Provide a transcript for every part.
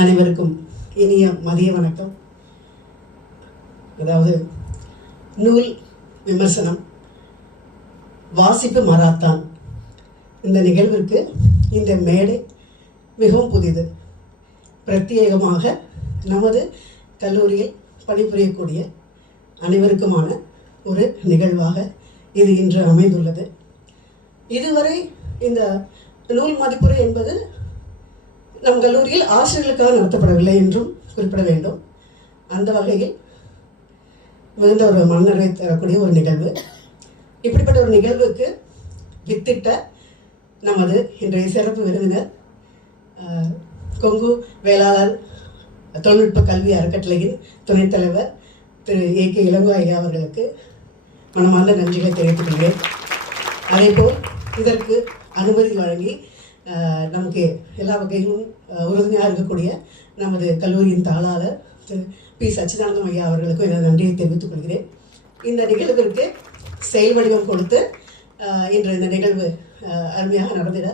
அனைவருக்கும் இனிய மதிய வணக்கம். அதாவது நூல் விமர்சனம் வாசிப்பு மராத்தான் இந்த நிகழ்விற்கு இந்த மேடை மிகவும் புதிது. பிரத்யேகமாக நமது கல்லூரியில் பணிபுரியக்கூடிய அனைவருக்குமான ஒரு நிகழ்வாக இது இன்று அமைந்துள்ளது. இதுவரை இந்த நூல் மதிப்புரை என்பது நம் கல்லூரியில் ஆசிரியர்களுக்காக நடத்தப்படவில்லை என்றும் குறிப்பிட வேண்டும். அந்த வகையில் மிகுந்த ஒரு மனநிறைவை தரக்கூடிய ஒரு நிகழ்வு. இப்படிப்பட்ட ஒரு நிகழ்வுக்கு வித்திட்ட நமது இன்றைய சிறப்பு விருந்தினர் கொங்கு வேளாளர் தொழில்நுட்ப கல்வி அறக்கட்டளையின் துணைத் தலைவர் திரு ஏ.கே. இளங்கோ ஐயா அவர்களுக்கு மனமார்ந்த நன்றிகளை தெரிவித்துக் கொள்கிறேன். அதேபோல் இதற்கு அனுமதி வழங்கி நமக்கு எல்லா வகையிலும் உறுதுணையாக இருக்கக்கூடிய நமது கல்லூரியின் தாளாளர் திரு பி. சச்சிதானந்தம் ஐயா அவர்களுக்கும் எனது நன்றியை தெரிவித்துக் கொள்கிறேன். இந்த நிகழ்விற்கு செயல் வடிவம் கொடுத்து இன்று இந்த நிகழ்வு அருமையாக நடந்திட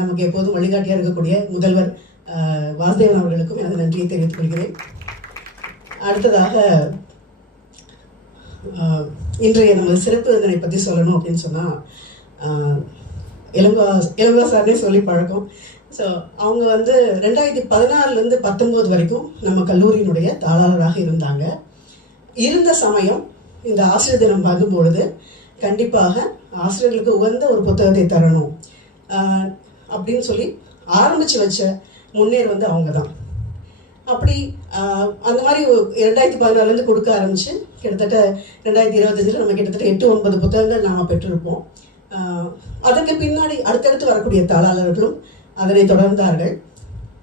நமக்கு எப்போதும் வழிகாட்டியாக இருக்கக்கூடிய முதல்வர் வாசுதேவன் அவர்களுக்கும் எனது நன்றியை தெரிவித்துக் கொள்கிறேன். அடுத்ததாக இன்றைய நமது சிறப்பு விருந்தினை பற்றி சொல்லணும் அப்படின்னு சொன்னால் இளங்கோ சார்னே சொல்லி பழக்கம். ஸோ அவங்க 2016 19 வரைக்கும் நம்ம கல்லூரியினுடைய தாளாளராக இருந்தாங்க. இருந்த சமயம் இந்த ஆசிரியர் தினம் வரும்பொழுது கண்டிப்பாக ஆசிரியர்களுக்கு உகந்த ஒரு புத்தகத்தை தரணும் அப்படின்னு சொல்லி ஆரம்பித்து வச்ச முன்னேறு அவங்க தான். அப்படி அந்த மாதிரி 2014 கொடுக்க ஆரம்பித்து கிட்டத்தட்ட 2025 நம்ம கிட்டத்தட்ட 8-9 புத்தகங்கள் நாம் பெற்றிருப்போம். அதற்கு பின்னாடி அடுத்தடுத்து வரக்கூடிய தாளாளர்களும் அதனை தொடர்ந்தார்கள்.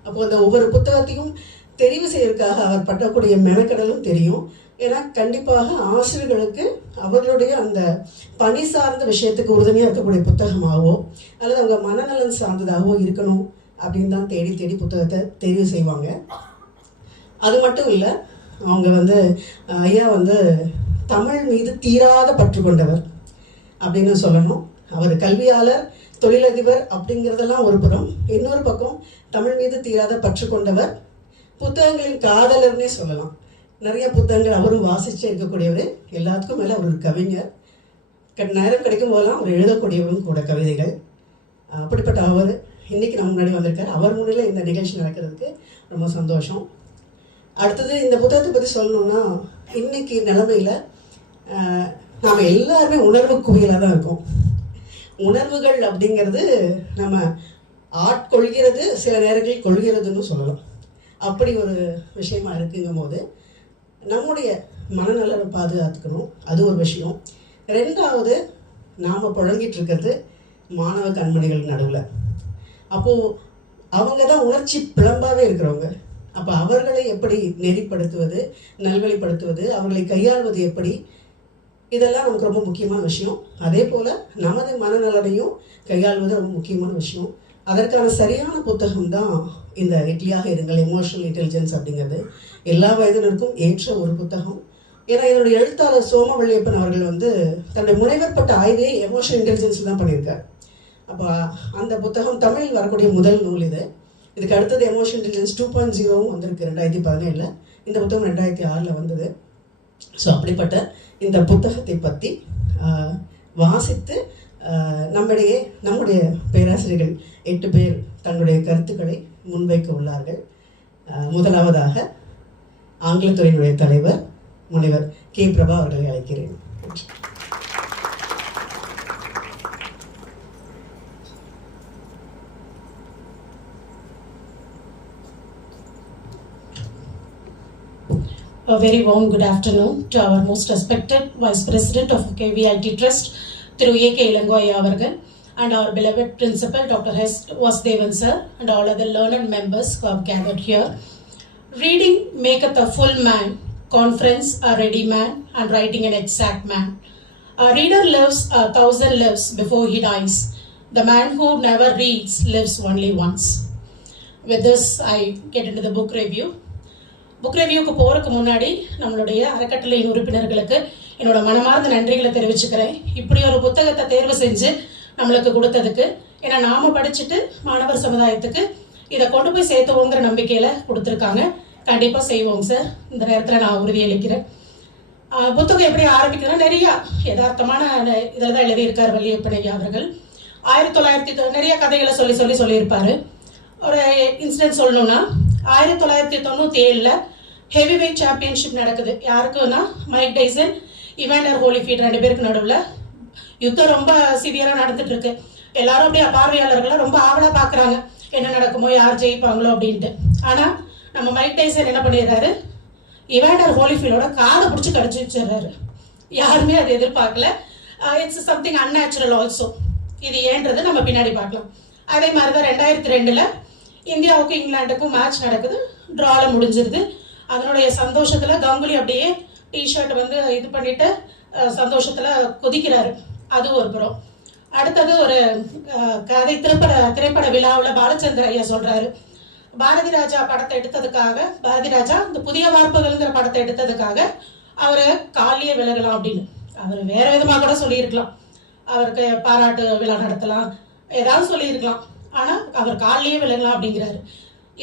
அப்போ அந்த ஒவ்வொரு புத்தகத்தையும் தெரிவு செய்வதற்காக அவர் பட்டக்கூடிய மெனக்கடலும் தெரியும். ஏன்னா கண்டிப்பாக ஆசிரியர்களுக்கு அவர்களுடைய அந்த பணி சார்ந்த விஷயத்துக்கு உறுதுணையாக இருக்கக்கூடிய புத்தகமாகவோ அல்லது அவங்க மனநலன் சார்ந்ததாகவோ இருக்கணும் அப்படின்னு தான் தேடி தேடி புத்தகத்தை தெரிவு செய்வாங்க. அது மட்டும் இல்லை, அவங்க ஐயா தமிழ் மீது தீராத பற்று கொண்டவர் அப்படின்னு சொல்லணும். அவர் கல்வியாளர், தொழிலதிபர் அப்படிங்கிறதெல்லாம் ஒரு புறம், இன்னொரு பக்கம் தமிழ் மீது தீராத பற்று கொண்டவர், புத்தகங்களின் காதலர்னே சொல்லலாம். நிறைய புத்தகங்கள் அவரும் வாசிச்சு இருக்கக்கூடியவர். எல்லாத்துக்கும் மேலே அவர் ஒரு கவிஞர். நேரம் கிடைக்கும் போதெல்லாம் அவர் எழுதக்கூடியவரும் கூட கவிதைகள். அப்படிப்பட்ட அவர் இன்னைக்கு நம்ம முன்னாடி வந்திருக்காரு. அவர் முன்னிலையில் இந்த நிகழ்ச்சி நடக்கிறதுக்கு ரொம்ப சந்தோஷம். அடுத்தது இந்த புத்தகத்தை பற்றி சொல்லணும்னா, இன்னைக்கு நிலைமையில் நாம் எல்லாருமே உணர்வு குவியலாக தான் இருக்கோம். உணர்வுகள் அப்படிங்கிறது நம்ம ஆட்கொள்கிறது, சில நேரங்களில் கொள்கிறதுன்னு சொல்லலாம். அப்படி ஒரு விஷயமா இருக்குங்கும் போது நம்முடைய மனநலனை பாதுகாத்துக்கணும், அது ஒரு விஷயம். ரெண்டாவது, நாம் புழங்கிட்டு இருக்கிறது மாணவ கண்மணிகள் நடுவில். அப்போது அவங்க தான் உணர்ச்சி பிளம்பாகவே இருக்கிறவங்க. அப்போ அவர்களை எப்படி நெறிப்படுத்துவது, நல்வழிப்படுத்துவது, அவர்களை கையாள்வது எப்படி, இதெல்லாம் நமக்கு ரொம்ப முக்கியமான விஷயம். அதே போல் நமது மனநலனையும் கையாள்வது ரொம்ப முக்கியமான விஷயம். அதற்கான சரியான புத்தகம் தான் இந்த இட்லியாக இருங்கள், எமோஷனல் இன்டெலிஜென்ஸ் அப்படிங்கிறது. எல்லா வயதினருக்கும் ஏற்ற ஒரு புத்தகம். ஏன்னா என்னுடைய எழுத்தாளர் சோமவள்ளியப்பன் அவர்கள் தன்னுடைய முனைவற்பட்ட ஆய்வே எமோஷனல் இன்டெலிஜென்ஸ் தான் பண்ணியிருக்கார். அப்போ அந்த புத்தகம் தமிழில் வரக்கூடிய முதல் நூல் இது. இதுக்கு அடுத்தது எமோஷனல் இன்டெலிஜென்ஸ் 2.0 வந்திருக்கு 2017. இந்த புத்தகம் 2006 வந்தது. ஸோ அப்படிப்பட்ட இந்த புத்தகத்தை பற்றி வாசித்து நம்முடைய பேராசிரியர்கள் 8 பேர் தங்களுடைய கருத்துக்களை முன்வைக்க உள்ளார்கள். முதலாவதாக ஆங்கிலத்துறையினுடைய தலைவர் முனைவர் கே. பிரபா அவர்களை அழைக்கிறேன். A very warm good afternoon to our most respected Vice President of KVIT Trust, Thiru A.K. Ilango Ayya avargal, and our beloved Principal Dr. S. Vasudevan sir, and all other learned members who have gathered here. Reading maketh a full man, conference a ready man, and writing an exact man. A reader lives 1,000 lives before he dies. The man who never reads lives only once. With this, I get into the book review. Book ரிவ்யூக்கு போகிறதுக்கு முன்னாடி நம்மளுடைய அறக்கட்டளையின் உறுப்பினர்களுக்கு என்னோட மனமார்ந்த நன்றிகளை தெரிவிச்சுக்கிறேன். இப்படி ஒரு புத்தகத்தை தேர்வு செஞ்சு நம்மளுக்கு கொடுத்ததுக்கு. ஏன்னா நாம படிச்சுட்டு மாணவர் சமுதாயத்துக்கு இதை கொண்டு போய் சேர்த்துவோங்கிற நம்பிக்கையில் கொடுத்துருக்காங்க. கண்டிப்பாக செய்வோங்க சார். இந்த நேரத்தில் நான் உறுதியளிக்கிறேன். புத்தகம் எப்படி ஆரம்பிக்கிறதுனா நிறைய யதார்த்தமான இதில் தான் எழுதியிருக்கார் வள்ளியப்பன் ஐயா அவர்கள். 1900 நிறைய கதைகளை சொல்லியிருப்பாரு. ஒரு இன்சிடென்ட் சொல்லணும்னா 1997 ஹெவி வெயிட் சாம்பியன்ஷிப் நடக்குது. யாருக்குன்னா மைக் டைசன், இவாண்டர் ஹோலிஃபீல்ட் 2 பேருக்கு நடுவில் யுத்தம் ரொம்ப சிவியராக நடந்துட்டு இருக்கு. எல்லாரும் அப்படியே பார்வையாளர்கள்லாம் ரொம்ப ஆவலாக பார்க்குறாங்க, என்ன நடக்குமோ, யார் ஜெயிப்பாங்களோ அப்படின்ட்டு. ஆனால் நம்ம மைக் டைசன் என்ன பண்ணிடுறாரு, இவாண்டர் ஹோலிஃபீல்டோட காதை பிடிச்சி கடிச்சு வச்சிடுறாரு. யாருமே அதை எதிர்பார்க்கல. It's something unnatural also. இது ஏன்றது நம்ம பின்னாடி பார்க்கலாம். அதே மாதிரி தான் 2002 இந்தியாவுக்கும் இங்கிலாந்துக்கும் மேட்ச் நடக்குது. ட்ராவில் முடிஞ்சிருது. அதனுடைய சந்தோஷத்தில் கங்குலி அப்படியே டிஷர்ட் வந்து இது பண்ணிட்டு சந்தோஷத்தில் கொதிக்கிறாரு. அது ஒரு புறம். அடுத்தது ஒரு கதை திரைப்பட விழாவில் பாலச்சந்திர ஐயா சொல்றாரு, பாரதி ராஜா படத்தை எடுத்ததுக்காக, பாரதி ராஜா இந்த புதிய வார்ப்புகள்ங்கிற படத்தை எடுத்ததுக்காக அவரை காலியே விலகலாம் அப்படின்னு. அவர் வேற விதமாக கூட சொல்லியிருக்கலாம், அவருக்கு பாராட்டு விழா நடத்தலாம், ஏதாவது சொல்லியிருக்கலாம். ஆனால் அவர் காலியே விலகலாம் அப்படிங்கிறாரு.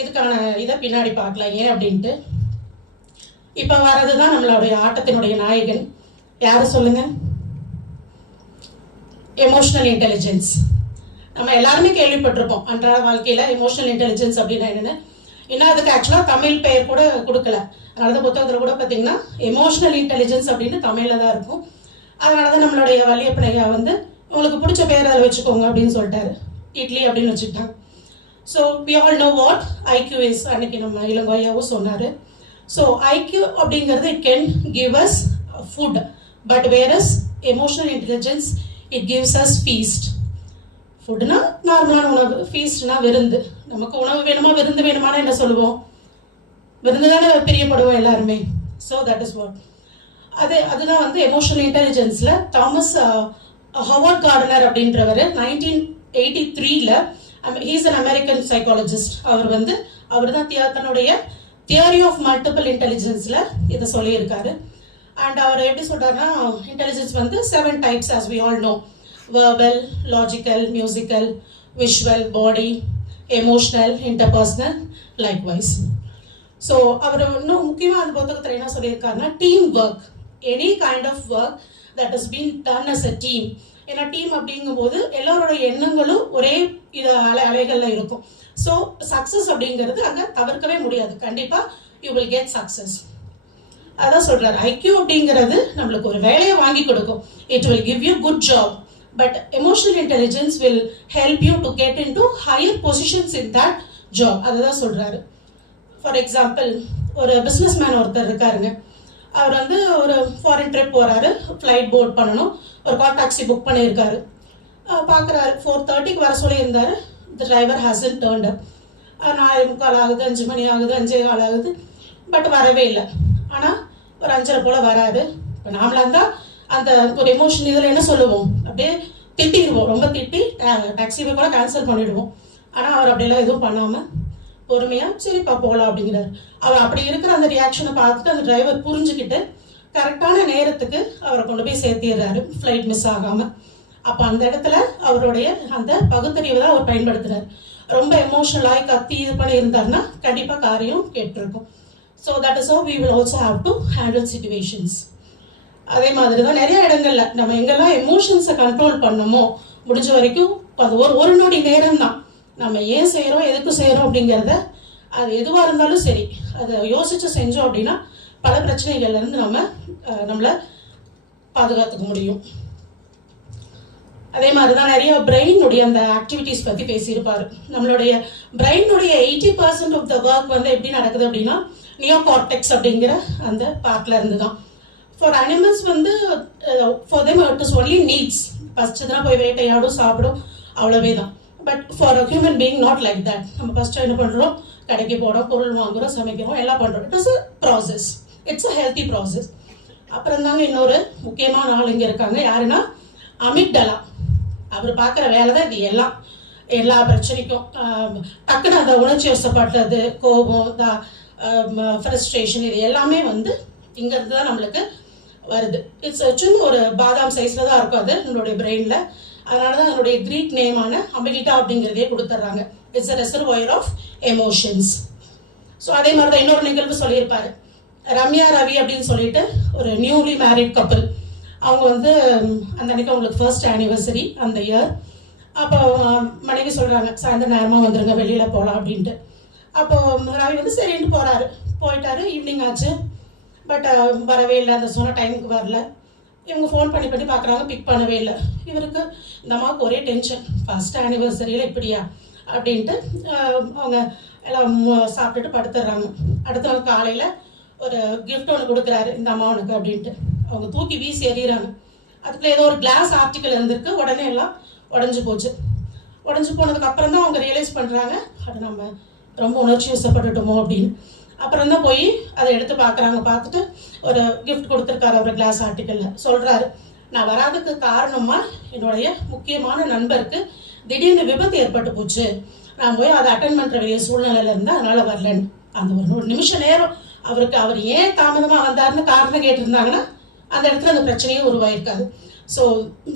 இதுக்கான இதை பின்னாடி பார்க்கலாம் ஏன் அப்படின்ட்டு. இப்போ வர்றது தான் நம்மளுடைய ஆட்டத்தினுடைய நாயகன். யாரு சொல்லுங்க? Emotional intelligence. நம்ம எல்லாருமே கேள்விப்பட்டிருப்போம் அன்றாட வாழ்க்கையில எமோஷனல் இன்டெலிஜென்ஸ் அப்படின்னா என்னன்னு. இன்னும் அதுக்கு ஆக்சுவலாக தமிழ் பெயர் கூட கொடுக்கல. அதனால புத்தகத்தில் கூட பார்த்தீங்கன்னா எமோஷனல் இன்டெலிஜென்ஸ் அப்படின்னு தமிழில் தான் இருக்கும். அதனால தான் நம்மளுடைய வள்ளியப்பன் ஐயா வந்து உங்களுக்கு பிடிச்ச பேர் அதில் வச்சுக்கோங்க அப்படின்னு சொல்லிட்டாரு. இட்லி அப்படின்னு வச்சுக்கிட்டாங்க. So we all know what IQ is. அன்னைக்கு நம்ம இளங்கோ ஐயாவும் சொன்னார். ஸோ ஐக்யூ அப்படிங்கிறது it can give us food, but whereas emotional intelligence it gives us feast. ஃபுட்னா நார்மலான உணவு, ஃபீஸ்ட்னா விருந்து. நமக்கு உணவு வேணுமா விருந்து வேணுமானா என்ன சொல்லுவோம்? விருந்து தானே பிரியப்படுவோம் எல்லாருமே. So that is what. அதுதான் வந்து எமோஷனல் இன்டெலிஜென்ஸில் தாமஸ் ஹவார்ட் கார்டனர் அப்படின்றவர் 1983 ஹீஸ் அன் அமெரிக்கன் சைக்காலஜிஸ்ட். அவர் தான் தன்னுடைய தியரி ஆஃப் மல்டிபிள் இன்டெலிஜென்ஸில் இதை சொல்லியிருக்காரு. அண்ட் அவர் எப்படி சொல்றாருன்னா, இன்டெலிஜென்ஸ் வந்து 7 types as we all know: verbal, logical, musical, visual, body, emotional, interpersonal, likewise. So அவர் இன்னும் முக்கியமாக அந்த புத்தகத்தில் என்ன சொல்லியிருக்காருன்னா, team work, any kind of work that is been done as a team. ஏன்னா டீம் அப்படிங்கும்போது எல்லாரோட எண்ணங்களும் ஒரே அலைகளில் இருக்கும். ஸோ சக்ஸஸ் அப்படிங்கிறது அங்கே தவிர்க்கவே முடியாது. கண்டிப்பாக யூ வில் கெட் சக்ஸஸ். அதான் சொல்றாரு, ஐக்யூ அப்படிங்கிறது நம்மளுக்கு ஒரு வேலையை வாங்கி கொடுக்கும். It will give you good job, but emotional intelligence will help you to get in to higher positions in that job. அதுதான் சொல்றாரு. ஃபார் எக்ஸாம்பிள், ஒரு பிஸ்னஸ் மேன் ஒருத்தர் இருக்காருங்க. அவர் வந்து ஒரு ஃபாரின் ட்ரிப் போறாரு, ஃப்ளைட் போர்ட் பண்ணணும், ஒரு கார் டாக்ஸி புக் பண்ணியிருக்காரு. பார்க்குறாரு, 4:30 வர சொல்லியிருந்தாரு. த டிரைவர் ஹாசன் டர்ன்ட் அப். 4:45 ஆகுது, 5 மணி ஆகுது, 5:15 ஆகுது, பட் வரவே இல்லை. ஆனால் ஒரு 5:30 போல் வராரு. இப்போ நாமளாக இருந்தால் அந்த ஒரு எமோஷன் இதில் என்ன சொல்லுவோம், அப்படியே திட்டிடுவோம், ரொம்ப திட்டி டாக்ஸிவை கூட கேன்சல் பண்ணிவிடுவோம். ஆனால் அவர் அப்படியெல்லாம் எதுவும் பண்ணாமல் பொறுமையாக சரிப்பா போகலாம் அப்படிங்கிறார். அவர் அப்படி இருக்கிற அந்த ரியாக்ஷனை பார்த்துட்டு அந்த டிரைவர் புரிஞ்சுக்கிட்டு கரெக்டான நேரத்துக்கு அவரை கொண்டு போய் சேர்த்திடுறாரு, ஃப்ளைட் மிஸ் ஆகாமல். அப்போ அந்த இடத்துல அவருடைய அந்த பகுத்தறிவை தான் அவர் பயன்படுத்துறாரு. ரொம்ப எமோஷனலாகி கத்தி இது பண்ணி இருந்தாருன்னா கண்டிப்பாக காரியம் கேட்டிருக்கும். So that is how we will also have to handle situations. அதே மாதிரி தான் நிறைய இடங்கள்ல நம்ம எங்கெல்லாம் எமோஷன்ஸை கண்ட்ரோல் பண்ணமோ முடிஞ்ச வரைக்கும் அது ஒரு நொடி நேரம் தான். நம்ம ஏன் செய்கிறோம், எதுக்கு செய்கிறோம் அப்படிங்கிறத, அது எதுவாக இருந்தாலும் சரி, அதை யோசிச்சு செஞ்சோம் அப்படின்னா பல பிரச்சனைகள்லேருந்து நம்மளை பாதுகாத்துக்க முடியும். அதே மாதிரி தான் நிறைய பிரெயினுடைய அந்த ஆக்டிவிட்டிஸ் பற்றி பேசியிருப்பாரு. நம்மளுடைய பிரெயினுடைய 80% ஆஃப் த ஒர்க் வந்து எப்படி நடக்குது அப்படின்னா நியோ கார்டெக்ஸ் அப்படிங்கிற அந்த பார்ட்ல இருந்து தான். ஃபார் அனிமல்ஸ் வந்து for them it is only needs. First தான் போய் வேட்டையாடும், சாப்பிடும், அவ்வளவே தான். But for a human being not like that. நம்ம ஃபர்ஸ்ட் என்ன பண்ணுறோம், கடைக்கு போகிறோம், பொருள் வாங்குறோம், சமைக்கிறோம், எல்லாம் பண்ணுறோம். It is a process, it's a healthy process. அப்புறம் தாங்க இன்னொரு முக்கியமான ஆள் இங்கே இருக்காங்க. யாருன்னா அமிக்டலா. அவர் பார்க்குற வேலை தான் இது எல்லாம். எல்லா பிரச்சனைக்கும் டக்குன்னு அந்த உணர்ச்சி வசப்பட்டது, கோபம், ஃப்ரஸ்ட்ரேஷன், இது எல்லாமே வந்து இங்கேருந்து தான் நம்மளுக்கு வருது. இட்ஸ் சின்ன ஒரு பாதாம் சைஸில் தான் இருக்கும் அது நம்மளுடைய பிரெயினில். அதனால தான் அதனுடைய கிரீக் நேமான அமிகிட்டா அப்படிங்கிறதே கொடுத்துட்றாங்க. It's a reservoir of emotions. So அதே மாதிரி தான் இன்னொரு நிகழ்வு சொல்லியிருப்பாரு. ரம்யா ரவி அப்படின்னு சொல்லிட்டு ஒரு நியூலி மேரிட் கப்பல். அவங்க வந்து அந்த அன்னைக்கு அவங்களுக்கு ஃபர்ஸ்ட் ஆனிவர்சரி அந்த இயர். அப்போ மனைவி சொல்கிறாங்க, சாயந்தரம் நேரமாக வந்துருங்க, வெளியில் போகலாம் அப்படின்ட்டு. அப்போ ரவி வந்து சரின்ட்டு போயிட்டாரு. ஈவினிங் ஆச்சு, பட் வரவே இல்லை, அந்த சொன்ன டைமுக்கு வரல. இவங்க ஃபோன் பண்ணி பார்க்குறாங்க, பிக் பண்ணவே இல்லை. இவருக்கு இந்த அம்மாவுக்கு ஒரே டென்ஷன், ஃபர்ஸ்ட் ஆனிவர்சரியில் இப்படியா அப்படின்ட்டு அவங்க எல்லாம் சாப்பிட்டுட்டு படுத்துடுறாங்க. அடுத்த நாள் காலையில் ஒரு கிஃப்ட் ஒன்று கொடுக்குறாரு இந்த அம்மாவனுக்கு அப்படின்ட்டு. அவங்க தூக்கி வீசி எறிகிறாங்க. அதுக்குள்ள ஏதோ ஒரு கிளாஸ் ஆர்டிக்கல் இருந்திருக்கு. உடனே எல்லாம் உடஞ்சி போச்சு. உடஞ்சி போனதுக்கு அப்புறம் தான் அவங்க ரியலைஸ் பண்ணுறாங்க, அது நம்ம ரொம்ப உணர்ச்சி வசப்பட்டுட்டோமோ அப்படின்னு. அப்புறம் தான் போய் அதை எடுத்து பார்க்குறாங்க. பார்த்துட்டு ஒரு கிஃப்ட் கொடுத்துருக்காரு அவர் கிளாஸ் ஆர்டிக்கலில். சொல்கிறாரு, நான் வராதுக்கு காரணமா என்னுடைய முக்கியமான நண்பருக்கு திடீர்னு விபத்து ஏற்பட்டு போச்சு, நான் போய் அதை அட்டன் பண்ணுற வேண்டிய சூழ்நிலையில் இருந்தால் அதனால் வரலன்னு. அந்த ஒரு நிமிஷ நேரம் அவர் ஏன் தாமதமாக வந்தாருன்னு காரணம் கேட்டிருந்தாங்கன்னா அந்த இடத்துல அந்த பிரச்சனையும் உருவாயிருக்காது. ஸோ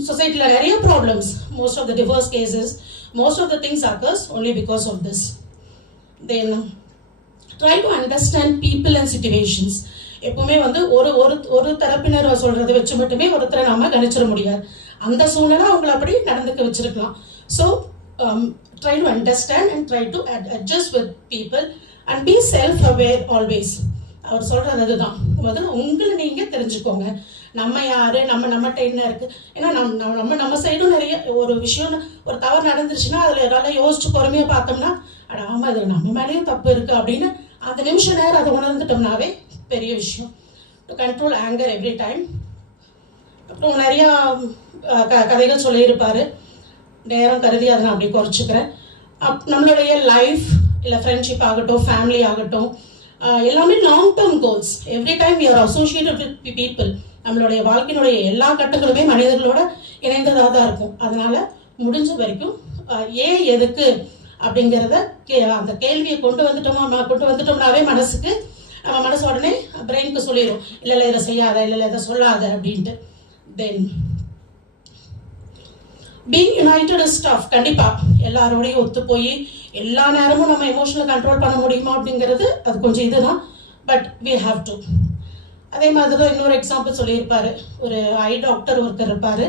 சொசைட்டியில் நிறைய problems, most of the divorce cases, most of the things occurs only because of this. Then try to understand people and situations. எப்பவுமே வந்து ஒரு தரப்பினர் சொல்றதை வச்சு மட்டுமே ஒருத்தரை நாம கணிச்சிட முடியாது. அந்த சூழ்நிலை அவங்களை அப்படி நடந்துக்க வச்சிருக்கலாம். So try to understand and try to adjust with people and be self-aware always. அவர் சொல்றது அதுதான், முதல்ல உங்களை நீங்க தெரிஞ்சுக்கோங்க, நம்ம யாரு, நம்மகிட்ட என்ன இருக்கு. ஏன்னா நம்ம சைடும் நிறைய ஒரு விஷயம், ஒரு தவறு நடந்துருச்சுன்னா அதுல நல்லா யோசிச்சு பொறுமையா பார்த்தோம்னா, அட ஆமா இதுல நம்ம மேலேயும் தப்பு இருக்கு அப்படின்னு அந்த நிமிஷ நேரம் அதை உணர்ந்துட்டோம்னாவே பெரிய விஷயம். To control anger every time. அப்புறம் நிறைய கதைகள் சொல்லியிருப்பாரு, நேரம் கருதி அதை நான் அப்படி குறைச்சிக்கிறேன். நம்மளுடைய லைஃப் இல்லை ஃப்ரெண்ட்ஷிப் ஆகட்டும், ஃபேமிலி ஆகட்டும், எல்லாமே long term goals. Every time we are associated with people. நம்மளுடைய வாழ்க்கையினுடைய எல்லா கட்டங்களுமே மனிதர்களோட இணைந்ததாக தான் இருக்கும். அதனால முடிஞ்ச வரைக்கும் ஏன் எதுக்கு அப்படிங்கிறத அந்த கேள்வியை கொண்டு வந்துட்டோம்னாவே மனசுக்கு, நம்ம மனசு உடனே பிரெயினுக்கு சொல்லிடும், இல்லை இதை செய்யாத, இல்லை இதை சொல்லாத அப்படின்ட்டு. தென் பீங் யுனைடட் இஸ் டஃப். கண்டிப்பா எல்லாரோடையும் ஒத்து போய் எல்லா நேரமும் நம்ம எமோஷனலை கண்ட்ரோல் பண்ண முடியுமா அப்படிங்கிறது அது கொஞ்சம் இதுதான், பட் வி ஹாவ் டு. அதே மாதிரி தான் இன்னொரு எக்ஸாம்பிள் சொல்லியிருப்பாரு. ஒரு ஐ டாக்டர் ஒருத்தர் இருப்பாரு.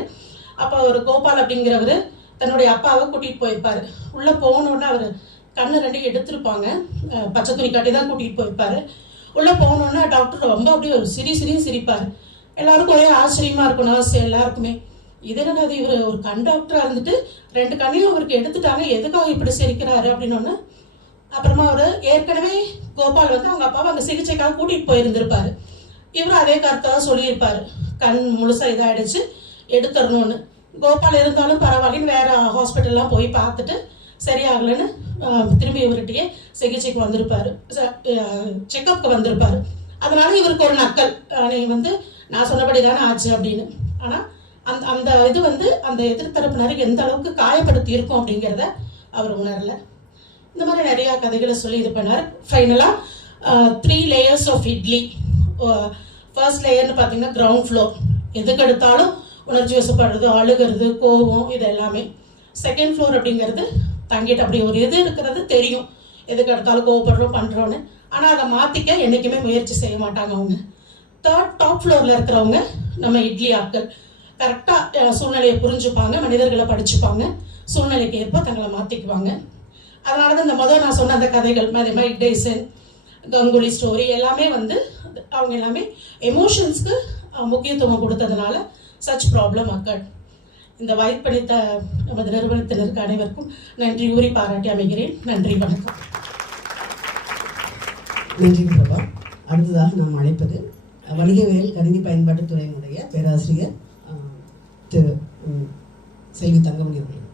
அப்போ ஒரு கோபால் அப்படிங்கிறவர் தன்னுடைய அப்பாவை கூட்டிகிட்டு போயிருப்பாரு. உள்ளே போனோடனே அவர் கண்ணு ரெண்டு எடுத்திருப்பாங்க, பச்சை துணி கட்டி தான் கூட்டிகிட்டு போயிருப்பாரு. உள்ளே போனோடனே டாக்டர் ரொம்ப அப்படியே ஒரு சிரியும் சிரிப்பார். எல்லாருக்கும் ஒரே ஆச்சரியமா இருக்கும், நர்ஸ் எல்லாருக்குமே. இது என்னடா, அது இவர் ஒரு கண் டாக்டரா இருந்துட்டு ரெண்டு கண்ணையும் அவருக்கு எடுத்துட்டாங்க, எதுக்காக இப்படி சிரிக்கிறாரு அப்படின்னு. அப்புறமா அவர் ஏற்கனவே கோபால் வந்து அவங்க அப்பாவை அங்கே சிகிச்சைக்காக கூட்டிகிட்டு போயிருந்திருப்பாரு. இவரும் அதே கருத்தாக சொல்லியிருப்பாரு, கண் முழுசா இதாகிடுச்சு, எடுத்துடணும்னு. கோபால் இருந்தாலும் பரவாயில்லன்னு வேற ஹாஸ்பிட்டல்லாம் போய் பார்த்துட்டு சரியாகலன்னு திரும்பி இவர்கிட்டயே சிகிச்சைக்கு வந்திருப்பாரு, செக்அப்க்கு வந்திருப்பாரு. அதனால இவருக்கு ஒரு நக்கல், நீ வந்து நான் சொன்னபடி தானே ஆச்சு அப்படின்னு. ஆனால் அந்த இது வந்து அந்த எதிர்த்தரப்பினருக்கு எந்த அளவுக்கு காயப்படுத்தி இருக்கும் அப்படிங்கிறத அவர் உணரல. இந்த மாதிரி நிறைய கதைகளை சொல்லி இது பண்ணார். ஃபைனலாக 3 layers ஆஃப் இட்லி. ஃபர்ஸ்ட் லேயர்னு பார்த்தீங்கன்னா கிரவுண்ட் ஃப்ளோர், எதுக்கு எடுத்தாலும் உணர்ச்சி வசப்படுறது, அழுகிறது, கோபம், இது எல்லாமே. செகண்ட் ஃப்ளோர் அப்படிங்கிறது தங்கிட்டு அப்படி ஒரு இது இருக்கிறது தெரியும், எதுக்கு எடுத்தாலும் கோவப்படுறோம் பண்ணுறோன்னு, ஆனால் அதை மாற்றிக்க என்றைக்குமே முயற்சி செய்ய மாட்டாங்க அவங்க. டாப் ஃப்ளோரில் இருக்கிறவங்க நம்ம இட்லி ஆட்கள். கரெக்டாக சூழ்நிலையை புரிஞ்சுப்பாங்க, மனிதர்களை படிச்சுப்பாங்க, சூழ்நிலைக்கு ஏற்ப தங்களை மாற்றிக்குவாங்க. அதனால தான் இந்த முதல் நான் சொன்ன அந்த கதைகள், மைக் டைசன், கங்குலி ஸ்டோரி எல்லாமே வந்து அவங்க எல்லாமே எமோஷன்ஸ்க்கு முக்கியத்துவம் கொடுத்ததுனால சச் ப்ராப்ளம் அக்கர்ட். இந்த வாய்ப்பளித்த நமது நிறுவனத்தினருக்கு அனைவருக்கும் நன்றி கூறி பாராட்டி அமைகிறேன். நன்றி, வணக்கம். நன்றி பிரபா. அடுத்ததாக நாம் அழைப்பது வணிகவியல் கணினி பயன்பாட்டுத் துறையினுடைய பேராசிரியர் திரு செல்வி தங்கமணி அவர்கள்.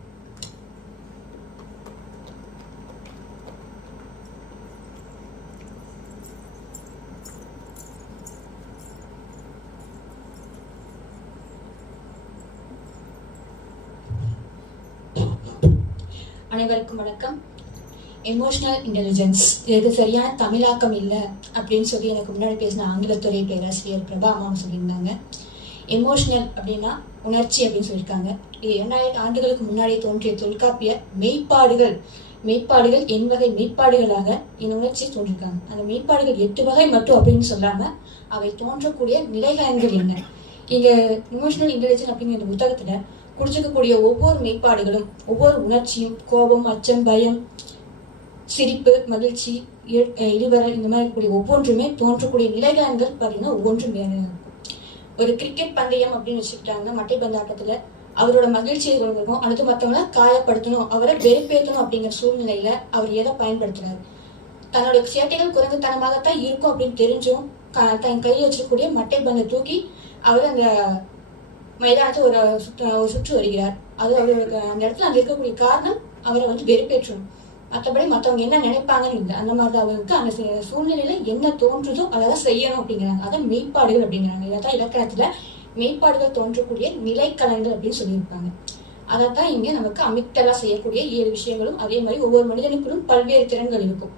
அனைவருக்கும் வணக்கம். எமோஷனல் இன்டெலிஜென்ஸ், இதுக்கு சரியான தமிழாக்கம் இல்லை அப்படின்னு சொல்லி எனக்கு முன்னாடி பேசின ஆங்கிலத்துறை பேராசிரியர் பிரபா அம்மா சொல்லியிருந்தாங்க. எமோஷனல் அப்படின்னா உணர்ச்சி அப்படின்னு சொல்லியிருக்காங்க. இது 2000 ஆண்டுகளுக்கு முன்னாடியே தோன்றிய தொல்காப்பிய மெய்ப்பாடுகள் எண்வகை மெய்ப்பாடுகளாக இந்த உணர்ச்சி தோன்றிருக்காங்க. அந்த மெய்ப்பாடுகள் 8 வகை மட்டும் அப்படின்னு சொல்லாம அவை தோன்றக்கூடிய நிலைகாயங்கள் என்ன. இங்க எமோஷனல் இன்டெலிஜென்ஸ் அப்படிங்கிற இந்த புத்தகத்துல குடிச்சிருக்கக்கூடிய ஒவ்வொரு மெய்ப்பாடுகளும், ஒவ்வொரு உணர்ச்சியும், கோபம், அச்சம், பயம், சிரிப்பு, மகிழ்ச்சி, இடிவரல், இந்த மாதிரி இருக்கக்கூடிய ஒவ்வொன்றுமே தோன்றக்கூடிய நிலைகாயங்கள் பார்த்தீங்கன்னா ஒவ்வொன்றும் வேற இருக்கும். ஒரு கிரிக்கெட் பந்தயம் அப்படின்னு வச்சுக்கிட்டாங்கன்னா மட்டைப்பந்து ஆட்டத்துல அவரோட மகிழ்ச்சியை கொண்டிருக்கும், அடுத்து மற்றவங்கள காயப்படுத்தணும், அவரை வெறுப்பேற்றணும் அப்படிங்கிற சூழ்நிலையில அவர் எதை பயன்படுத்துறாரு? தன்னோட சேட்டைகள் குரங்குத்தனமாகத்தான் இருக்கும் அப்படின்னு தெரிஞ்சும் தன் கையில் வச்சிருக்கக்கூடிய மட்டைப்பந்தை தூக்கி அவர் அந்த மைதானத்தை ஒரு சுற்று வருகிறார். அது அவருக்கு அந்த இடத்துல அங்க இருக்கக்கூடிய காரணம் அவரை வந்து வெறுப்பேற்றணும். மற்றபடி மற்றவங்க என்ன நினைப்பாங்கன்னு இல்லை. அந்த மாதிரி அவருக்கு அந்த சூழ்நிலையில என்ன தோன்றுதோ அதை செய்யணும் அப்படிங்கிறாங்க. அதான் மெய்ப்பாடுகள் அப்படிங்கிறாங்க. இதான் இலக்கணத்துல மெய்ப்பாடுகள் தோன்றக்கூடிய நிலைக்கலன்கள் அப்படின்னு சொல்லியிருப்பாங்க. அதைத்தான் இங்க நமக்கு அமிக்டலா செய்யக்கூடிய 7 விஷயங்களும். அதே மாதிரி ஒவ்வொரு மனிதனுக்குள்ளும் பல்வேறு திறன்கள் இருக்கும்.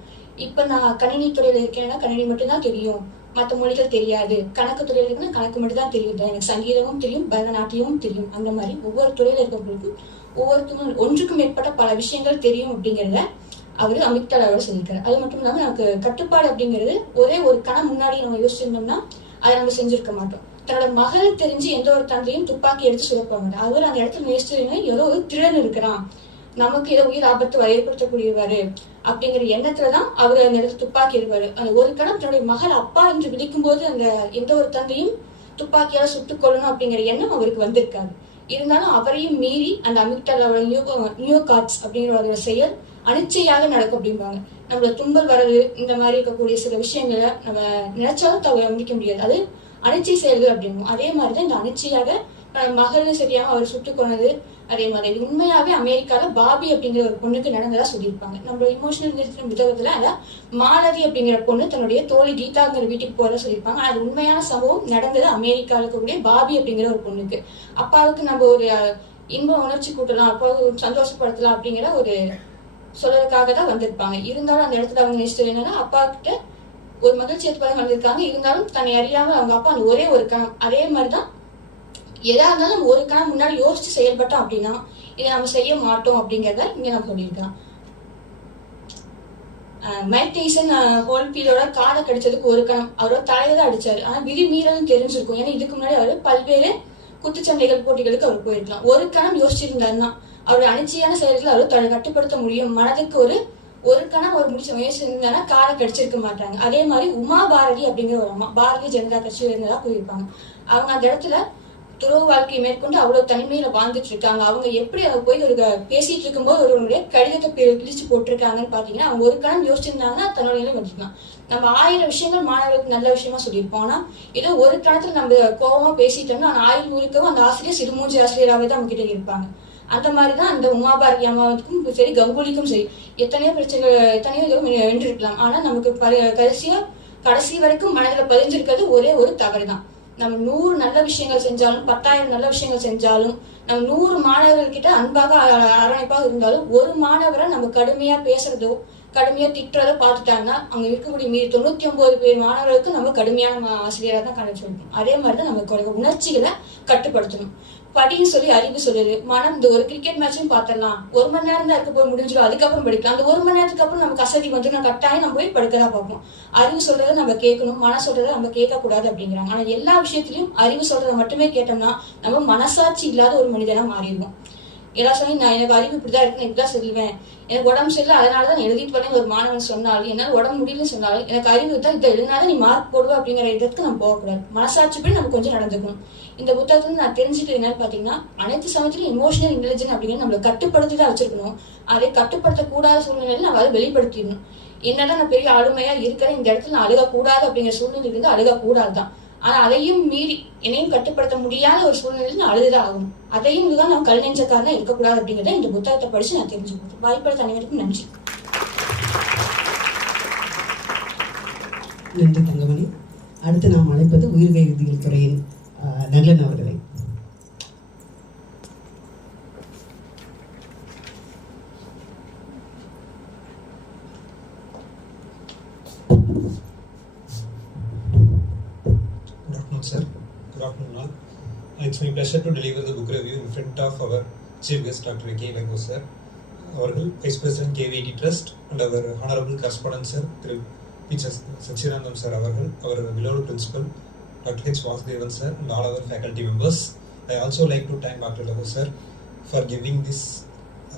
இப்ப நான் கணினி துறையில இருக்கேன்னா கணினி மட்டும்தான் தெரியும், மற்ற மொழிகள் தெரியாது. கணக்கு துறையில இருக்குன்னா கணக்கு மட்டும் தான் தெரியும். எனக்கு சங்கீதமும் தெரியும், பரதநாட்டியமும் தெரியும். அந்த மாதிரி ஒவ்வொரு துறையில இருக்கவங்களுக்கும் ஒவ்வொருத்தரும் ஒன்றுக்கு மேற்பட்ட பல விஷயங்கள் தெரியும் அப்படிங்கிறத அவரு அமிக்டலாவோட சொல்லியிருக்காரு. அது மட்டும் இல்லாம நமக்கு கட்டுப்பாடு அப்படிங்கிறது ஒரே ஒரு கணம் முன்னாடி நம்ம யோசிச்சிருந்தோம்னா அதை நம்ம செஞ்சிருக்க மாட்டோம். தன்னோட மகள் தெரிஞ்சு எந்த ஒரு தந்தையும் துப்பாக்கி எடுத்து சுடப்ப மாட்டார். அவர் அந்த இடத்துல நேசிச்சு ஏதோ ஒரு திருடன் இருக்கிறான், நமக்கு ஏதோ உயிர் ஆபத்து ஏற்படுத்தக்கூடியவாரு அப்படிங்கிற எண்ணத்துலதான் அவர் அந்த இடத்துல துப்பாக்கி இருப்பாரு. அந்த ஒரு கணம் தன்னுடைய மகள் அப்பா என்று விழிக்கும் போது அந்த எந்த ஒரு தந்தையும் துப்பாக்கியால சுட்டுக் கொள்ளணும் அப்படிங்கிற எண்ணம் அவருக்கு வந்திருக்காரு. இருந்தாலும் அவரையும் மீறி அந்த அமிக்டலாவோட நியூ கார்ட்ஸ் அப்படிங்கிற செயல் அனிச்சையாக நடக்கும் அப்படிம்பாங்க. நம்மளோட தும்பல் வரது, இந்த மாதிரி இருக்கக்கூடிய சில விஷயங்களை நம்ம நினைச்சாலும் தவிர்க்க முடியாது. அது அனிச்சை செயல்கள் அப்படிங்கும். அதே மாதிரிதான் இந்த அனிச்சையாக மகள்னு சரியாம அவர் சுட்டுக் கொண்டது. அதே மாதிரி இது உண்மையாவே அமெரிக்கால பாபி அப்படிங்கிற ஒரு பொண்ணுக்கு நடந்ததா சொல்லியிருப்பாங்க. நம்மளோட இமோஷனல் புத்தகத்துல அதான் மாலதி அப்படிங்கிற பொண்ணு தன்னுடைய தோழி கீதாங்கிற வீட்டுக்கு போறத சொல்லியிருப்பாங்க. அது உண்மையான சம்பவம் நடந்தது அமெரிக்கால இருக்கக்கூடிய பாபி அப்படிங்கிற ஒரு பொண்ணுக்கு. அப்பாவுக்கு நம்ம ஒரு இன்ப உணர்ச்சி கூட்டலாம், அப்பாவுக்கு சந்தோஷப்படுத்தலாம் அப்படிங்கிற ஒரு சொல்றதுக்காக தான் வந்திருப்பாங்க. இருந்தாலும் அந்த இடத்துல அவங்க நினைச்சது என்னன்னா, அப்பா கிட்ட ஒரு மகிழ்ச்சி ஏற்பாடு வந்திருக்காங்க. இருந்தாலும் தன்னை அறியாம அவங்க அப்பா அந்த ஒரே ஒரு கணம், அதே மாதிரிதான் எதா இருந்தாலும் ஒரு கணம் முன்னாடி யோசிச்சு செயல்பட்டோம் அப்படின்னா இதை நம்ம செய்ய மாட்டோம் அப்படிங்கிறத இங்க நம்ம சொல்லியிருக்கலாம். மைக் டைசன் ஹோல்ஃபீல்டோட காதை கடிச்சதுக்கு ஒரு கணம் அவரோட தலையில தான் அடிச்சாரு. ஆனா விதி மீறலும் தெரிஞ்சிருக்கும். ஏன்னா இதுக்கு முன்னாடி அவர் பல்வேறு குத்துச்சண்டைகள் போட்டிகளுக்கு அவர் போயிருக்கலாம். ஒரு கணம் யோசிச்சிருந்தாருன்னா அவருடைய அனிச்சையான செயல்களை அவர் கட்டுப்படுத்த முடியும். மனதுக்கு ஒரு கணம் ஒரு முடிச்ச முயற்சி இருந்தாங்கன்னா காரை கடிச்சிருக்க மாட்டாங்க. அதே மாதிரி உமா பாரதி அப்படிங்கிற ஒரு அம்மா பாரதிய ஜனதா கட்சியில இருந்ததா கூறியிருப்பாங்க. அவங்க அந்த இடத்துல துறவு வாழ்க்கையை மேற்கொண்டு அவ்வளவு தனிமையில வாழ்ந்துட்டு இருக்காங்க. அவங்க எப்படி அவங்க போய் ஒரு பேசிட்டு இருக்கும்போது ஒருவருடைய கடிதத்தை கிழிச்சு போட்டிருக்காங்கன்னு பாத்தீங்கன்னா அவங்க ஒரு கணம் யோசிச்சிருந்தாங்கன்னா தன்னோட நிலை வந்துக்கலாம். நம்ம 1000 விஷயங்கள் மாணவர்களுக்கு நல்ல விஷயமா சொல்லியிருப்போம். ஆனா ஏதோ ஒரு கணத்துல நம்ம கோபமா பேசிட்டோம்னா அந்த 1000 இருக்கவும் அந்த ஆசிரியர் சிறுமூஞ்சி ஆசிரியராகவே தான் அவங்க கிட்ட இருப்பாங்க. அந்த மாதிரிதான் அந்த உமாபாரதி அம்மாவுக்கும் சரி, கங்குலிக்கும் சரி, எத்தனையோ பிரச்சனைகள் எத்தனையோ இதுவும் வென்றிருக்கலாம். ஆனா நமக்கு கடைசி வரைக்கும் மனதில் பதிஞ்சிருக்கிறது ஒரே ஒரு தவறு தான். நம்ம 100 நல்ல விஷயங்கள் செஞ்சாலும் 10,000 நல்ல விஷயங்கள் செஞ்சாலும் நம்ம 100 மாணவர்கள் கிட்ட அன்பாக அரவணைப்பாக இருந்தாலும் ஒரு மாணவரை நம்ம கடுமையா பேசுறதோ கடுமையா திட்டுறதோ பார்த்துட்டாங்கன்னா அங்க இருக்கக்கூடிய மீறி 99 பேர் மாணவர்களுக்கு நம்ம கடுமையான ஆசிரியராக தான் கணிச்சிருக்கோம். அதே மாதிரிதான் நம்ம உணர்ச்சிகளை கட்டுப்படுத்தணும். படின்னு சொல்லி அறிவு சொல்லுது. மனம் இந்த ஒரு கிரிக்கெட் மேட்சும் பாத்திரலாம், 1 மணி நேரம் தான் இருக்க போய் முடிஞ்சிடும், அதுக்கப்புறம் படிக்கலாம். அந்த 1 மணி நேரத்துக்கு அப்புறம் நமக்கு அசதி வந்துடும், கட்டாயம் நம்ம போய் படுக்கதான் பார்ப்போம். அறிவு சொல்றதை நம்ம கேட்கணும், மன சொல்றதை நம்ம கேட்கக்கூடாது அப்படிங்கிறாங்க. ஆனா எல்லா விஷயத்திலயும் அறிவு சொல்றதை மட்டுமே கேட்டோம்னா நம்ம மனசாட்சி இல்லாத ஒரு மனிதனா மாறிடுவோம். எல்லாம் சொல்லி நான் எனக்கு அறிவு இப்படிதான் இருக்கு, நான் இப்படிதான் சொல்லுவேன், எனக்கு உடம்பு சரியில்லை அதனாலதான் எழுதிட்டு வரேன் ஒரு மாணவன் சொன்னாலும், என்னால உடம்பு முடியலன்னு சொன்னாலும் எனக்கு அறிவு தான் இதை எழுதினாலும் நீ மார்க் போடுவ அப்படிங்கிற இடத்துக்கு நம்ம போகக்கூடாது. மனசாட்சிப்படி நம்ம கொஞ்சம் நடந்துக்கணும். இந்த புத்தகத்துல நான் தெரிஞ்சுக்கிறது என்னன்னு பாத்தீங்கன்னா, அனைத்து சமயத்திலும் எமோஷனல் இன்டெலிஜென்ஸ் அப்படிங்கிறது நம்மளை கட்டுப்படுத்தி தான் வச்சிருக்கணும். அதை கட்டுப்படுத்தக்கூடாத சூழ்நிலையில நம்ம அதை வெளிப்படுத்திடணும். என்னதான் நான் பெரிய ஆளுமையா இருக்கிறேன், இந்த இடத்துல நான் அழுகக்கூடாது அப்படிங்கிற சூழ்நிலை இருந்து அழுகக்கூடாதுதான். ஆனா அதையும் மீறி என்னையும் கட்டுப்படுத்த முடியாத ஒரு சூழ்நிலையில நான் அழுதுதான் ஆகும். அதையும் இதுதான் நான் கல் நெஞ்சக்காரனா இருக்கக்கூடாது அப்படிங்கிறத இந்த புத்தகத்தை படிச்சு நான் தெரிஞ்சுக்கிறேன். வாய்ப்பளித்த அனைவருக்கும் நன்றி. நன்றி தங்கமணி. அடுத்து நாம் அழைப்பது உயிர்வேதியியல் துறையின் நல்லன் அவர்களை. Sir, good afternoon. It's my pleasure to deliver the book review in front of our chief guest, Dr. K. Elango sir, அவர்கள் vice president KVIT trust and அவர் honourable correspondent sir Thiru P. Sachidanandam sir அவர்கள், அவர் beloved principal Dr. H. Vasudevan sir and all our faculty members. I also like to thank Dr. Elango sir for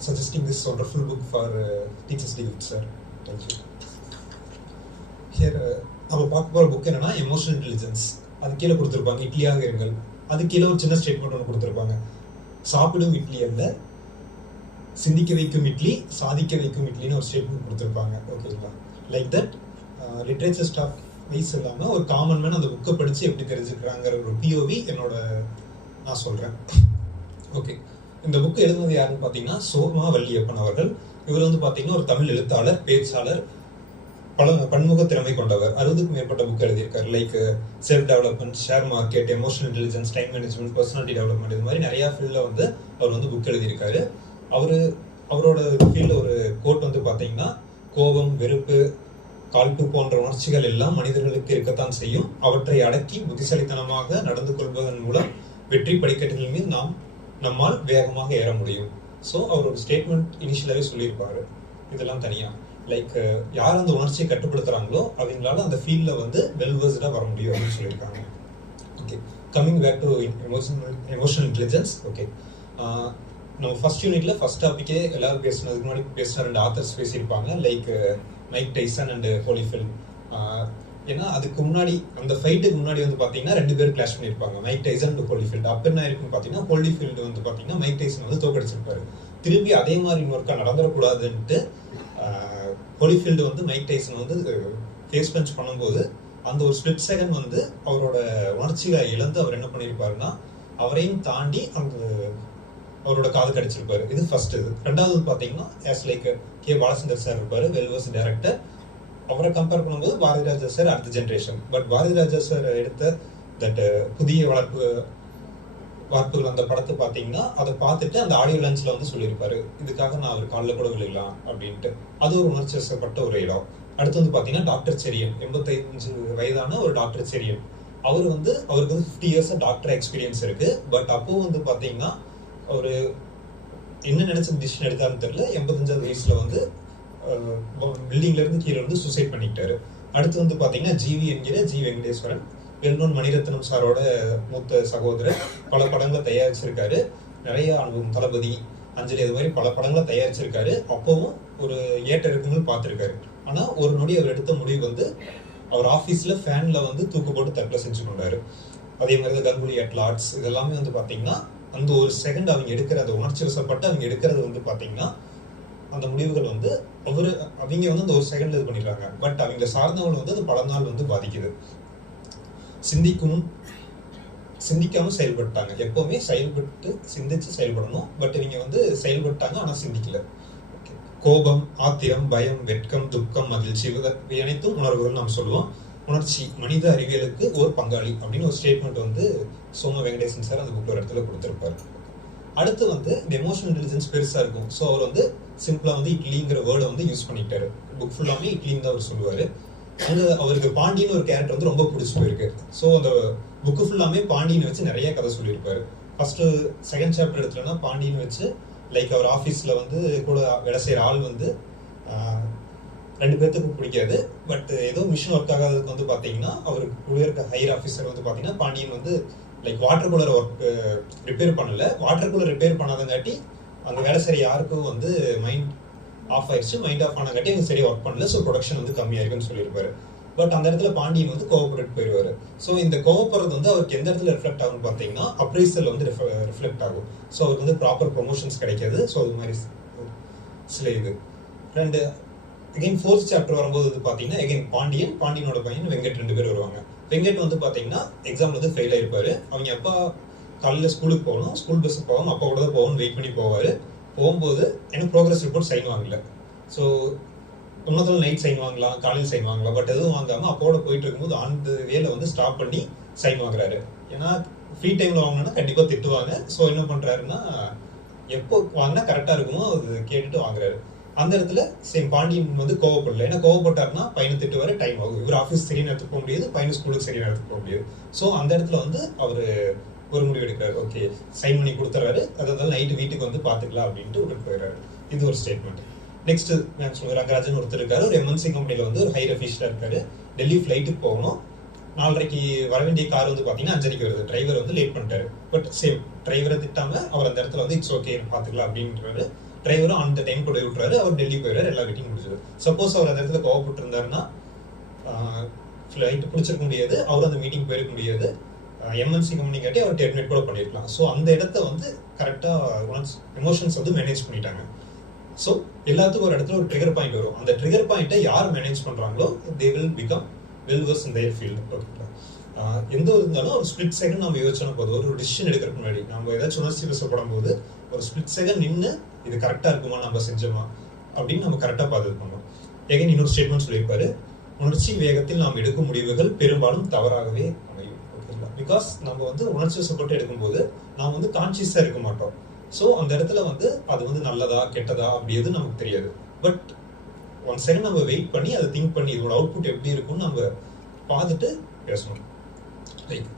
suggesting this wonderful book for Teachers Day gift sir. Thank you. Here நம்ம பார்க்க போகிற book என்னன்னா emotional intelligence. அது கீழே கொடுத்துருப்பாங்க இட்லியாக இருங்கள். அது கீழே ஒரு சின்ன ஸ்டேட்மெண்ட் ஒன்று கொடுத்துருப்பாங்க. சாப்பிடும் இட்லி அல்ல, சிந்திக்க வைக்கும் இட்லி, சாதிக்க வைக்கும் இட்லின்னு ஒரு ஸ்டேட்மெண்ட் கொடுத்துருப்பாங்க. ஓகேங்களா? Like that literature staff wise இல்லாமல் ஒரு காமன் மேன் அந்த புக்கை படித்து எப்படி தெரிஞ்சுக்கிறாங்கிற ஒரு POV நான் சொல்கிறேன். ஓகே, இந்த புக்கு எழுதுனது யாருன்னு பார்த்தீங்கன்னா சோமா வள்ளியப்பன் அவர்கள். இவர் வந்து பார்த்தீங்கன்னா ஒரு தமிழ் எழுத்தாளர், பேச்சாளர், பன்முக திறமை கொண்டவர். 60க்கும் மேற்பட்ட புக் எழுதியிருக்காரு. Like self development, share market, emotional intelligence, time management, personality development, இது மாதிரி நிறையா ஃபீல்டில் வந்து அவர் வந்து புக் எழுதியிருக்காரு. அவரோட ஃபீல்டில் ஒரு கோட் வந்து பார்த்தீங்கன்னா, கோபம், வெறுப்பு, காழ்ப்பு போன்ற உணர்ச்சிகள் எல்லாம் மனிதர்களுக்கு இருக்கத்தான் செய்யும். அவற்றை அடக்கி புத்திசாலித்தனமாக நடந்து கொள்வதன் மூலம் வெற்றி படிக்கட்டுகள் மீது நம்மால் வேகமாக ஏற முடியும். ஸோ அவரோட ஸ்டேட்மெண்ட் இனிஷியலாகவே சொல்லியிருப்பாரு. இதெல்லாம் தனியாக லைக் யார் அந்த உணர்ச்சியை கட்டுப்படுத்துகிறாங்களோ அவங்களால அந்த ஃபீல்டில் வந்து வெல்வர்ஸ்டாக வர முடியும் அப்படின்னு சொல்லியிருக்காங்க. Okay, coming back to emotional intelligence. Okay, நம்ம ஃபர்ஸ்ட் யூனிட்ல ஃபர்ஸ்ட் டாப்பிக்கே எல்லாரும் பேசுனதுக்கு முன்னாடி பேசின 2 ஆத்தர்ஸ் பேசியிருப்பாங்க. Like Mike Tyson and Holyfield. ஏன்னா அதுக்கு முன்னாடி அந்த ஃபைட்டுக்கு முன்னாடி வந்து பார்த்தீங்கன்னா 2 பேர் கிளாஷ் பண்ணியிருப்பாங்க, மைக் டைசன் அண்ட் ஹோலிஃபீல்ட். அப்போ என்ன இருக்குன்னு பார்த்தீங்கன்னா, ஹோலிஃபீல்டு வந்து பார்த்தீங்கன்னா மைக் டைசன் வந்து தோக்கடிச்சிருப்பாரு. திரும்பி அதே மாதிரி இன்னொருக்கா நடந்துடக்கூடாதுன்ட்டு ஹோலிஃபீல்டு வந்து மைக் டைசன் வந்து ஃபேஸ் பஞ்ச் பண்ணும்போது அந்த ஒரு ஸ்பிளிட் செகண்ட் வந்து அவரோட உணர்ச்சிகளை இழந்து அவர் என்ன பண்ணியிருப்பாருன்னா, அவரையும் தாண்டி அவரோட காது கடிச்சிருப்பாரு. இது ஃபர்ஸ்ட். இது ரெண்டாவது பார்த்தீங்கன்னா as like K. Balachander sir இருப்பாரு, வெல்வர்ஸ் டைரக்டர். அவரை கம்பேர் பண்ணும்போது பாரதி ராஜா சார் அடுத்த generation. But Bharathi Raja sir எடுத்த தட் புதிய வார்ப்புகள் அந்த படத்தை பார்த்தீங்கன்னா, அதை பார்த்துட்டு அந்த ஆடியோ லஞ்சில் வந்து சொல்லியிருப்பாரு, இதுக்காக நான் அவர் காலில் கூட விழுகலாம் அப்படின்ட்டு. அது ஒரு உணர்ச்சி வசப்பட்ட ஒரு இடம். அடுத்து வந்து பார்த்தீங்கன்னா டாக்டர் செரியன், 85 வயதான ஒரு டாக்டர் செரியன். அவருக்கு வந்து 50 இயர்ஸ் டாக்டர் எக்ஸ்பீரியன்ஸ் இருக்கு. பட் அப்போ வந்து பார்த்தீங்கன்னா அவர் என்ன நினைச்ச டிசிஷன் எடுத்தாலும் தெரியல, 85வது வயசுல வந்து பில்டிங்ல இருந்து கீழே வந்து சூசைட் பண்ணிக்கிட்டாரு. அடுத்து வந்து பார்த்தீங்கன்னா ஜிவி என்கிற ஜி. வெங்கடேஸ்வரன், வெல்நோன் மணிரத்னம் சாரோட மூத்த சகோதரர். பல படங்களை தயாரிச்சிருக்காரு. நிறைய அனுபவம், தளபதி, அஞ்சலி, அது மாதிரி பல படங்களை தயாரிச்சிருக்காரு. அப்பவும் ஒரு ஏற்ற இறக்கங்கள் பார்த்துருக்காரு. ஆனால் ஒரு நொடி அவர் எடுத்த முடிவு வந்து அவர் ஆஃபீஸில் ஃபேனில் வந்து தூக்கு போட்டு தற்கொலை செஞ்சு கொண்டாரு. அதே மாதிரி தான் கங்குலி அட்லாட்ஸ், இதெல்லாமே வந்து பார்த்தீங்கன்னா அந்த ஒரு செகண்ட் அவங்க எடுக்கிற அந்த உணர்ச்சி வசப்பட்டு அவங்க எடுக்கிறது வந்து பார்த்தீங்கன்னா அந்த முடிவுகள் வந்து அவங்க வந்து அந்த ஒரு செகண்ட்ல இது பண்ணிடுறாங்க. பட் அவங்க சார்ந்தவங்க வந்து அது பல நாள் வந்து பாதிக்குது. சிந்திக்காம செயல்பட்டாங்க. எப்பவுமே சிந்திச்சு செயல்படணும். பட் இவங்க வந்து செயல்பட்டாங்க ஆனா சிந்திக்கல. கோபம், ஆத்திரம், பயம், வெட்கம், துக்கம், மகிழ்ச்சி, இவை அனைத்தும் உணர்வுகள் நாம் சொல்லுவோம். உணர்ச்சி மனித அறிவியலுக்கு ஒரு பங்காளி அப்படின்னு ஒரு ஸ்டேட்மெண்ட் வந்து சோமா வெங்கடேசன் சார் அந்த புக் ஒரு இடத்துல கொடுத்திருப்பாரு. அடுத்து வந்து இந்த எமோஷனல் இன்டெலிஜென்ஸ் பெருசா இருக்கும். ஸோ அவர் வந்து சிம்பிளா வந்து இட்லிங்கிற வேர்டை வந்து யூஸ் பண்ணிட்டாரு. புக் ஃபுல்லாமே இட்லின்னு தான் அவர் சொல்லுவாரு. அங்க அவருக்கு பாண்டியன் ஒரு கேரக்டர் வந்து ரொம்ப பிடிச்சி போயிருக்கு. ஸோ அந்த புக்கு ஃபுல்லாமே பாண்டியனை வச்சு நிறைய கதை சொல்லியிருப்பாரு. ஃபர்ஸ்ட் செகண்ட் சாப்டர் எடுத்துலன்னா பாண்டியன் வச்சு லைக் அவர் ஆஃபீஸ்ல வந்து கூட வேலை செய்யற ஆள் வந்து 2 பேர்த்துக்கும் பிடிக்காது. பட் ஏதோ மிஷின் ஒர்க் ஆகாததுக்கு வந்து பார்த்தீங்கன்னா அவருக்கு கூட இருக்க ஹையர் ஆஃபீஸர் வந்து பார்த்தீங்கன்னா பாண்டியன் வந்து like water cooler work repair பண்ணல. வாட்டர் கூலர் ரிப்பேர் பண்ணாதங்காட்டி அங்கே வேலை செய்ய யாருக்கும் வந்து மைண்ட் ஆஃப் ஆயிடுச்சு. மைண்ட் ஆஃப் ஆனங்காட்டி அவங்க சரியாக ஒர்க் பண்ணல. ஸோ ப்ரொடக்ஷன் வந்து கம்மியாயிருக்குன்னு சொல்லியிருப்பாரு. பட் அந்த இடத்துல பாண்டியன் வந்து கோவப்பட்டு போயிடுவாரு. ஸோ இந்த கோவப்படுறது வந்து அவருக்கு எந்த இடத்துல ரிஃப்ளெக்ட் ஆகும்னு பார்த்தீங்கன்னா அப்ரைசல் வந்து ரிஃப்ளெக்ட் ஆகும். ஸோ அவருக்கு வந்து ப்ராப்பர் ப்ரொமோஷன்ஸ் கிடைக்காது. ஸோ அது மாதிரி சில இது ரெண்டு. அகைன் 4th சாப்டர் வரும்போது வந்து பார்த்தீங்கன்னா அகைன் பாண்டியனோட பையன் வெங்கட் 2 பேர் வருவாங்க. வெங்கட் வந்து பார்த்தீங்கன்னா எக்ஸாம்ல வந்து ஃபெயில் ஆயிருப்பாரு. அவங்க அப்பா காலையில் ஸ்கூலுக்கு போகணும், ஸ்கூல் பஸ்ஸுக்கு போகாமல் அப்பா கூட தான் போகணும்னு வெயிட் பண்ணி போவார். போகும்போது என்ன ப்ரோக்ரஸ் ரிப்போர்ட் சைன் வாங்கல. ஸோ இன்னொரு நைட் சைன் வாங்கலாம், காலையில் சைன் வாங்கலாம். பட் எதுவும் வாங்காமல் அப்போட போயிட்டு இருக்கும்போது அந்த வேலை வந்து ஸ்டாப் பண்ணி சைன் வாங்குறாரு. ஏன்னா ஃப்ரீ டைமில் வாங்கினா கண்டிப்பாக திட்டுவாங்க. ஸோ என்ன பண்ணுறாருன்னா எப்போ வாங்கினா கரெக்டாக இருக்குமோ அது கேட்டுட்டு வாங்குறாரு. அந்த இடத்துல சேம் பாண்டியன் வந்து கோவப்படல. ஏன்னா கோவப்பட்டாருன்னா பையனை திட்டுவாரு, டைம் ஆகும். இவர் ஆஃபீஸ் சரியா எடுத்துக்க போக முடியாது, பையன் ஸ்கூலுக்கு சரியா எடுத்துக்க போக முடியாது. ஸோ அந்த இடத்துல வந்து அவர் ஒரு முடிவு எடுக்கிறாரு, ஓகே சைன் பண்ணி கொடுத்துறாரு, அதாவது நைட்டு வீட்டுக்கு வந்து பார்த்துக்கலாம் அப்படின்ட்டு விட்டு போயிடுறாரு. இது ஒரு ஸ்டேட்மெண்ட். நெக்ஸ்ட் ரங்கராஜன் ஒருத்தர் இருக்காரு, ஒரு எம்என்சி கம்பெனியில் வந்து ஒரு ஹையர் அஃபீஷியலாக இருக்காரு. டெல்லி ஃப்ளைட்டுக்கு போகணும், 4:30 வர வேண்டிய கார் வந்து பார்த்தீங்கன்னா 5:30 வருது. டிரைவர் வந்து லேட் பண்ணிட்டாரு. பட் சேம் டிரைவரை திட்டாம அவர் அந்த இடத்துல வந்து இட்ஸ் ஓகே பார்த்துக்கலாம் அப்படின்றாரு. டிரைவரும் அந்த டைம் கூட விட்டுறாரு, அவர் டெல்லி போயிடுறாரு, எல்லா வீட்டையும் முடிச்சது. சப்போஸ் அவர் அந்த இடத்துல கோவப்பட்டு இருந்தாருன்னா ஃப்ளைட் பிடிச்சிருக்க முடியாது, அவர் அந்த மீட்டிங் போயிருக்க முடியாது, எம்என்சி கம்பெனி காட்டி அவர் டெர்மினேட் கூட பண்ணியிருக்கலாம். ஸோ அந்த இடத்த வந்து கரெக்டாக எமோஷன்ஸ் வந்து மேனேஜ் பண்ணிட்டாங்க. ஸோ எல்லாத்துக்கும் ஒரு இடத்துல ஒரு ட்ரிகர் பாயிண்ட் வரும். அந்த ட்ரிகர் பாயிண்ட்டை யார் மேனேஜ் பண்ணுறாங்களோ they will become well versed in their field. ஓகேங்களா? எந்த ஒரு இருந்தாலும் ஒரு ஸ்பிளிட் செகண்ட் நம்ம யோசிச்சோன்னா போதும். ஒரு டிசிஷன் எடுக்கிறதுக்கு முன்னாடி நம்ம ஏதாச்சும் உணர்ச்சி வசப்படும் போது ஒரு ஸ்பிளிட் செகண்ட் நின்று இது கரெக்டாக இருக்குமா, நம்ம செஞ்சோமா அப்படின்னு நம்ம கரெக்டாக பார்த்து பண்ணோம். எகைன் இன்னொரு ஸ்டேட்மெண்ட் சொல்லியிருப்பாரு, உணர்ச்சி வேகத்தில் நாம் எடுக்கும் முடிவுகள் பெரும்பாலும் தவறாகவே அமையும். ஓகேங்களா? பிகாஸ் நம்ம வந்து உணர்ச்சி வசப்பட்டு எடுக்கும்போது நாம் வந்து கான்சியஸாக இருக்க மாட்டோம். ஸோ அந்த இடத்துல வந்து அது வந்து நல்லதா கெட்டதா அப்படி எதுவும் நமக்கு தெரியாது. பட் 1 செகண்ட் நம்ம வெயிட் பண்ணி அதை திங்க் பண்ணி இதோட அவுட்புட் எப்படி இருக்கும்னு நம்ம பார்த்துட்டு பேசணும். லைக்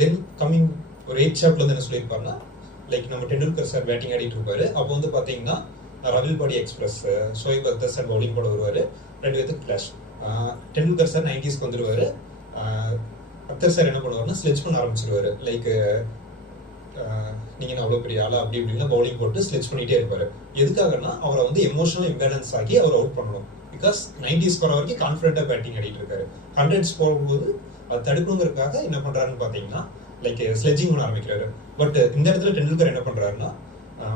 தென் கம்மிங் ஒரு 8th சாப்டர்ல வந்து என்ன சொல்லியிருப்பாருன்னா, லைக் நம்ம டெண்டுல்கர் சார் பேட்டிங் ஆடிட்டு இருப்பாரு. அப்போ வந்து பார்த்தீங்கன்னா Rawalpindi express Shoaib Akhtar sir bowling போட வருவார். 2 பேருக்கு கிளாஷ். டெண்டுல்கர் சார் 90s வந்துடுவார். அக்தர் சார் என்ன பண்ணுவாருன்னா ஸ்லெட்ச் பண்ண ஆரம்பிச்சிருவாரு. லைக் நீங்கள் அவ்வளோ பெரிய ஆளா அப்படி இப்படின்னா பவுலிங் போட்டு ஸ்லெட்ச் பண்ணிகிட்டே இருப்பார். எதுக்காகனா அவரை வந்து எமோஷனல் இம்பேலன்ஸ் ஆகி அவர் அவுட் பண்ணணும். பிகாஸ் 90s போகிற வரைக்கும் கான்ஃபிடென்ட்டாக பேட்டிங் ஆடிட்டு இருக்காரு. 100s போகும்போது அது தடுக்கணுங்கிறதுக்காக என்ன பண்ணுறாருன்னு பார்த்தீங்கன்னா லைக் ஸ்லெட்ஜிங் பண்ண ஆரம்பிக்கிறாரு. பட் இந்த இடத்துல டெண்டுல்கர் என்ன பண்ணுறாருன்னா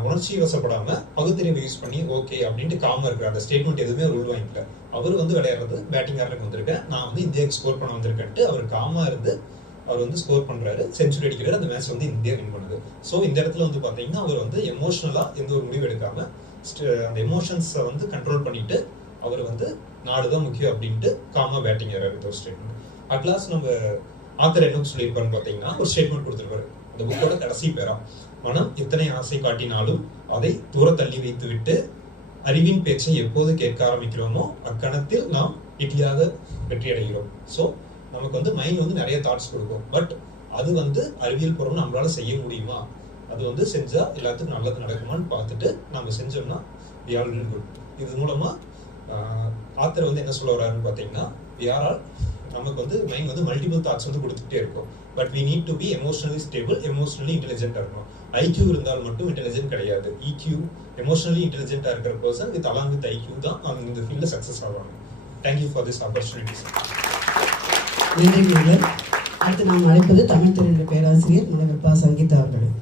உணர்ச்சி வசப்படாமல் பகுத்தறிவை யூஸ் பண்ணி ஓகே அப்படின்ட்டு காமாக இருக்கிறார். அந்த ஸ்டேட்மெண்ட் எதுவுமே ஒரு உள் வாங்கிக்கல. அவர் வந்து விளையாடுறது பேட்டிங் ஆடுறதுக்கு வந்திருக்கேன், நான் வந்து இந்தியாவுக்கு ஸ்கோர் பண்ண வந்திருக்கேன்ட்டு அவர் காமாக இருந்து அவர் வந்து ஸ்கோர் பண்ணுறாரு, செஞ்சுரி அடிக்கிறாரு. அந்த மேட்ச் வந்து இந்தியா வின் பண்ணுது. ஸோ இந்த இடத்துல வந்து பார்த்தீங்கன்னா அவர் வந்து எமோஷனலாக எந்த ஒரு முடிவு எடுக்காமல் அந்த எமோஷன்ஸை வந்து கண்ட்ரோல் பண்ணிட்டு அவர் வந்து நாடு தான் முக்கியம் அப்படின்ட்டு காமாக பேட்டிங் ஆடுறாரு. ஒரு ஸ்டேட்மெண்ட். அட்லாஸ்ட் நம்ம ஆத்தர் என்ன சொல்லியிருப்பாருன்னு பார்த்தீங்கன்னா ஒரு ஸ்டேட்மெண்ட் கொடுத்துருப்பாரு. அந்த புக்கோட கடைசி பேரா, மனம் எத்தனை ஆசை காட்டினாலும் அதை தூர தள்ளி வைத்து விட்டு அறிவின் பேச்சை எப்போது கேட்க ஆரம்பிக்கிறோமோ அக்கணத்தில் நாம் இட்லியாக வெற்றி அடைகிறோம். ஸோ நமக்கு வந்து மைண்ட் வந்து நிறைய தாட்ஸ் கொடுக்கும். பட் அது வந்து அறிவியல் பூர்வம் நம்மளால செய்ய முடியுமா, அது வந்து செஞ்சா எல்லாத்துக்கும் நல்லது நடக்குமான்னு பார்த்துட்டு நம்ம செஞ்சோம்னா we all will good. இது மூலமா ஆத்தர் வந்து என்ன சொல்ல வர்றாருன்னு பார்த்தீங்கன்னா நமக்கு வந்து மைண்ட் வந்து மல்டிபிள் தாட்ஸ் வந்து கொடுத்துட்டே இருக்கும். But we need to be emotionally stable, emotionally intelligent இருக்கணும். IQ இருந்தால் மட்டும் இன்டெலிஜென்ட் கிடையாது. EQ emotionally intelligent இருக்கிற person with along with IQ தான் அவங்க இந்த ஃபீல்ட்ல சக்சஸ் ஆவாங்க. Thank you for this opportunity. நன்றி முருகன். அடுத்து நாம் அழைப்பது தமிழ் துறையின் பேராசிரியர் முனைவர் ப. சங்கீதா அவர்கள்.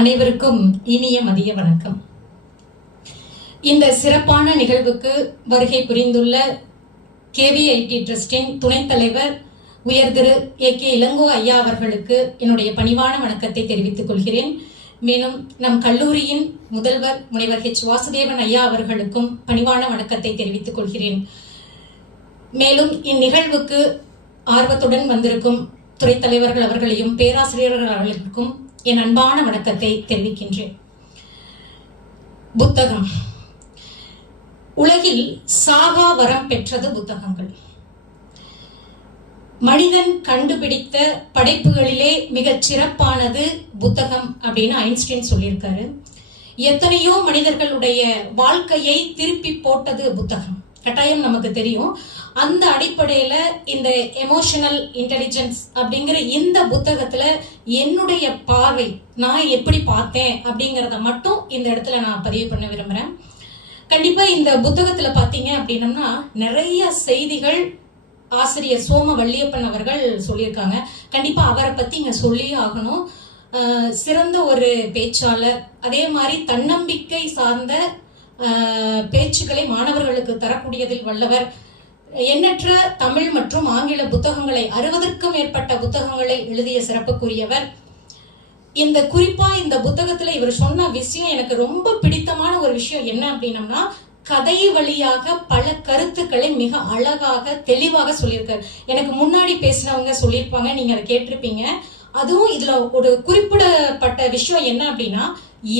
அனைவருக்கும் இனிய மதிய வணக்கம். இந்த சிறப்பான நிகழ்வுக்கு வருகை புரிந்துள்ள KVIT ட்ரஸ்டின் துணைத் தலைவர் உயர் திரு AK இளங்கோ ஐயா அவர்களுக்கு என்னுடைய பணிவான வணக்கத்தை தெரிவித்துக் கொள்கிறேன். மேலும் நம் கல்லூரியின் முதல்வர் முனைவர் H. வாசுதேவன் ஐயா அவர்களுக்கும் பணிவான வணக்கத்தை தெரிவித்துக் கொள்கிறேன். மேலும் இந்நிகழ்வுக்கு ஆர்வத்துடன் வந்திருக்கும் துறைத் தலைவர்கள் அவர்களையும் பேராசிரியர்கள் அவர்களுக்கும் என் அன்பான வணக்கத்தை தெரிவிக்கின்றேன். புத்தகம் உலகில் சாகா வரம் பெற்றது புத்தகங்கள். மனிதன் கண்டுபிடித்த படைப்புகளிலே மிகச் சிறப்பானது புத்தகம் அப்படின்னு ஐன்ஸ்டைன் சொல்லியிருக்காரு. எத்தனையோ மனிதர்களுடைய வாழ்க்கையை திருப்பி போட்டது புத்தகம். கட்டாயம் நமக்கு தெரியும். அந்த அடிப்படையில இந்த எமோஷனல் இன்டெலிஜென்ஸ் அப்படிங்கிற இந்த புத்தகத்துல என்னுடைய பார்வை நான் எப்படி பார்த்தேன் அப்படிங்கிறத மட்டும் இந்த இடத்துல நான் பதிவு பண்ண விரும்புறேன். கண்டிப்பா இந்த புத்தகத்துல பாத்தீங்க அப்படின்னம்னா நிறைய செய்திகள் ஆசிரியர் சோம வள்ளியப்பன் அவர்கள் சொல்லியிருக்காங்க. கண்டிப்பா அவரை பத்தி இங்க சொல்லியே ஆகணும். சிறந்த ஒரு பேச்சாளர், அதே மாதிரி தன்னம்பிக்கை சார்ந்த பேச்சுக்களை மாணவர்களுக்கு தரக்கூடியதில் வல்லவர், எண்ணற்ற தமிழ் மற்றும் ஆங்கில புத்தகங்களை 60க்கும் மேற்பட்ட புத்தகங்களை எழுதிய சிறப்புக்குரியவர். இந்த குறிப்பா இந்த புத்தகத்துல இவர் சொன்ன விஷயம் எனக்கு ரொம்ப பிடித்தமான ஒரு விஷயம் என்ன அப்படின்னம்னா, கதை வழியாக பல கருத்துக்களை மிக அழகாக தெளிவாக சொல்லியிருக்காரு. எனக்கு முன்னாடி பேசினவங்க சொல்லியிருப்பாங்க, நீங்க அதை கேட்டிருப்பீங்க. அதுவும் இதுல ஒரு குறிப்பிடப்பட்ட விஷயம் என்ன அப்படின்னா,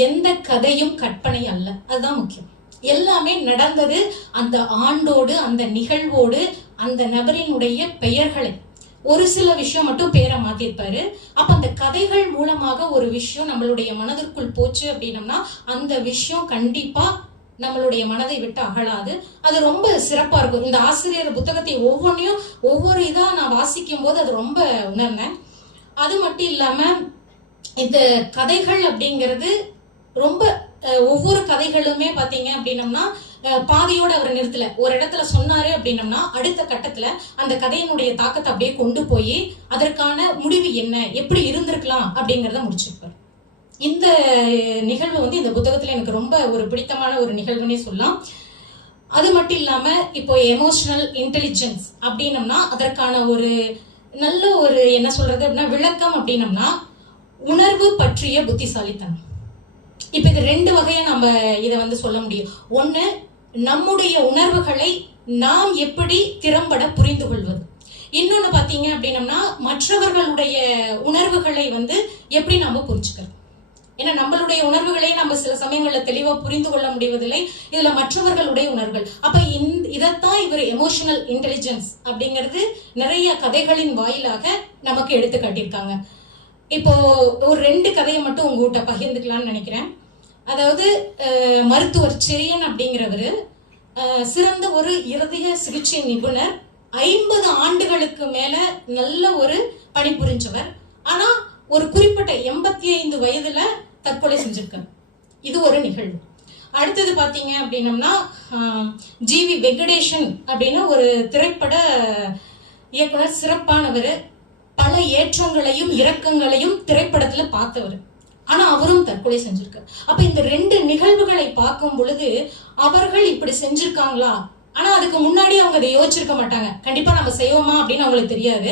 எந்த கதையும் கற்பனை அல்ல, அதுதான் முக்கியம். எல்லாமே நடந்தது அந்த ஆண்டோடு, அந்த நிகழ்வோடு, அந்த நபரினுடைய பெயர்களை, ஒரு சில விஷயம் மட்டும் பேரை மாத்திருப்பாரு. அப்ப அந்த கதைகள் மூலமாக ஒரு விஷயம் நம்மளுடைய மனதிற்குள் போச்சு அப்படின்னம்னா அந்த விஷயம் கண்டிப்பா நம்மளுடைய மனதை விட்டு அகலாது. அது ரொம்ப சிறப்பா இருக்கும். இந்த ஆசிரியர் புத்தகத்தை ஒவ்வொன்றையும் ஒவ்வொரு இதா நான் வாசிக்கும் போது அது ரொம்ப உணர்ந்தேன். அது மட்டும் இல்லாம இந்த கதைகள் அப்படிங்கிறது ரொம்ப ஒவ்வொரு கதைகளுமே பாத்தீங்க அப்படின்னம்னா பாதியோட அவர் நிறுத்தல. ஒரு இடத்துல சொன்னாரு அப்படின்னம்னா அடுத்த கட்டத்துல அந்த கதையினுடைய தாக்கத்தை அப்படியே கொண்டு போய் அதற்கான முடிவு என்ன, எப்படி இருந்திருக்கலாம் அப்படிங்கறத முடிச்சிருப்பார். இந்த நிகழ்வு வந்து இந்த புத்தகத்துல எனக்கு ரொம்ப ஒரு பிடித்தமான ஒரு நிகழ்வுன்னே சொல்லலாம். அது மட்டும் இல்லாம இப்போ எமோஷனல் இன்டெலிஜென்ஸ் அப்படின்னம்னா அதற்கான ஒரு நல்ல ஒரு என்ன சொல்றது அப்படின்னா விளக்கம் அப்படின்னம்னா உணர்வு பற்றிய புத்திசாலித்தனம். இப்ப இது ரெண்டு வகையா நம்ம இதை வந்து சொல்ல முடியும். ஒண்ணு, நம்முடைய உணர்வுகளை நாம் எப்படி திறம்பட புரிந்து கொள்வது. இன்னொன்னு பாத்தீங்க அப்படின்னம்னா மற்றவர்களுடைய உணர்வுகளை வந்து எப்படி நாம புரிஞ்சுக்கிறது. ஏன்னா நம்மளுடைய உணர்வுகளே நம்ம சில சமயங்கள்ல தெளிவா புரிந்து கொள்ள முடிவதில்லை, இதுல மற்றவர்களுடைய உணர்வுகள். அப்ப இதைத்தான் இவர் எமோஷனல் இன்டெலிஜென்ஸ் அப்படிங்கிறது நிறைய கதைகளின் வாயிலாக நமக்கு எடுத்து காட்டியிருக்காங்க. இப்போ ஒரு 2 கதையை மட்டும் உங்ககிட்ட பகிர்ந்துக்கலாம்னு நினைக்கிறேன். அதாவது மருத்துவர் செரியன் அப்படிங்கிறவரு சிறந்த ஒரு இருதய சிகிச்சை நிபுணர், 50 ஆண்டுகளுக்கு மேல நல்ல ஒரு பணிபுரிஞ்சவர். ஆனா ஒரு குறிப்பிட்ட 85 வயதுல தற்கொலை செஞ்சிருக்காரு. இது ஒரு நிகழ்வு. அடுத்தது பாத்தீங்க அப்படின்னம்னா ஜிவி வெங்கடேஷன் அப்படின்னு ஒரு திரைப்பட இயக்குனர், சிறப்பானவர், பல ஏற்றங்களையும் இறக்கங்களையும் திரைப்படத்துல பார்த்தவர். ஆனா அவரும் தற்கொலை செஞ்சிருக்காரு. அப்ப இந்த 2 நிகழ்வுகளை பார்க்கும் பொழுது அவர்கள் இப்படி செஞ்சிருக்காங்களா, ஆனா அதுக்கு முன்னாடி அவங்க அதை யோசிச்சிருக்க மாட்டாங்க. கண்டிப்பா நம்ம செய்வோமா அப்படின்னு அவங்களுக்கு தெரியாது.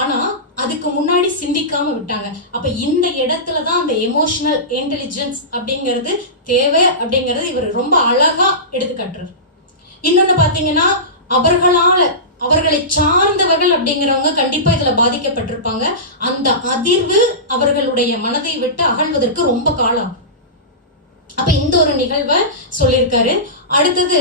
ஆனா அதுக்கு முன்னாடி சிந்திக்காம விட்டாங்க. அப்ப இந்த இடத்துலதான் அந்த எமோஷனல் இன்டெலிஜென்ஸ் அப்படிங்கிறது தேவை அப்படிங்கறது இவர் ரொம்ப அழகா எடுத்துக்காட்டுறாரு. இன்னொன்னு பாத்தீங்கன்னா அவர்களை சார்ந்தவர்கள் அப்படிங்கிறவங்க கண்டிப்பா இதுல பாதிக்கப்பட்டிருப்பாங்க. அந்த அதிர்வு அவர்களுடைய மனதை விட்டு அகழ்வதற்கு ரொம்ப காலம். அப்ப இந்த ஒரு நிகழ்வை சொல்லியிருக்காரு. அடுத்தது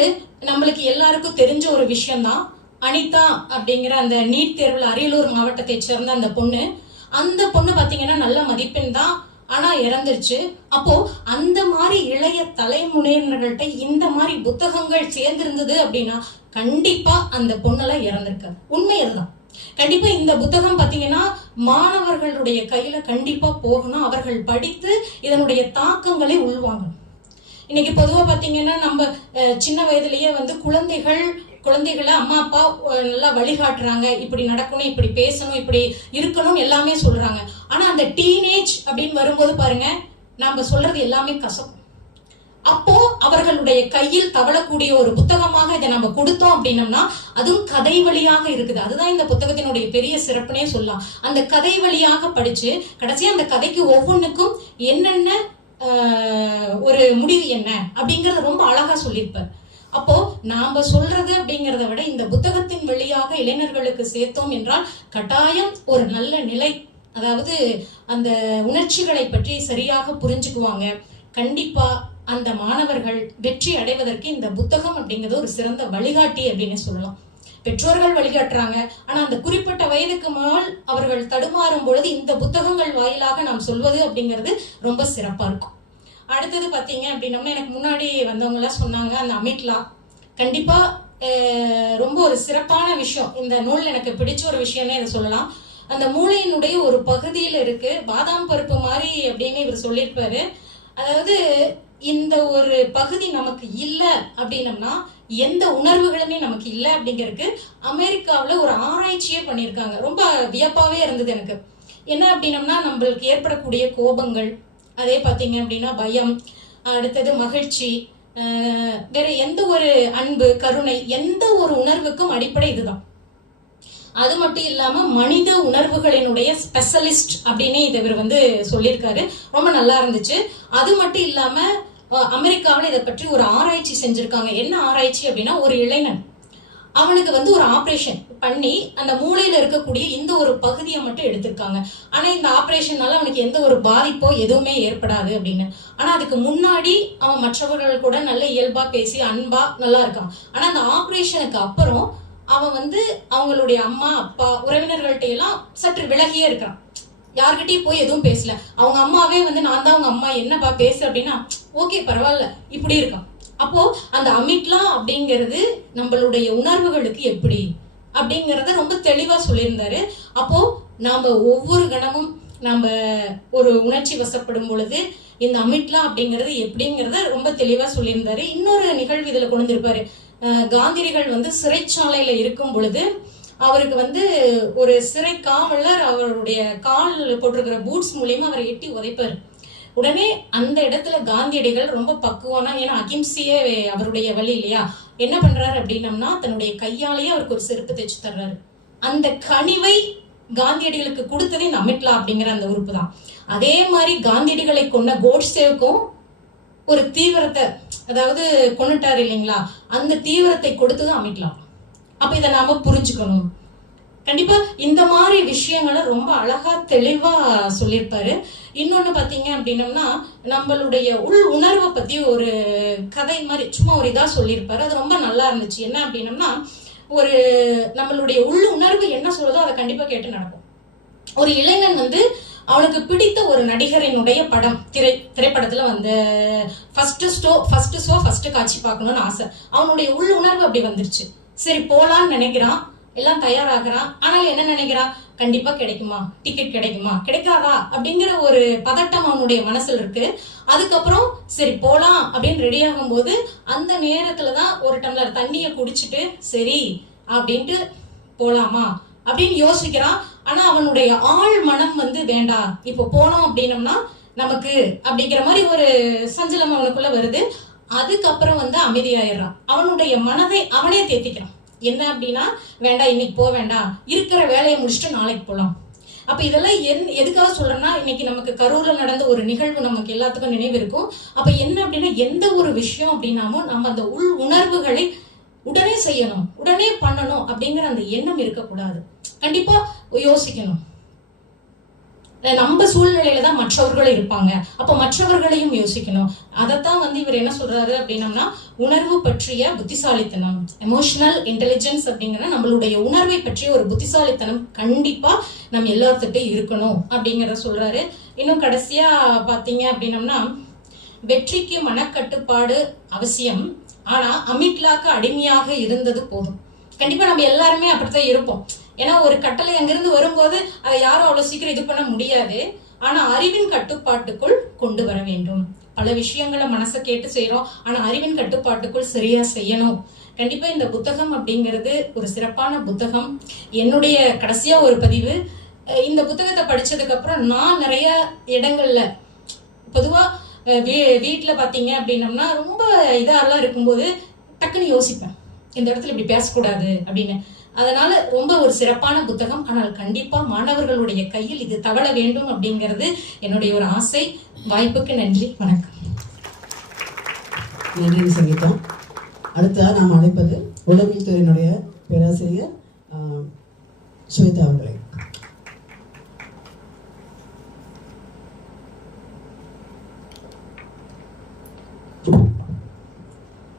நம்மளுக்கு எல்லாருக்கும் தெரிஞ்ச ஒரு விஷயம்தான், அனிதா அப்படிங்கிற அந்த நீட் தேர்வுல அரியலூர் மாவட்டத்தை சேர்ந்த அந்த பொண்ணு பாத்தீங்கன்னா நல்ல மதிப்பெண் தான், ஆனா இறந்துருச்சு. அப்போ அந்த மாதிரி இளைய தலைமுறையினர்கள்ட்ட இந்த மாதிரி புத்தகங்கள் சேர்ந்திருந்தது அப்படின்னா கண்டிப்பா அந்த பொண்ணெல்லாம் இறந்திருக்காது. உண்மை அதுதான். கண்டிப்பா இந்த புத்தகம் பாத்தீங்கன்னா மாணவர்களுடைய கையில கண்டிப்பா போகணும், அவர்கள் படித்து இதனுடைய தாக்கங்களை உள்வாங்கணும். இன்னைக்கு பொதுவா பாத்தீங்கன்னா நம்ம சின்ன வயதிலேயே வந்து குழந்தைகளை அம்மா அப்பா நல்லா வழிகாட்டுறாங்க, இப்படி நடக்கணும், இப்படி பேசணும், இப்படி இருக்கணும் எல்லாமே சொல்றாங்க. ஆனா அந்த டீனேஜ் அப்படின்னு வரும்போது பாருங்க, நாம சொல்றது எல்லாமே கசக்கும். அப்போ அவர்களுடைய கையில் தவழக்கூடிய ஒரு புத்தகமாக இதை நம்ம கொடுத்தோம் அப்படின்னம்னா அதுவும் கதை வழியாக இருக்குது. அதுதான் இந்த புத்தகத்தினுடைய பெரிய சிறப்புனே சொல்லலாம். அந்த கதை வழியாக படிச்சு கடைசியா அந்த கதைக்கு ஒவ்வொன்றுக்கும் என்னென்ன ஒரு முடிவு என்ன அப்படிங்கறத ரொம்ப அழகா சொல்லியிருப்பார். அப்போ நாம சொல்றது அப்படிங்கறத விட இந்த புத்தகத்தின் வழியாக இளைஞர்களுக்கு சேர்த்தோம் என்றால் கட்டாயம் ஒரு நல்ல நிலை, அதாவது அந்த உணர்ச்சிகளை பற்றி சரியாக புரிஞ்சுக்குவாங்க. கண்டிப்பா அந்த மாணவர்கள் வெற்றி அடைவதற்கு இந்த புத்தகம் அப்படிங்கிறது ஒரு சிறந்த வழிகாட்டி அப்படின்னு சொல்லலாம். பெற்றோர்கள் வழிகாட்டுறாங்க, ஆனா அந்த குறிப்பிட்ட வயதுக்கு மேல் அவர்கள் தடுமாறும் பொழுது இந்த புத்தகங்கள் வாயிலாக நாம் சொல்வது அப்படிங்கிறது ரொம்ப சிறப்பா இருக்கும். அடுத்தது பாத்தீங்க அப்படின்னா எனக்கு முன்னாடி வந்தவங்க எல்லாம் சொன்னாங்க அந்த அமித்லா, கண்டிப்பா ரொம்ப ஒரு சிறப்பான விஷயம். இந்த நூல் எனக்கு பிடிச்ச ஒரு விஷயம்னே இதை சொல்லலாம். அந்த மூளையினுடைய ஒரு பகுதியில இருக்கு பாதாம் பருப்பு மாதிரி அப்படின்னு இவர் சொல்லியிருப்பாரு. அதாவது இந்த ஒரு பகுதி நமக்கு இல்லை அப்படின்னம்னா எந்த உணர்வுகளுமே நமக்கு இல்லை அப்படிங்கிறதுக்கு அமெரிக்காவில் ஒரு ஆராய்ச்சியே பண்ணியிருக்காங்க. ரொம்ப வியப்பாவே இருந்தது எனக்கு. என்ன அப்படின்னம்னா நம்மளுக்கு ஏற்படக்கூடிய கோபங்கள், அதே பார்த்தீங்க அப்படின்னா பயம், அடுத்தது மகிழ்ச்சி, வேற எந்த ஒரு அன்பு, கருணை, எந்த ஒரு உணர்வுக்கும் அடிப்படை இதுதான். அது மட்டும் இல்லாம மனித உணர்வுகளினுடைய ஸ்பெஷலிஸ்ட் அப்படின்னு இவர் வந்து சொல்லியிருக்காரு. ரொம்ப நல்லா இருந்துச்சு. அது மட்டும் இல்லாம அமெரிக்காவில் இதை பற்றி ஒரு ஆராய்ச்சி செஞ்சிருக்காங்க. என்ன ஆராய்ச்சி அப்படின்னா, ஒரு இளைஞன் அவனுக்கு வந்து ஒரு ஆப்ரேஷன் பண்ணி அந்த மூளையில இருக்கக்கூடிய இந்த ஒரு பகுதியை மட்டும் எடுத்திருக்காங்க. ஆனா இந்த ஆப்ரேஷனால அவனுக்கு எந்த ஒரு பாதிப்போ எதுவுமே ஏற்படாது அப்படின்னு. ஆனா அதுக்கு முன்னாடி அவன் மற்றவர்கள் கூட நல்ல இயல்பா பேசி அன்பா நல்லா இருக்கான். ஆனா அந்த ஆப்ரேஷனுக்கு அப்புறம் அவன் வந்து அவங்களுடைய அம்மா அப்பா உறவினர்கள்ட்ட எல்லாம் சற்று விலகியே இருக்கான். யார்கிட்டயும் போய் எதுவும் பேசல. அவங்க அம்மாவே வந்து நான் தான் அவங்க அம்மா, என்னப்பா பேசு அப்படின்னா ஓகே பரவாயில்ல இப்படி இருக்கான். அப்போ அந்த அமிக்லா அப்படிங்கிறது நம்மளுடைய உணர்வுகளுக்கு எப்படி அப்படிங்கறத ரொம்ப தெளிவா சொல்லியிருந்தாரு. அப்போ நாம ஒவ்வொரு கணமும் நம்ம ஒரு உணர்ச்சி வசப்படும் பொழுது இந்த அமிக்லா அப்படிங்கிறது எப்படிங்கறத ரொம்ப தெளிவா சொல்லியிருந்தாரு. இன்னொரு நிகழ்வு இதுல கொண்டு வந்திருப்பாரு. காந்தியடிகள் வந்து சிறைச்சாலையில இருக்கும் பொழுது அவருக்கு வந்து ஒரு சிறை காவலர் அவருடைய கால் போட்டிருக்கிற பூட்ஸ் மூலியமா அவரை எட்டி உதைப்பாரு. உடனே அந்த இடத்துல காந்தியடிகள் ரொம்ப பக்குவானா, ஏன்னா அகிம்சையே அவருடைய வழி இல்லையா, என்ன பண்றாரு அப்படின்னம்னா தன்னுடைய கையாலேயே அவருக்கு ஒரு செருப்பு தைச்சு தர்றாரு. அந்த கனிவை காந்தியடிகளுக்கு கொடுத்தது இந்த அமிக்லா அப்படிங்கிற அந்த உறுப்பு தான். அதே மாதிரி காந்தியடிகளை கொண்ட கோட்சேவுக்கும் ஒரு தீவிரத்தை, அதாவது கொண்டுட்டாரு இல்லைங்களா, அந்த தீவிரத்தை கொடுத்தது அமிக்லா. அப்ப இதை நாம புரிஞ்சுக்கணும். கண்டிப்பா இந்த மாதிரி விஷயங்களை ரொம்ப அழகா தெளிவா சொல்லியிருப்பாரு. இன்னொன்னு பாத்தீங்க அப்படின்னம்னா நம்மளுடைய உள் உணர்வை பத்தி ஒரு கதை மாதிரி சும்மா ஒரு இதா சொல்லியிருப்பாரு. அது ரொம்ப நல்லா இருந்துச்சு. என்ன அப்படின்னம்னா ஒரு நம்மளுடைய உள் உணர்வு என்ன சொல்றதோ அதை கண்டிப்பா கேட்டு நடக்கும். ஒரு இளைஞன் வந்து அவனுக்கு பிடித்த ஒரு நடிகரினுடைய படம் திரைப்படத்துல வந்து ஃபர்ஸ்ட் காட்சி பார்க்கணும்னு ஆசை. அவனுடைய உள் உணர்வு அப்படி வந்துருச்சு. சரி போலான்னு நினைக்கிறான், எல்லாம் தயாராகிறான். ஆனால் என்ன நினைக்கிறான், கண்டிப்பா கிடைக்குமா, டிக்கெட் கிடைக்குமா கிடைக்காதா அப்படிங்கிற ஒரு பதட்டம் அவனுடைய மனசுல இருக்கு. அதுக்கப்புறம் சரி போலாம் அப்படின்னு ரெடி ஆகும் போது அந்த நேரத்துலதான் ஒரு டம்ளர் தண்ணிய குடிச்சிட்டு சரி அப்படின்ட்டு போலாமா அப்படின்னு யோசிக்கிறான். ஆனா அவனுடைய ஆழ் மனம் வந்து வேண்டாம், இப்ப போனோம் அப்படின்னம்னா நமக்கு அப்படிங்கிற மாதிரி ஒரு சஞ்சலம் அவனுக்குள்ள வருது. அதுக்கப்புறம் வந்து அமைதியாயிடுறான். அவனுடைய மனதை அவனே தேத்திக்கிறான். என்ன அப்படின்னா வேண்டாம் இன்னைக்கு போக வேண்டாம், இருக்கிற வேலையை முடிச்சுட்டு நாளைக்கு போலாம். அப்ப இதெல்லாம் எதுக்காக சொல்றேன்னா இன்னைக்கு நமக்கு கரூர்ல நடந்த ஒரு நிகழ்வு நமக்கு எல்லாத்துக்கும் நினைவு இருக்கும். அப்ப என்ன அப்படின்னா எந்த ஒரு விஷயம் அப்படின்னாமோ நம்ம அந்த உள் உணர்வுகளை உடனே செய்யணும், உடனே பண்ணணும் அப்படிங்கிற அந்த எண்ணம் இருக்கக்கூடாது. கண்டிப்பா யோசிக்கணும். நம்ம சூழ்நிலையில தான் மற்றவர்களும் இருப்பாங்க, அப்ப மற்றவர்களையும் யோசிக்கணும். அதைத்தான் வந்து இவர் என்ன சொல்றாரு அப்படின்னம்னா உணர்வு பற்றிய புத்திசாலித்தனம், எமோஷனல் இன்டெலிஜென்ஸ் அப்படிங்கிற நம்மளுடைய உணர்வை பற்றிய ஒரு புத்திசாலித்தனம் கண்டிப்பா நம்ம எல்லாத்துக்கிட்டே இருக்கணும் அப்படிங்கிறத சொல்றாரு. இன்னும் கடைசியா பாத்தீங்க அப்படின்னம்னா வெற்றிக்கு மனக்கட்டுப்பாடு அவசியம், ஆனா அமிக்லாக்கு அடிமையாக இருந்தது போதும். கண்டிப்பா நம்ம எல்லாருமே அப்படித்தான் இருப்போம். ஏன்னா ஒரு கட்டளை அங்கிருந்து வரும்போது அதை யாரும் அவ்வளவு சீக்கிரம் இது பண்ண முடியாது. ஆனா அறிவின் கட்டுப்பாட்டுக்குள் கொண்டு வர வேண்டும். பல விஷயங்களை மனசை கேட்டு செய்யறோம், ஆனா அறிவின் கட்டுப்பாட்டுக்குள் சரியா செய்யணும். கண்டிப்பா இந்த புத்தகம் அப்படிங்கிறது ஒரு சிறப்பான புத்தகம். என்னுடைய கடைசியா ஒரு பதிவு, இந்த புத்தகத்தை படிச்சதுக்கு அப்புறம் நான் நிறைய இடங்கள்ல பொதுவா வீட்டுல பாத்தீங்க அப்படின்னம்னா ரொம்ப இதெல்லாம் இருக்கும்போது டக்குன்னு யோசிப்பேன், இந்த இடத்துல இப்படி பேசக்கூடாது அப்படின்னு. அதனால ரொம்ப ஒரு சிறப்பான புத்தகம். ஆனால் கண்டிப்பா மாணவர்களுடைய கையில் இது தவழ வேண்டும் அப்படிங்கிறது என்னுடைய ஒரு ஆசை. வாய்ப்புக்கு நன்றி, வணக்கம். நன்றி சங்கீதா. அடுத்ததா நாம் அழைப்பது உளவியல் துறையினுடைய பேராசிரியர் ஸ்வேதா அவர்களை.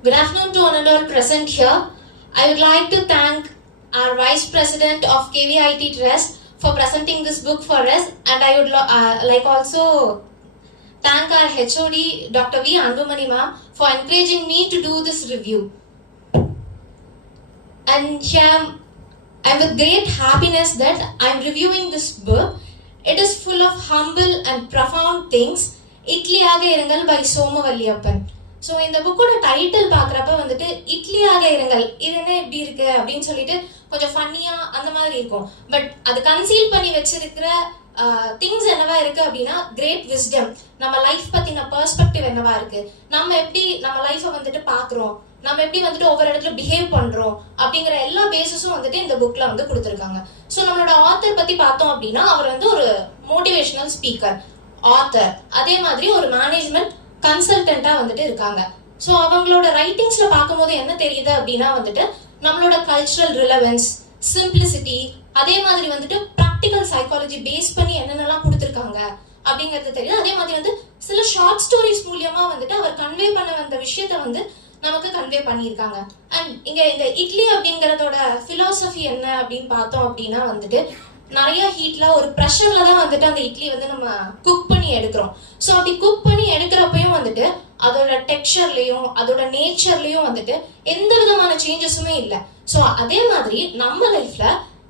Good afternoon to one and all present here. I would like to thank our Vice President of KVIT Trust for presenting this book for us, and I would like also thank our HOD Dr. V. Anbumani ma'am for encouraging me to do this review. And here I'm with great happiness that I'm reviewing this book. It is full of humble and profound things. Itliyaga Irangal by Soma Valliyappan. So இந்த புக்கோட title பார்க்குறப்ப வந்துட்டு இட்லியாக இருங்கள், இது என்ன எப்படி இருக்கு அப்படின்னு சொல்லிட்டு கொஞ்சம் ஃபன்னியா அந்த மாதிரி இருக்கும். பட் அது கன்சீல் பண்ணி வச்சிருக்கிற திங்ஸ் என்னவா இருக்கு அப்படின்னா கிரேட் விஸ்டம், நம்ம லைஃப் பத்தின பெர்ஸ்பெக்டிவ் என்னவா இருக்கு, நம்ம எப்படி நம்ம லைஃபை வந்துட்டு பாக்குறோம், நம்ம எப்படி வந்துட்டு ஒவ்வொரு இடத்துல பிஹேவ் பண்றோம் அப்படிங்கிற எல்லா பேசிஸும் வந்துட்டு இந்த புக்ல வந்து கொடுத்துருக்காங்க. ஸோ நம்மளோட ஆத்தர் பத்தி பார்த்தோம் அப்படின்னா அவர் வந்து ஒரு மோட்டிவேஷனல் ஸ்பீக்கர், ஆத்தர், அதே மாதிரி ஒரு மேனேஜ்மெண்ட் கன்சல்டன்டா வந்துட்டு இருக்காங்க. ஸோ அவங்களோட ரைட்டிங்ஸ்ல பார்க்கும்போது என்ன தெரியுது அப்படின்னா வந்துட்டு நம்மளோட கல்ச்சுரல் ரிலவன்ஸ், சிம்பிளிசிட்டி, அதே மாதிரி வந்துட்டு ப்ராக்டிக்கல் சைக்காலஜி பேஸ் பண்ணி என்னென்னலாம் கொடுத்துருக்காங்க அப்படிங்கிறது தெரியுது. அதே மாதிரி வந்து சில ஷார்ட் ஸ்டோரிஸ் மூலியமா வந்துட்டு அவர் கன்வே பண்ண வந்த விஷயத்த வந்து நமக்கு கன்வே பண்ணியிருக்காங்க. அண்ட் இங்க இந்த இட்லி அப்படிங்கறதோட பிலாசபி என்ன அப்படின்னு பார்த்தோம் அப்படின்னா வந்துட்டு நிறைய ஹீட்ல ஒரு ப்ரெஷர்ல தான் வந்துட்டு அந்த இட்லி வந்து நம்ம குக் பண்ணி எடுக்கிறோம். ஸோ அப்படி குக் பண்ணி எடுக்கிறப்பையும் வந்துட்டு அதோட டெக்ஸ்சர்லயும் அதோட நேச்சர்லயும் வந்துட்டு எந்த விதமான சேஞ்சஸுமே இல்லை. ஸோ அதே மாதிரி நம்ம லைஃப்ல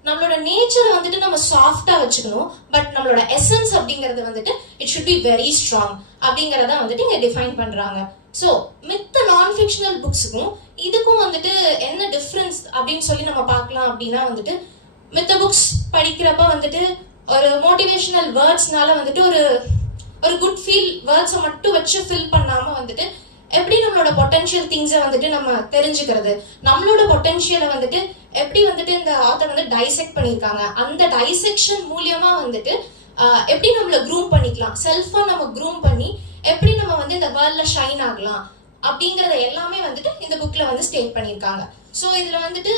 நம்மளோட நேச்சரை வந்துட்டு நம்ம சாஃப்டா வச்சுக்கணும், பட் நம்மளோட எசன்ஸ் அப்படிங்கறது வந்துட்டு it should be very strong அப்படிங்கறத வந்துட்டு இங்க டிஃபைன் பண்றாங்க. ஸோ மித்த நான் ஃபிக்ஷனல் புக்ஸுக்கும் இதுக்கும் வந்துட்டு என்ன டிஃப்ரென்ஸ் அப்படின்னு சொல்லி நம்ம பார்க்கலாம் அப்படின்னா வந்துட்டு மித்த புக்ஸ் படிக்கிறப்ப வந்துட்டு ஒரு மோட்டிவேஷனல் வேர்ட்ஸ்னால வந்துட்டு ஒரு குட் ஃபீல் வேர்ட்ஸை மட்டும் வச்சு ஃபில் பண்ணாம வந்துட்டு எப்படி நம்மளோட பொட்டன்ஷியல் திங்ஸை வந்துட்டு நம்ம தெரிஞ்சுக்கிறது, நம்மளோட பொட்டன்ஷியலை வந்துட்டு எப்படி வந்துட்டு இந்த ஆத்தர் வந்து டைசெக்ட் பண்ணியிருக்காங்க, அந்த டைசெக்ஷன் மூலியமா வந்துட்டு எப்படி நம்மள க்ரூம் பண்ணிக்கலாம், செல்ஃபா நம்ம க்ரூம் பண்ணி எப்படி நம்ம வந்து இந்த வேர்ல்ட்ல ஷைன் ஆகலாம் அப்படிங்கறத எல்லாமே வந்துட்டு இந்த புக்ல வந்து ஸ்டேட் பண்ணியிருக்காங்க. ஸோ இதுல வந்துட்டு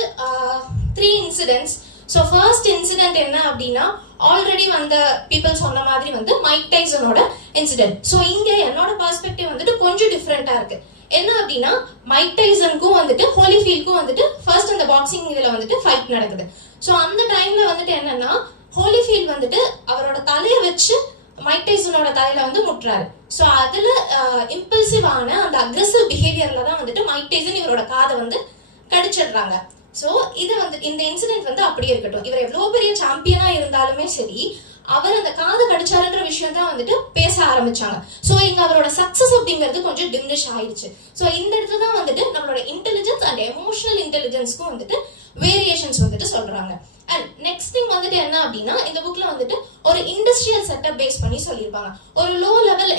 3 இன்சிடென்ட்ஸ். ஸோ ஃபர்ஸ்ட் இன்சிடென்ட் என்ன அப்படின்னா ஆல்ரெடி வந்த பீப்புள் சொன்ன மாதிரி வந்து மைக் டைசனோட இன்சிடென்ட். ஸோ இங்க என்னோட பெர்ஸ்பெக்டிவ் வந்துட்டு கொஞ்சம் டிஃப்ரெண்டா இருக்கு. என்ன அப்படின்னா மைக் டைசனுக்கும் வந்துட்டு ஹோலிஃபீல்டுக்கும் வந்துட்டு ஃபர்ஸ்ட் அந்த பாக்ஸிங் இதுல வந்துட்டு ஃபைட் நடக்குது. ஸோ அந்த டைம்ல வந்துட்டு என்னன்னா ஹோலிஃபீல்ட் வந்துட்டு அவரோட தலையை வச்சு மைக் டைசனோட தலையில வந்து முட்டுறாரு. ஸோ அதுல இம்பல்சிவான அந்த அக்ரெசிவ் பிஹேவியர்ல தான் வந்துட்டு மைக் டைசன் இவரோட காதை வந்து கடிச்சிடுறாங்க. ஸோ இது வந்து இந்த இன்சிடென்ட் வந்து அப்படியே இருக்கட்டும், இவர் எவ்வளவு பெரிய சாம்பியனா இருந்தாலுமே சரி அவர் அந்த காது கடிச்சாருன்ற விஷயம் தான் வந்துட்டு பேச ஆரம்பிச்சாங்க. ஸோ இங்க அவரோட சக்சஸ் அப்படிங்கிறது கொஞ்சம் டிமினிஷ் ஆயிடுச்சு. ஸோ இந்த இடத்துல தான் வந்துட்டு நம்மளோட இன்டெலிஜென்ஸ் அண்ட் எமோஷனல் இன்டெலிஜென்ஸ்க்கும் வந்துட்டு வேரியேஷன்ஸ் வந்துட்டு சொல்றாங்க. அண்ட் நெக்ஸ்ட் திங் வந்துட்டு என்ன அப்படின்னா இந்த புக்ல வந்துட்டு ஒரு இண்டஸ்ட்ரியல் செட்டப் பேஸ் பண்ணி சொல்லியிருப்பாங்க. ஒரு லோ லெவல்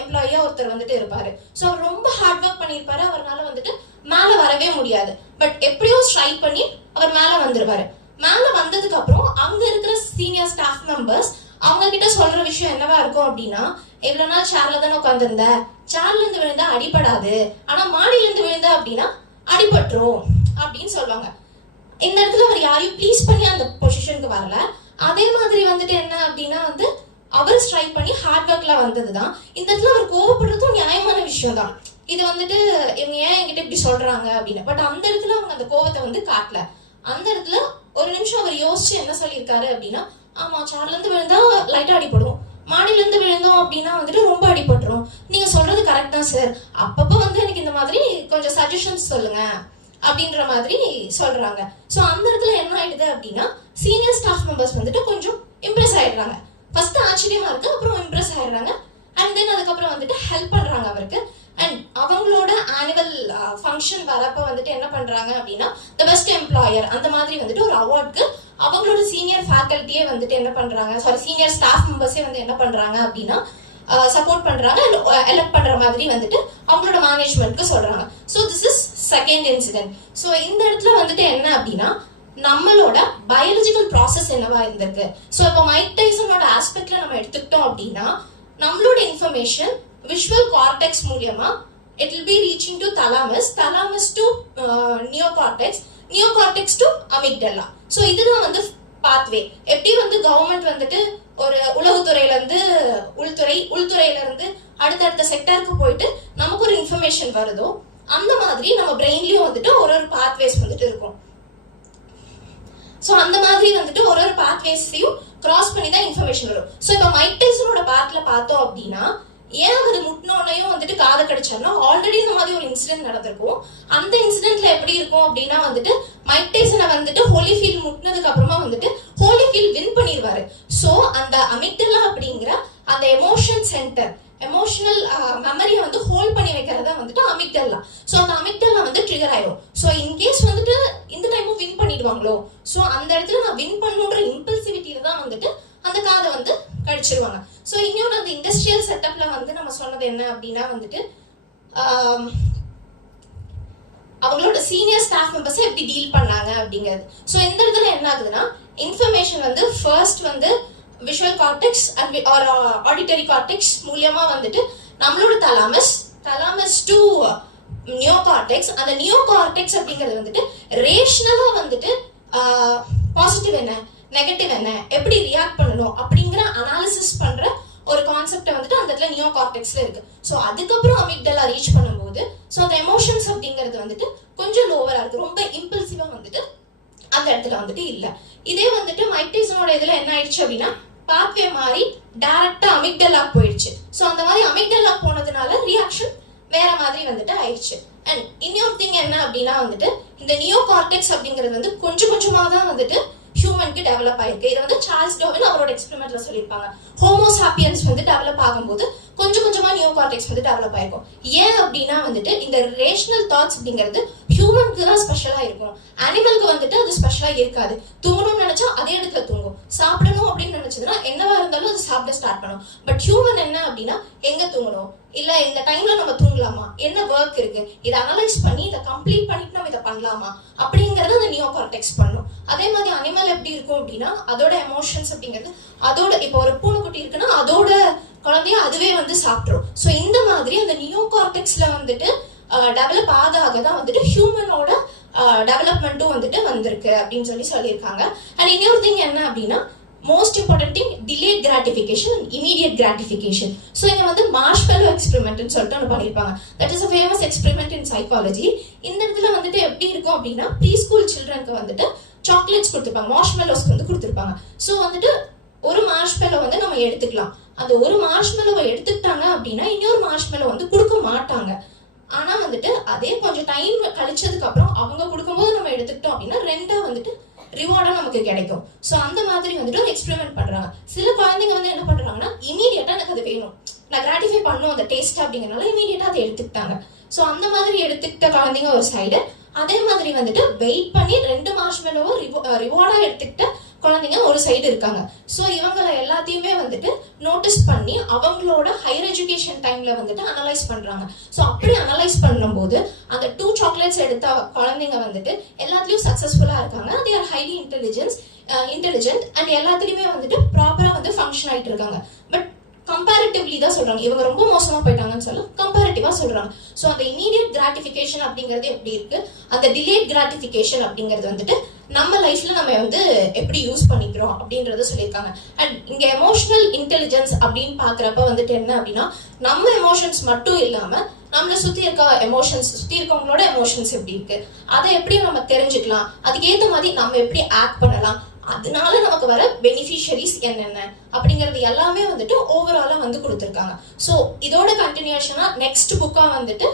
எம்ப்ளாயியா ஒருத்தர் வந்துட்டு இருப்பாரு. ஸோ அவர் ரொம்ப ஹார்ட் ஒர்க் பண்ணியிருப்பாரு, அவரால் வந்துட்டு மேல வரவே முடியாது. பட் எப்படியோ ஸ்ட்ரைக் பண்ணி அவர் மேல வந்துருவாரு. மேல வந்ததுக்கு அப்புறம் அங்க இருக்கிற சீனியர் ஸ்டாஃப் மெம்பர்ஸ் அவங்க கிட்ட சொல்ற விஷயம் என்னவா இருக்கும் அப்படின்னா, எவ்வளவு நாள் சேர்ல தானே உட்காந்துருந்த, சேர்ல இருந்து விழுந்தா அடிபடாது, ஆனா மாடியில இருந்து விழுந்தா அப்படின்னா அடிபட்டுரும் அப்படின்னு சொல்லுவாங்க. இந்த இடத்துல அவர் யாரையும் ப்ளீஸ் பண்ணி அந்த பொசிஷனுக்கு வரல. அதே மாதிரி வந்துட்டு என்ன அப்படின்னா வந்து அவர் ஸ்ட்ரைக் பண்ணி ஹார்ட் ஒர்க்ல வந்ததுதான். இந்த இடத்துல அவர் கோவப்படுறதும் நியாயமான விஷயம் தான். இது வந்துட்டு இவங்க ஏன் என்கிட்ட இப்படி சொல்றாங்க அப்படின்னு. பட் அந்த இடத்துல அவங்க அந்த கோவத்தை வந்து காட்டல. அந்த இடத்துல ஒரு நிமிஷம் அவர் யோசிச்சு என்ன சொல்லியிருக்காரு அப்படின்னா, ஆமா சேர்ல இருந்து விழுந்தா லைட்டா அடிபடும், மாடியில இருந்து விழுந்தோம் அப்படின்னா வந்துட்டு ரொம்ப அடிபட்டுரும், நீங்க சொல்றது கரெக்ட் தான் சார், அப்பப்ப வந்து எனக்கு இந்த மாதிரி கொஞ்சம் சஜஷன்ஸ் சொல்லுங்க அப்படின்ற மாதிரி சொல்றாங்க. ஸோ அந்த இடத்துல என்ன ஆயிடுது அப்படின்னா சீனியர் ஸ்டாஃப் மெம்பர்ஸ் வந்துட்டு கொஞ்சம் இம்ப்ரெஸ் ஆயிடுறாங்க. ஃபர்ஸ்ட் ஆச்சரியமா இருக்கு, அப்புறம் இம்ப்ரெஸ் ஆயிடுறாங்க. அண்ட் தென் அதுக்கப்புறம் வந்துட்டு ஹெல்ப் பண்றாங்க அவருக்கு. அண்ட் அவங்களோட ஆனுவல் ஃபங்க்ஷன் வரப்ப வந்துட்டு என்ன பண்றாங்க அப்படின்னா தி பெஸ்ட் எம்ப்ளாயர் அந்த மாதிரி வந்துட்டு ஒரு அவார்டுக்கு அவங்களோட சீனியர் ஃபேக்கல்ட்டியே வந்துட்டு என்ன பண்றாங்க, சீனியர் ஸ்டாஃப் மெம்பர்ஸே வந்து என்ன பண்றாங்க அப்படின்னா சப்போர்ட் பண்றாங்க அண்ட் எலெக்ட் பண்ற மாதிரி வந்துட்டு அவங்களோட மேனேஜ்மெண்ட்க்கு சொல்றாங்க. So this is second incident. So இந்த இடத்துல வந்துட்டு என்ன அப்படின்னா நம்மளோட பயாலஜிக்கல் ப்ராசஸ் என்னவா இருந்திருக்கு. ஸோ இப்போ மைக் டைசனோட ஆஸ்பெக்ட்ல நம்ம எடுத்துக்கிட்டோம் அப்படின்னா நம்மளோட இன்ஃபர்மேஷன் விஷுவல் கார்டெக்ஸ் மூலியமா it will be reaching to thalamus to neocortex to amygdala. So இதுதான் வந்து பாத்வே. எப்படி வந்து கவர்மெண்ட் வந்துட்டு ஒரு உளவுத்துறையில இருந்து உள்துறையில இருந்து அடுத்தடுத்த செக்டருக்கு போயிட்டு நமக்கு ஒரு இன்ஃபர்மேஷன் வருதோ அந்த மாதிரி நம்ம பிரெயின்லயும் வந்துட்டு ஒரு பாத்வேஸ் வந்துட்டு இருக்கும். ஸோ அந்த மாதிரி வந்துட்டு ஒரு பாத்வேஸையும் கிராஸ் பண்ணி தான் இன்ஃபர்மேஷன் வரும். ஸோ இப்போ மைக் டைசனோட பார்ட்ல பார்த்தோம் அப்படின்னா ஏன் அவர் முட்டினோனையும் வந்துட்டு காதை கடிச்சாருன்னா ஆல்ரெடி இந்த மாதிரி ஒரு இன்சிடென்ட் நடந்திருக்கும். அந்த இன்சிடென்ட்ல எப்படி இருக்கும் அப்படின்னா வந்துட்டு மைக் டைசனை வந்துட்டு ஹோலிஃபீல்ட் முட்டினதுக்கு அப்புறமா வந்துட்டு ஹோலிஃபீல்ட் வின் பண்ணிடுவாரு. ஸோ அந்த அமிக்டலா அப்படிங்கிற அந்த எமோஷன் சென்டர், எமோஷனல் மெமரியை வந்து ஹோல்ட் பண்ணி வைக்கிறதா வந்துட்டு அமிக்டலா. ஸோ அந்த அமிக்டலா வந்து ட்ரிகர் ஆயிடும். ஸோ இன்கேஸ் வந்துட்டு இந்த டைமும் வின் பண்ணிடுவாங்களோ, ஸோ அந்த இடத்துல நான் வின் பண்ணுன்ற இம்பல்சிவிட்டியில தான் வந்துட்டு அந்த காதை வந்து கடிச்சிருவாங்க. ஸோ இன்னொன்று அந்த இண்டஸ்ட்ரியல் செட்டப்ல வந்து நம்ம சொன்னது என்ன அப்படின்னா வந்துட்டு அவங்களோட சீனியர் ஸ்டாஃப் மெம்பர்ஸை எப்படி டீல் பண்ணாங்க அப்படிங்கிறது. ஸோ இந்த இடத்துல என்ன ஆகுதுன்னா இன்ஃபர்மேஷன் வந்து ஃபர்ஸ்ட் வந்து visual cortex and auditory cortex மூலியமா வந்துட்டு நம்மளோட தலாமஸ் டு நியோகார்டெக்ஸ். அந்த நியோகார்டெக்ஸ் அப்படிங்கிறது வந்துட்டு ரேஷனலா வந்துட்டு பாசிட்டிவ் என்ன, நெகட்டிவ் என்ன, எப்படி ரியாக்ட் பண்ணணும் அப்படிங்கிற அனாலிசிஸ் பண்ற ஒரு கான்செப்டை வந்துட்டு அந்த இடத்துல நியோகார்டெக்ஸ்ல இருக்கு. ஸோ அதுக்கப்புறம் அமிக்டலா ரீச் பண்ணும்போது ஸோ அந்த எமோஷன்ஸ் அப்படிங்கிறது வந்துட்டு கொஞ்சம் லோவரா இருக்கு, ரொம்ப இம்பல்சிவா வந்துட்டு அந்த இடத்துல வந்துட்டு இல்ல. இதே வந்துட்டு மைக் டைசனோட இதுல என்ன ஆயிடுச்சு அப்படின்னா பாத்வே மாதிரி டைரக்டா அமிக்டலா போயிடுச்சு. ஸோ அந்த மாதிரி அமிக்டலா போனதுனால ரியாக்ஷன் வேற மாதிரி வந்துட்டு ஆயிடுச்சு. அண்ட் இன்னொரு திங் என்ன அப்படின்னா வந்துட்டு இந்த நியோகார்டெக்ஸ் அப்படிங்கிறது வந்து கொஞ்சம் கொஞ்சமா தான் வந்துட்டு ஹியூமனுக்கு டெவலப் ஆயிருக்கு. இது வந்து சார்ல்ஸ் டார்வின் அவரோட எக்ஸ்பெரிமெண்ட்ல சொல்லியிருப்பாங்க. ஹோமோசாப்பியன்ஸ் வந்து டெவலப் ஆகும்போது கொஞ்சம் கொஞ்சமா நியோகார்டெக்ஸ் வந்து டெவலப் ஆயிருக்கும். ஏன் அப்படின்னா வந்துட்டு இந்த ரேஷனல் தாட்ஸ் அப்படிங்கிறது ஹியூமனுக்கு தான் ஸ்பெஷலா இருக்கும், அனிமலுக்கு வந்துட்டு அது ஸ்பெஷலா இருக்காது. தூங்கணும்னு நினைச்சா அதே இடத்துல தூங்கும், சாப்பிடணும் அப்படின்னு நினைச்சதுன்னா என்னவா இருந்தாலும் அது சாப்பிட ஸ்டார்ட் பண்ணும். பட் ஹியூமன் என்ன அப்படின்னா எங்க தூங்கணும், இல்ல இந்த டைம்ல நம்ம தூங்கலாமா, என்ன ஒர்க் இருக்கு, இதை அனலைஸ் பண்ணி இதை கம்ப்ளீட் பண்ணிட்டு நம்ம இதை பண்ணலாமா அப்படிங்கறது அந்த நியோகார்டெக்ஸ் பண்ணும். அதே மாதிரி அனிமல் எப்படி இருக்கும் அப்படின்னா அதோட எமோஷன்ஸ் அப்படிங்கிறது அதோட, இப்போ ஒரு பூனைக்குட்டி இருக்குன்னா அதோட குழந்தைய அதுவே வந்து சாப்பிட்ரும். ஸோ இந்த மாதிரி அந்த நியோகார்டெக்ஸ்ல வந்துட்டு டெவலப் ஆக தான் வந்துட்டு ஹியூமனோட டெவலப்மெண்ட்டும் வந்துட்டு வந்திருக்கு அப்படின்னு சொல்லியிருக்காங்க. அண்ட் இன்னொரு திங் என்ன அப்படின்னா most important thing delayed gratification and immediate gratification. So இங்க வந்து மார்ஷ்மெல்லோ எக்ஸ்பெரிமெண்ட்னு சொல்லிட்டு ஒன்று பண்ணியிருப்பாங்க. That is a famous experiment in psychology. இந்த இடத்துல வந்துட்டு எப்படி இருக்கும் அப்படின்னா ப்ரீ ஸ்கூல் சில்ட்ரனுக்கு வந்துட்டு சாக்லேட்ஸ் கொடுத்துருப்பாங்க, மார்ஷ்மெல்லோஸ்க்கு வந்து கொடுத்துருப்பாங்க. ஸோ வந்துட்டு ஒரு மார்ஷ்மெல்லோ வந்து நம்ம எடுத்துக்கலாம். அந்த ஒரு மார்ஷ்மெல்லோவை எடுத்துக்கிட்டாங்க அப்படின்னா இன்னொரு மார்ஷ்மெல்லோ வந்து கொடுக்க மாட்டாங்க. ஆனா வந்துட்டு அதே கொஞ்சம் டைம் கழிச்சதுக்கு அப்புறம் அவங்க கொடுக்கும்போது நம்ம எடுத்துக்கிட்டோம் அப்படின்னா ரெண்டா வந்துட்டு ரிவார்டா நமக்கு கிடைக்கும். ஸோ அந்த மாதிரி வந்துட்டு ஒரு எக்ஸ்பெரிமெண்ட் பண்றாங்க. சில குழந்தைங்க வந்து என்ன பண்றாங்கன்னா இமீடியட்டா எனக்கு அது வேணும், நான் கிராட்டிஃபை பண்ணும் அந்த டேஸ்ட் அப்படிங்கிறனால இமீடியட்டா அதை எடுத்துக்கிட்டாங்க. ஸோ அந்த மாதிரி எடுத்துக்கிட்ட குழந்தைங்க ஒரு சைடு, அதே மாதிரி வந்துட்டு வெயிட் பண்ணி 2 மார்ஷ்மெல்லோவும் ரிவார்டா எடுத்துக்கிட்ட குழந்தைங்க ஒரு சைடு இருக்காங்க. ஸோ இவங்களை எல்லாத்தையுமே வந்துட்டு நோட்டீஸ் பண்ணி அவங்களோட ஹையர் எஜுகேஷன் டைம்ல வந்துட்டு அனலைஸ் பண்றாங்க. ஸோ அப்படி அனலைஸ் பண்ணும்போது அந்த 2 சாக்லேட்ஸ் எடுத்த குழந்தைங்க வந்துட்டு எல்லாத்துலயும் சக்சஸ்ஃபுல்லா இருக்காங்க. They are highly intelligent and எல்லாத்துலயுமே வந்துட்டு ப்ராப்பரா வந்து ஃபங்க்ஷன் ஆயிட்டு இருக்காங்க. பட் கம்பேரிட்டிவ்லி தான் சொல்றாங்க, இவங்க ரொம்ப மோசமா போயிட்டாங்கன்னு சொல்ல கம்பேரிட்டிவா சொல்றாங்க. ஸோ அந்த இமீடியட் கிராட்டிஃபிகேஷன் அப்படிங்கிறது எப்படி இருக்கு, அந்த டிலேட் கிராட்டிஃபிகேஷன் அப்படிங்கிறது வந்துட்டு நம்ம லைஃப்ல நம்ம வந்து எப்படி யூஸ் பண்ணிக்கிறோம் அப்படின்றத சொல்லியிருக்காங்க. அண்ட் இங்க எமோஷனல் இன்டெலிஜென்ஸ் அப்படின்னு பாக்குறப்ப வந்துட்டு என்ன அப்படின்னா நம்ம எமோஷன்ஸ் மட்டும் இல்லாம நம்மளை சுத்தி இருக்கவங்களோட எமோஷன்ஸ் எப்படி இருக்கு, அதை எப்படி நம்ம தெரிஞ்சுக்கலாம், அதுக்கேற்ற மாதிரி நம்ம எப்படி ஆக்ட் பண்ணலாம், அதனால நமக்கு வர பெனிஃபிஷரிஸ் என்னென்ன அப்படிங்கிறது எல்லாமே வந்துட்டு ஓவராலா வந்து கொடுத்துருக்காங்க. ஸோ இதோட கண்டினியூஷனா நெக்ஸ்ட் புக்கா வந்துட்டு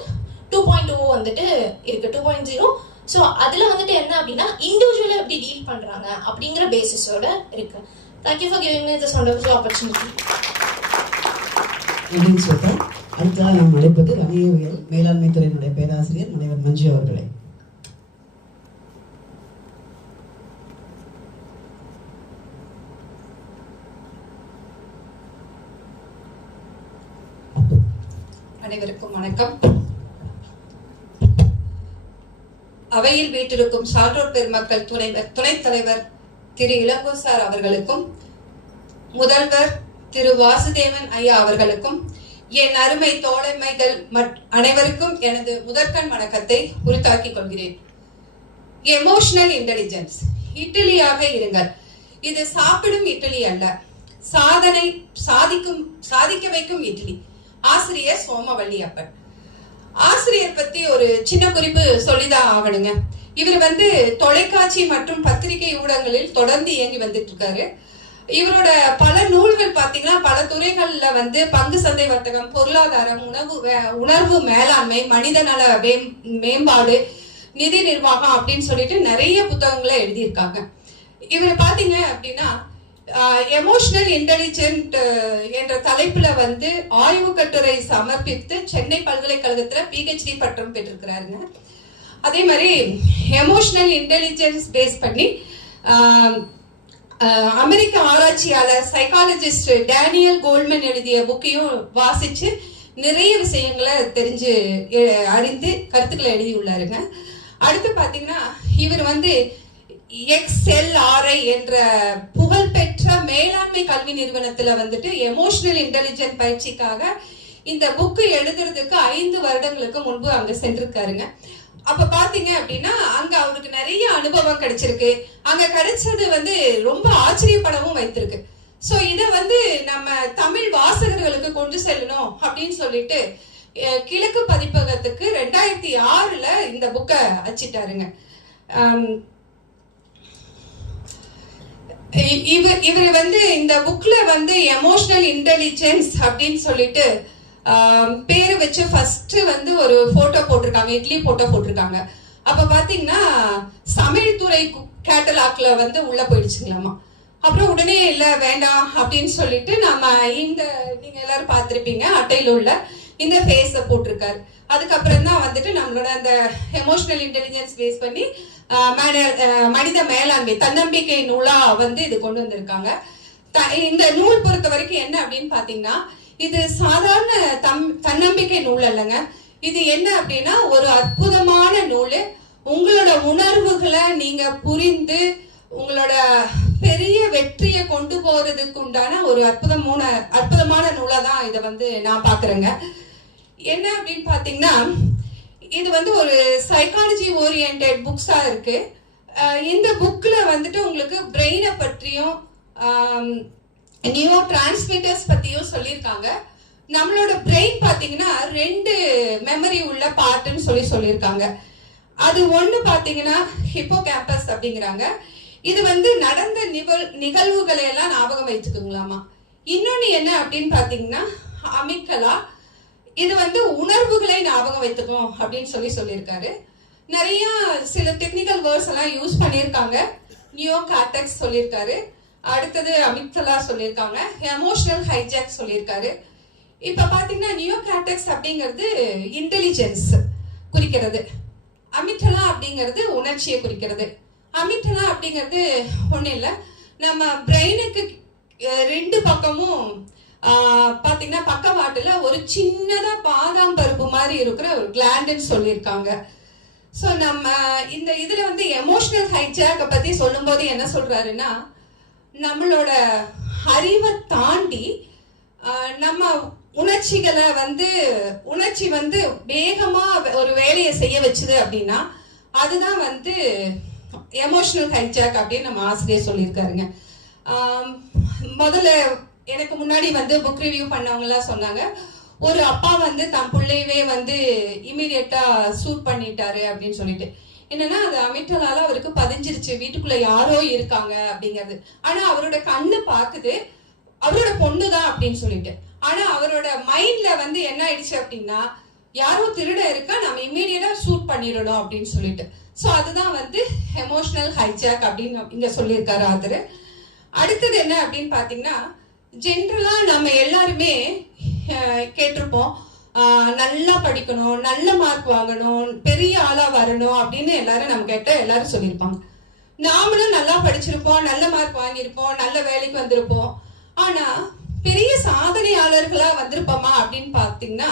2.0 வந்துட்டு இருக்கு, 2.0. ஸோ அதுல வந்துட்டு என்ன அப்படின்னா இண்டிவிஜுவலா எப்படி டீல் பண்றாங்க அப்படிங்கிற பேசிஸோட இருக்கு. Thank you for giving me this wonderful opportunity. அடுத்ததாக நாம் அழைப்பது வணிகவியல் மேலாண்மை துறையினுடைய பேராசிரியர் முனைவர் மஞ்சு அவர்களை. அனைவருக்கும் வணக்கம். அவையில் வீட்டிருக்கும் சான்றோர் பெருமக்கள் துணைத் தலைவர் திரு இளங்கோ சார் அவர்களுக்கும், முதல்வர் திரு வாசுதேவன் ஐயா அவர்களுக்கும், என் அருமை தோழமைகள் அனைவருக்கும் எனது முதற்கண் வணக்கத்தை உரித்தாக்கிக் கொள்கிறேன். எமோஷனல் இன்டெலிஜென்ஸ், இட்டலியாக இருங்கள். இது சாப்பிடும் இட்லி அல்ல, சாதிக்க வைக்கும் இட்லி. ஆசிரியர் சோமவல்லியப்பன். ஆசிரியர் பத்தி ஒரு சின்ன குறிப்பு சொல்லிதான் ஆகணுங்க. இவர் வந்து தொலைக்காட்சி மற்றும் பத்திரிகை ஊடகங்களில் தொடர்ந்து இயங்கி வந்துட்டு இருக்காரு. இவரோட பல நூல்கள் பாத்தீங்கன்னா பல துறைகள்ல வந்து பங்கு சந்தை வர்த்தகம், பொருளாதாரம், உணர்வு மேலாண்மை, மனித நல மேம்பாடு, நிதி நிர்வாகம் அப்படின்னு சொல்லிட்டு நிறைய புத்தகங்களை எழுதியிருக்காங்க. இவரை பாத்தீங்க அப்படின்னா எமோஷனல் இன்டெலிஜென்ட் என்ற தலைப்புல வந்து ஆய்வு கட்டுரை சமர்ப்பித்து சென்னை பல்கலைக்கழகத்துல PhD பட்டம் பெற்றிருக்கிறாருங்க. அதே மாதிரி எமோஷனல் இன்டெலிஜென்ஸ் பேஸ் பண்ணி அமெரிக்க ஆராய்ச்சியாளர் சைக்காலஜிஸ்ட் டேனியல் கோல்மன் எழுதிய புக்கையும் வாசிச்சு நிறைய விஷயங்களை அறிந்து கருத்துக்களை எழுதியுள்ளாருங்க. அடுத்து பாத்தீங்கன்னா இவர் வந்து XLRI என்ற புகழ்பெற்ற மேலாண்மை கல்வி நிறுவனத்துல வந்துட்டு எமோஷனல் இன்டெலிஜென்ட் பயிற்சிக்காக இந்த புக்கு எழுதுறதுக்கு 5 வருடங்களுக்கு முன்பு அங்க சென்றிருக்காருங்க. அப்ப பாத்தீங்க அப்படின்னா அங்க அவருக்கு நிறைய அனுபவம் கிடைச்சிருக்கு. அங்க கிடைச்சது வந்து ரொம்ப ஆச்சரியப்படவும் வைத்திருக்கு. சோ இத வந்து நம்ம தமிழ் வாசகர்களுக்கு கொண்டு செல்லணும் அப்படின்னு சொல்லிட்டு கிழக்கு பதிப்பகத்துக்கு 2006ல இந்த புக்கை அச்சிட்டாருங்க. இவர் வந்து இந்த புக்ல வந்து எமோஷனல் இன்டெலிஜென்ஸ் அப்படின்னு சொல்லிட்டு பேரு வச்சு ஃபர்ஸ்ட் வந்து ஒரு போட்டோ போட்டிருக்காங்க, இட்லி போட்டோ போட்டிருக்காங்க. அப்ப பாத்தீங்கன்னா சமையல்துறை கேட்டலாக்ல வந்து உள்ள போயிடுச்சுங்களாமா. அப்புறம் உடனே இல்ல வேண்டாம் அப்படின்னு சொல்லிட்டு நம்ம இந்த நீங்க எல்லாரும் பார்த்திருப்பீங்க அட்டையில உள்ள இந்த ஃபேஸ போட்டிருக்காரு. அதுக்கப்புறம் தான் வந்துட்டு நம்மளோட அந்த எமோஷனல் இன்டெலிஜென்ஸ் பேஸ் பண்ணி மனித மேலாண்மை தன்னம்பிக்கை நூலா வந்து இது கொண்டு வந்திருக்காங்க. இந்த நூல் பொறுத்த வரைக்கும் என்ன அப்படின்னு பாத்தீங்கன்னா இது சாதாரண தன்னம்பிக்கை நூல் அல்லங்க. இது என்ன அப்படின்னா ஒரு அற்புதமான நூல். உங்களோட உணர்வுகளை நீங்க புரிந்து உங்களோட பெரிய வெற்றியை கொண்டு போறதுக்கு உண்டான ஒரு அற்புதமான நூலா தான் இதை வந்து நான் பாக்குறேங்க. என்ன அப்படின்னு பாத்தீங்கன்னா இது வந்து ஒரு சைக்காலஜி ஓரியன்டட் புக்ஸா இருக்கு. இந்த புக்ல வந்துட்டு உங்களுக்கு பிரெயினை பற்றியும் நியூரோ டிரான்ஸ்மிட்டர்ஸ் பத்தியும் சொல்லியிருக்காங்க. நம்மளோட பிரெயின் பாத்தீங்கன்னா 2 மெமரி உள்ள பார்ட்னு சொல்லியிருக்காங்க. அது ஒண்ணு பாத்தீங்கன்னா ஹிப்போ கேம்பஸ் அப்படிங்கிறாங்க. இது வந்து நடந்த நிகழ்வுகளை எல்லாம் ஞாபகம் வச்சுக்குங்களாமா. இன்னொன்னு என்ன அப்படின்னு பாத்தீங்கன்னா அமிகலா, இது வந்து உணர்வுகளை ஞாபகம் வைத்துக்கும் அப்படின்னு சொல்லியிருக்காரு. நிறைய சில டெக்னிக்கல் வேர்ட்ஸ் எல்லாம் யூஸ் பண்ணியிருக்காங்க. நியோ கார்டெக்ஸ் சொல்லியிருக்காரு, அடுத்தது அமிகலா சொல்லியிருக்காங்க, எமோஷனல் ஹைஜாக் சொல்லியிருக்காரு. இப்ப பாத்தீங்கன்னா நியோ கார்டெக்ஸ் அப்படிங்கிறது இன்டெலிஜென்ஸ் குறிக்கிறது, அமிகலா அப்படிங்கிறது உணர்ச்சியை குறிக்கிறது. அமிகலா அப்படிங்கிறது ஒண்ணு இல்ல, நம்ம பிரெயினுக்கு 2 பக்கமும் பாத்தீங்கன்னா பக்கவாட்டுல ஒரு சின்னதா பாதாம் பருப்பு மாதிரி இருக்கிற ஒரு கிளாண்டுன்னு சொல்லியிருக்காங்க. சோ நம்ம இந்த இதுல வந்து எமோஷனல் ஹைஜாக்க பத்தி சொல்லும் போது என்ன சொல்றாருன்னா நம்மளோட அறிவை தாண்டி நம்ம உணர்ச்சிகளை வந்து உணர்ச்சி வந்து வேகமா ஒரு வேலையை செய்ய வச்சுது அப்படின்னா அதுதான் வந்து எமோஷனல் ஹைஜாக் அப்படின்னு நம்ம ஆசிரியர் சொல்லியிருக்காருங்க. முதல்ல எனக்கு முன்னாடி வந்து புக் ரிவ்யூ பண்ணவங்க எல்லாம் சொன்னாங்க, ஒரு அப்பா வந்து தன் பிள்ளையவே வந்து இமீடியட்டா சூட் பண்ணிட்டாரு அப்படின்னு சொல்லிட்டு. என்னன்னா அது அமிகலால அவருக்கு பதிஞ்சிருச்சு, வீட்டுக்குள்ள யாரோ இருக்காங்க அப்படிங்கிறது. ஆனா அவரோட கண்ணு பாக்குது அவரோட பொண்ணுதான் அப்படின்னு சொல்லிட்டு. ஆனா அவரோட மைண்ட்ல வந்து என்ன ஆயிடுச்சு அப்படின்னா யாரோ திருட இருக்கா, நம்ம இமீடியட்டா ஷூட் பண்ணிடணும் அப்படின்னு சொல்லிட்டு. சோ அதுதான் வந்து எமோஷனல் ஹைஜாக் அப்படின்னு இங்க சொல்லியிருக்காரு ஆதரு. அடுத்தது என்ன அப்படின்னு பாத்தீங்கன்னா ஜென்ரலா நம்ம எல்லாருமே கேட்டிருப்போம், நல்லா படிக்கணும், நல்ல மார்க் வாங்கணும், பெரிய ஆளா வரணும் அப்படின்னு எல்லாரும் நம்ம கேட்ட எல்லாரும் சொல்லியிருப்பாங்க. நாமளும் நல்லா படிச்சிருப்போம், நல்ல மார்க் வாங்கியிருப்போம், நல்ல வேலைக்கு வந்திருப்போம். ஆனா பெரிய சாதனையாளர்களா வந்திருப்போமா அப்படின்னு பாத்தீங்கன்னா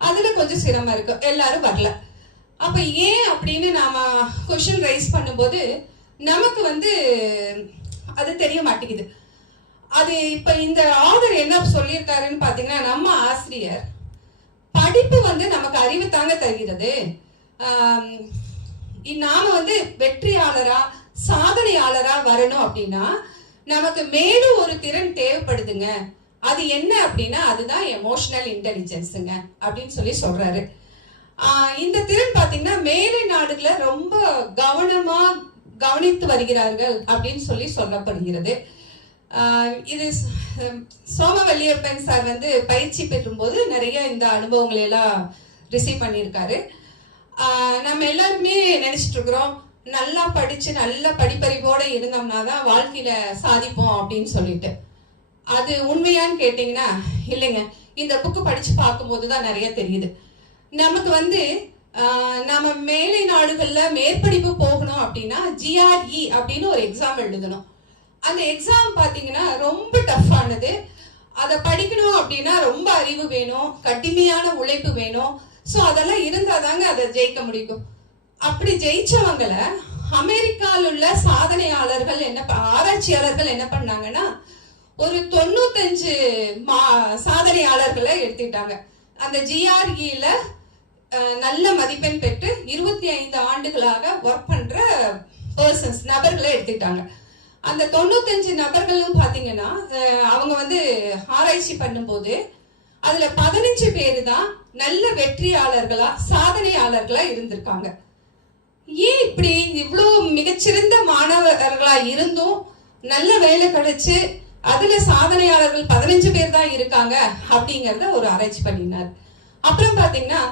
அதுல கொஞ்சம் சிரமம் இருக்கு, எல்லாரும் வரல. அப்ப ஏன் அப்படின்னு நாம கொஸ்டின் ரைஸ் பண்ணும்போது நமக்கு வந்து அது தெரிய மாட்டேங்குது. அது இப்ப இந்த ஆதர் என்ன சொல்லியிருக்காருன்னு பாத்தீங்கன்னா நம்ம ஆசிரியர் படிப்பு வந்து நமக்கு அறிவு தாங்க தருகிறது, நாம வந்து வெற்றியாளரா சாதனையாளரா வரணும் அப்படின்னா நமக்கு மேலும் ஒரு திறன் தேவைப்படுதுங்க. அது என்ன அப்படின்னா அதுதான் எமோஷனல் இன்டெலிஜென்ஸுங்க அப்படின்னு சொல்றாரு. இந்த திறன் பாத்தீங்கன்னா மேலை நாடுகளை ரொம்ப கவனமா கவனித்து வருகிறார்கள் அப்படின்னு சொல்லப்படுகிறது. இது சோமவல்லியப்பன் சார் வந்து பயிற்சி பெற்றும் போது நிறைய இந்த அனுபவங்களை எல்லாம் ரிசீவ் பண்ணியிருக்காரு. நம்ம எல்லாருமே நினைச்சிட்டு இருக்கிறோம் நல்லா படிச்சு நல்ல படிப்பறிவோட இருந்தோம்னா தான் வாழ்க்கையில சாதிப்போம் அப்படின்னு சொல்லிட்டு. அது உண்மையான்னு கேட்டீங்கன்னா இல்லைங்க. இந்த புக்கு படிச்சு பார்க்கும்போதுதான் நிறைய தெரியுது. நமக்கு வந்து நம்ம மேலை நாடுகள்ல மேற்படிப்பு போகணும் அப்படின்னா GRE அப்படின்னு ஒரு எக்ஸாம் எழுதணும். அந்த எக்ஸாம் பாத்தீங்கன்னா ரொம்ப டஃப்பானது. அதை படிக்கணும் அப்படின்னா ரொம்ப அறிவு வேணும், கடுமையான உழைப்பு வேணும். சோ அதெல்லாம் இருந்தாதாங்க அதை ஜெயிக்க முடியும். அப்படி ஜெயிச்சவங்களை அமெரிக்கால உள்ள சாதனையாளர்கள் ஆராய்ச்சியாளர்கள் என்ன பண்ணாங்கன்னா ஒரு 95 சாதனையாளர்களை எடுத்துட்டாங்க. அந்த ஜிஆர்இல நல்ல மதிப்பெண் பெற்று 25 ஆண்டுகளாக ஒர்க் பண்ற பர்சன்ஸ் நபர்களை எடுத்துக்கிட்டாங்க. அந்த 95 நபர்களும் பாத்தீங்கன்னா அவங்க வந்து ஆராய்ச்சி பண்ணும்போது அதுல 15 பேரு தான் நல்ல வெற்றியாளர்களா சாதனையாளர்களா இருந்திருக்காங்க. ஏன் இப்படி இவ்வளோ மிகச்சிறந்த மாணவர்களா இருந்தும் நல்ல வேலை கிடைச்சு அதுல சாதனையாளர்கள் 15 பேர் தான் இருக்காங்க அப்படிங்கறத ஒரு ஆராய்ச்சி பண்ணினார். அப்புறம் பாத்தீங்கன்னா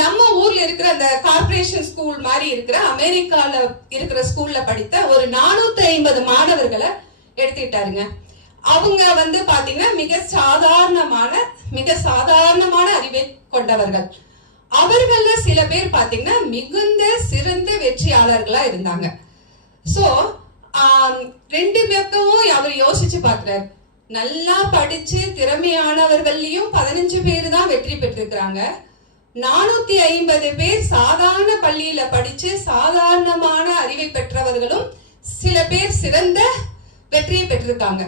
நம்ம ஊர்ல இருக்கிற அந்த கார்ப்பரேஷன் ஸ்கூல் மாதிரி இருக்கிற அமெரிக்கால இருக்கிற ஸ்கூல்ல படித்த ஒரு 450 மாணவர்களை எடுத்துக்கிட்டாருங்க. அவங்க வந்து பாத்தீங்கன்னா மிக சாதாரணமான அறிவை கொண்டவர்கள். அவர்கள சில பேர் பாத்தீங்கன்னா மிகுந்த சிறந்த வெற்றியாளர்களா இருந்தாங்க. சோ 2 பக்கமும் அவர் யோசிச்சு பாக்குறாரு. நல்லா படிச்சு திறமையானவர்களையும் 15 பேர் தான் வெற்றி பெற்றிருக்கிறாங்க. 450 பேர் சாதாரண பள்ளியில படிச்சு சாதாரணமான அறிவை பெற்றவர்களும் சில பேர் சிறந்த வெற்றியை பெற்றிருக்காங்க.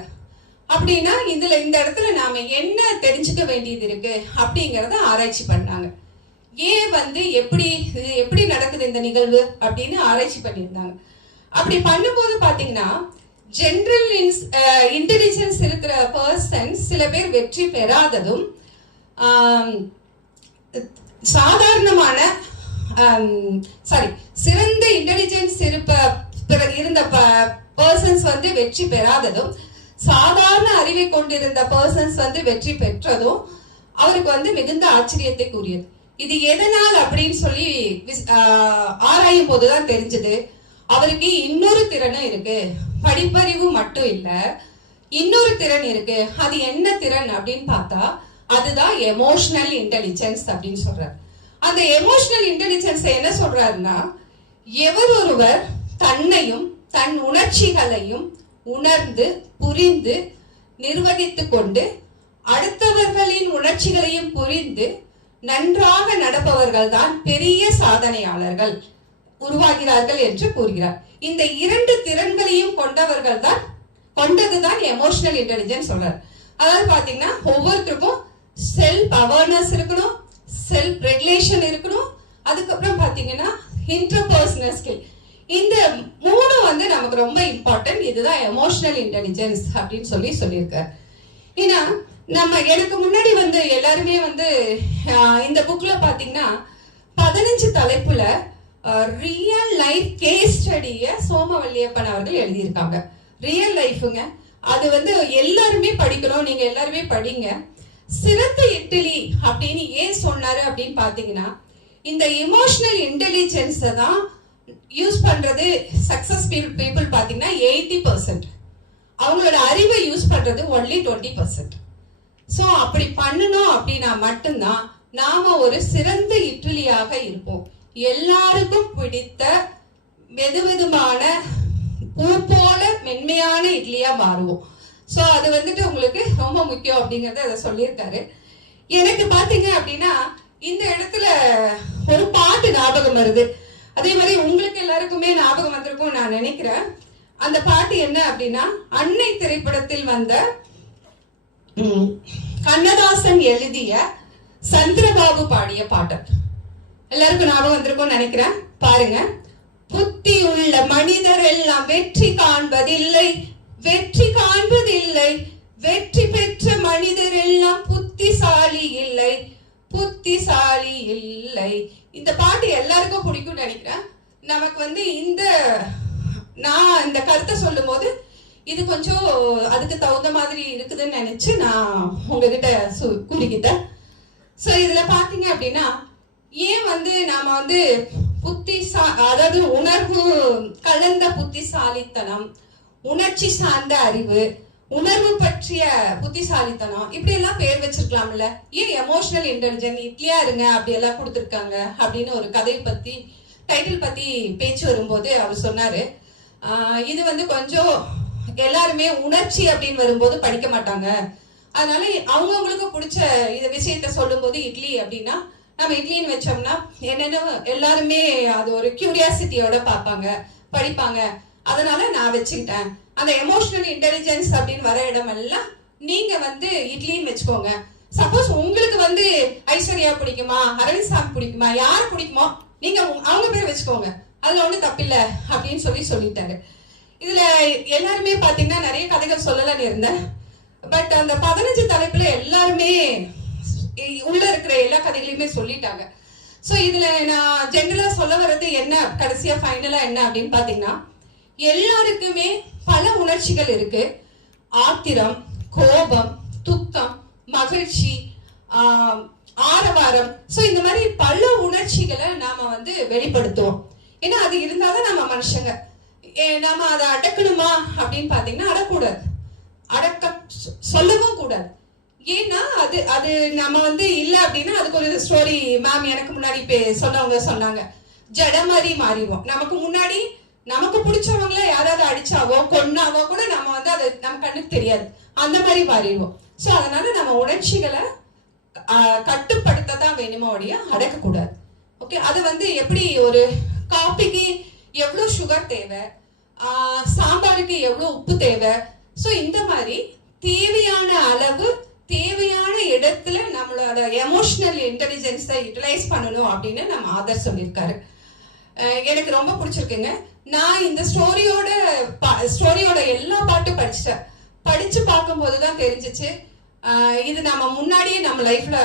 அப்படின்னா இந்த இடத்துல நாம என்ன தெரிஞ்சுக்க வேண்டியது இருக்கு அப்படிங்கறத ஆராய்ச்சி பண்ணாங்க. ஏன் வந்து எப்படி நடக்குது இந்த நிகழ்வு அப்படின்னு ஆராய்ச்சி பண்ணியிருந்தாங்க. அப்படி பண்ணும்போது பாத்தீங்கன்னா ஜெனரல் இன்டெலிஜென்ஸ் இருக்கிற பர்சன் சில பேர் வெற்றி பெறாததும் சாதாரணமான சிறந்த இன்டெலிஜென்ஸ் இருந்த பர்சன்ஸ் வந்து வெற்றி பெறாததும் சாதாரண அறிவை கொண்டிருந்த பர்சன்ஸ் வந்து வெற்றி பெற்றதும் அவருக்கு வந்து மிகுந்த ஆச்சரியத்தை கூறியது. இது எதனால் அப்படின்னு சொல்லி ஆராயும் போதுதான் தெரிஞ்சது அவருக்கு இன்னொரு திறனும் இருக்கு. படிப்பறிவு மட்டும் இல்ல, இன்னொரு திறன் இருக்கு. அது என்ன திறன் அப்படின்னு பார்த்தா அதுதான் எமோஷனல் இன்டெலிஜென்ஸ் அப்படின்னு சொல்றாரு. அந்த எமோஷனல் இன்டெலிஜென்ஸ் என்ன சொல்றாருன்னா, எவர் ஒருவர் தன்னையும் தன் உணர்ச்சிகளையும் உணர்ந்து புரிந்து நிர்வகித்து கொண்டு அடுத்தவர்களின் உணர்ச்சிகளையும் புரிந்து நன்றாக நடப்பவர்கள் தான் பெரிய சாதனையாளர்கள் உருவாகிறார்கள் என்று கூறுகிறார். இந்த 2 திறன்களையும் கொண்டதுதான் எமோஷனல் இன்டெலிஜென்ஸ் சொல்றார். அதாவது பாத்தீங்கன்னா ஒவ்வொருத்தருக்கும் செல்ஃப் அவேர்னஸ் இருக்கணும், செல்ஃப் ரெகுலேஷன் இருக்கணும், அதுக்கப்புறம் பாத்தீங்கன்னா இன்டர்பர்சனல் ஸ்கில். இந்த 3 வந்து நமக்கு ரொம்ப இம்பார்ட்டன்ட். இதுதான் எமோஷனல் இன்டெலிஜென்ஸ் அப்படின்னு சொல்லியிருக்காரு. ஏன்னா எனக்கு முன்னாடி வந்து எல்லாருமே வந்து இந்த புக்ல பாத்தீங்கன்னா 15 தலைப்புல ரியல் லைஃப் கேஸ் ஸ்டடிய சோமவல்லியப்பன் அவர்கள் எழுதியிருக்காங்க. ரியல் லைஃப்ங்க, அது வந்து எல்லாருமே படிக்கணும். நீங்க எல்லாருமே படிங்க. சிறந்த இட்டலி அப்படின்னு ஏன் சொன்னாரு அப்படின்னு பாத்தீங்கன்னா, இந்த எமோஷனல் இன்டெலிஜென்ஸ் தான் யூஸ் பண்றது சக்சஸ் பீப்புள் பாத்தீங்கன்னா 80%. அவங்களோட அறிவை யூஸ் பண்றது ஒன்லி 20%. சோ அப்படி பண்ணணும் அப்படின்னா மட்டும்தான் நாம ஒரு சிறந்த இட்லியாக இருப்போம். எல்லாருக்கும் பிடித்த வெதுவெதுமான பூ போல மென்மையான இட்லியா மாறுவோம். சோ அது வந்துட்டு உங்களுக்கு ரொம்ப முக்கியம் அப்படிங்கறத அதை சொல்லியிருக்காரு. எனக்கு பாத்தீங்க அப்படின்னா இந்த இடத்துல ஒரு பாட்டு ஞாபகம் வருது. அதே மாதிரி உங்களுக்கு எல்லாருக்குமே ஞாபகம் வந்திருக்கும் நான் நினைக்கிறேன். அந்த பாட்டு என்ன அப்படின்னா, அன்னை திரைப்படத்தில் வந்த கண்ணதாசன் எழுதிய சந்திரபாபு பாடிய பாட்டு எல்லாருக்கும் ஞாபகம் வந்திருக்கும் நினைக்கிறேன். பாருங்க. புத்தி உள்ள மனிதர் எல்லாம் வெற்றி காண்பதில்லை, வெற்றி காண்பதில்லை, வெற்றி பெற்ற மனிதர் எல்லாம் புத்திசாலி இல்லை, புத்திசாலி இல்லை. இந்த பாட்டு எல்லாருக்கும் பிடிக்கும் நினைக்கிறேன். நமக்கு வந்து நான் இந்த கருத்தை சொல்லும் போது இது கொஞ்சம் அதுக்கு தகுந்த மாதிரி இருக்குதுன்னு நினைச்சு நான் உங்ககிட்ட கூறிக்கிட்டேன். சோ இதுல பாத்தீங்க அப்படின்னா, ஏன் வந்து நாம வந்து அதாவது உணர்வு கலந்த புத்திசாலித்தனம், உணர்ச்சி சார்ந்த அறிவு, உணர்வு பற்றிய புத்திசாலித்தனம் இப்படி எல்லாம் பேர் வச்சிருக்கலாம்ல. ஏன் எமோஷனல் இன்டெலிஜென்ஸ் இட்லியா இருங்க அப்படி எல்லாம் கொடுத்துருக்காங்க அப்படின்னு ஒரு கதை பத்தி டைட்டில் பத்தி பேச்சு வரும்போது அவர் சொன்னாரு, இது வந்து கொஞ்சம் எல்லாருமே உணர்ச்சி அப்படின்னு வரும்போது படிக்க மாட்டாங்க. அதனால அவங்கவுங்களுக்கு பிடிச்ச இந்த விஷயத்த சொல்லும் போது இட்லி அப்படின்னா நம்ம இட்லின்னு வச்சோம்னா என்னென்ன எல்லாருமே அது ஒரு கியூரியாசிட்டியோட பார்ப்பாங்க, படிப்பாங்க. அதனால நான் வச்சுக்கிட்டேன். அந்த எமோஷனல் இன்டெலிஜென்ஸ் அப்படின்னு வர இடமெல்லாம் நீங்க வந்து இட்லின்னு வச்சுக்கோங்க. சப்போஸ் உங்களுக்கு வந்து ஐஸ்வர்யா பிடிக்குமா, அரவிந்த் சாமி பிடிக்குமா, யார் பிடிக்குமோ நீங்க அவங்க பேர் வச்சுக்கோங்க, அதுல ஒண்ணும் தப்பில்ல அப்படின்னு சொல்லிட்டாரு. இதுல எல்லாருமே பாத்தீங்கன்னா நிறைய கதைகள் சொல்லலாம்னு இருந்தேன். பட் அந்த 15 தலைப்புல எல்லாருமே உள்ள இருக்கிற எல்லா கதைகளையுமே சொல்லிட்டாங்க. சோ இதுல நான் ஜெனரலா சொல்ல வர்றது என்ன, கடைசியா ஃபைனலா என்ன அப்படின்னு பாத்தீங்கன்னா, எல்லாருக்குமே பல உணர்ச்சிகள் இருக்கு. ஆத்திரம், கோபம், துக்கம், மகிழ்ச்சி, ஆரவாரம். சோ இந்த மாதிரி பல உணர்ச்சிகளை நாம வந்து வெளிப்படுத்துவோம். ஏன்னா அது இருந்தாதான் நம்ம மனுஷங்க. நாம அதை அடக்கணுமா அப்படின்னு பாத்தீங்கன்னா அடக்கூடாது, அடக்க சொல்லவும் கூடாது. ஏன்னா அது அது நம்ம வந்து இல்ல அப்படின்னா அதுக்கு ஒரு ஸ்டோரி மேம் எனக்கு முன்னாடி சொன்னவங்க சொன்னாங்க. ஜட மாதிரி மாறிடுவோம். நமக்கு முன்னாடி நமக்கு பிடிச்சவங்கள யாராவது அடிச்சாவோ கொன்னாவோ கூட நம்ம வந்து அது நம்ம கண்ணுக்கு தெரியாது, அந்த மாதிரி மாறிடுவோம். சோ அதனால நம்ம உணர்ச்சிகளை கட்டுப்படுத்த தான் வேணுமோ ஒழிய அடக்க கூடாது. ஓகே, அது வந்து எப்படி ஒரு காபிக்கு எவ்வளவு சுகர் தேவை, சாம்பாருக்கு எவ்வளவு உப்பு தேவை. சோ இந்த மாதிரி தேவையான அளவு தேவையான இடத்துல நம்மளோட எமோஷனல் இன்டெலிஜென்ஸை யூட்டிலைஸ் பண்ணணும் அப்படின்னு நம்ம ஆதர் சொல்லியிருக்காரு. எனக்கு ரொம்ப பிடிச்சிருக்குங்க. நான் இந்த ஸ்டோரியோட எல்லா பாட்டும் படிச்சு பார்க்கும்போது தான் தெரிஞ்சிச்சு இது நம்ம முன்னாடியே நம்ம லைஃப்ல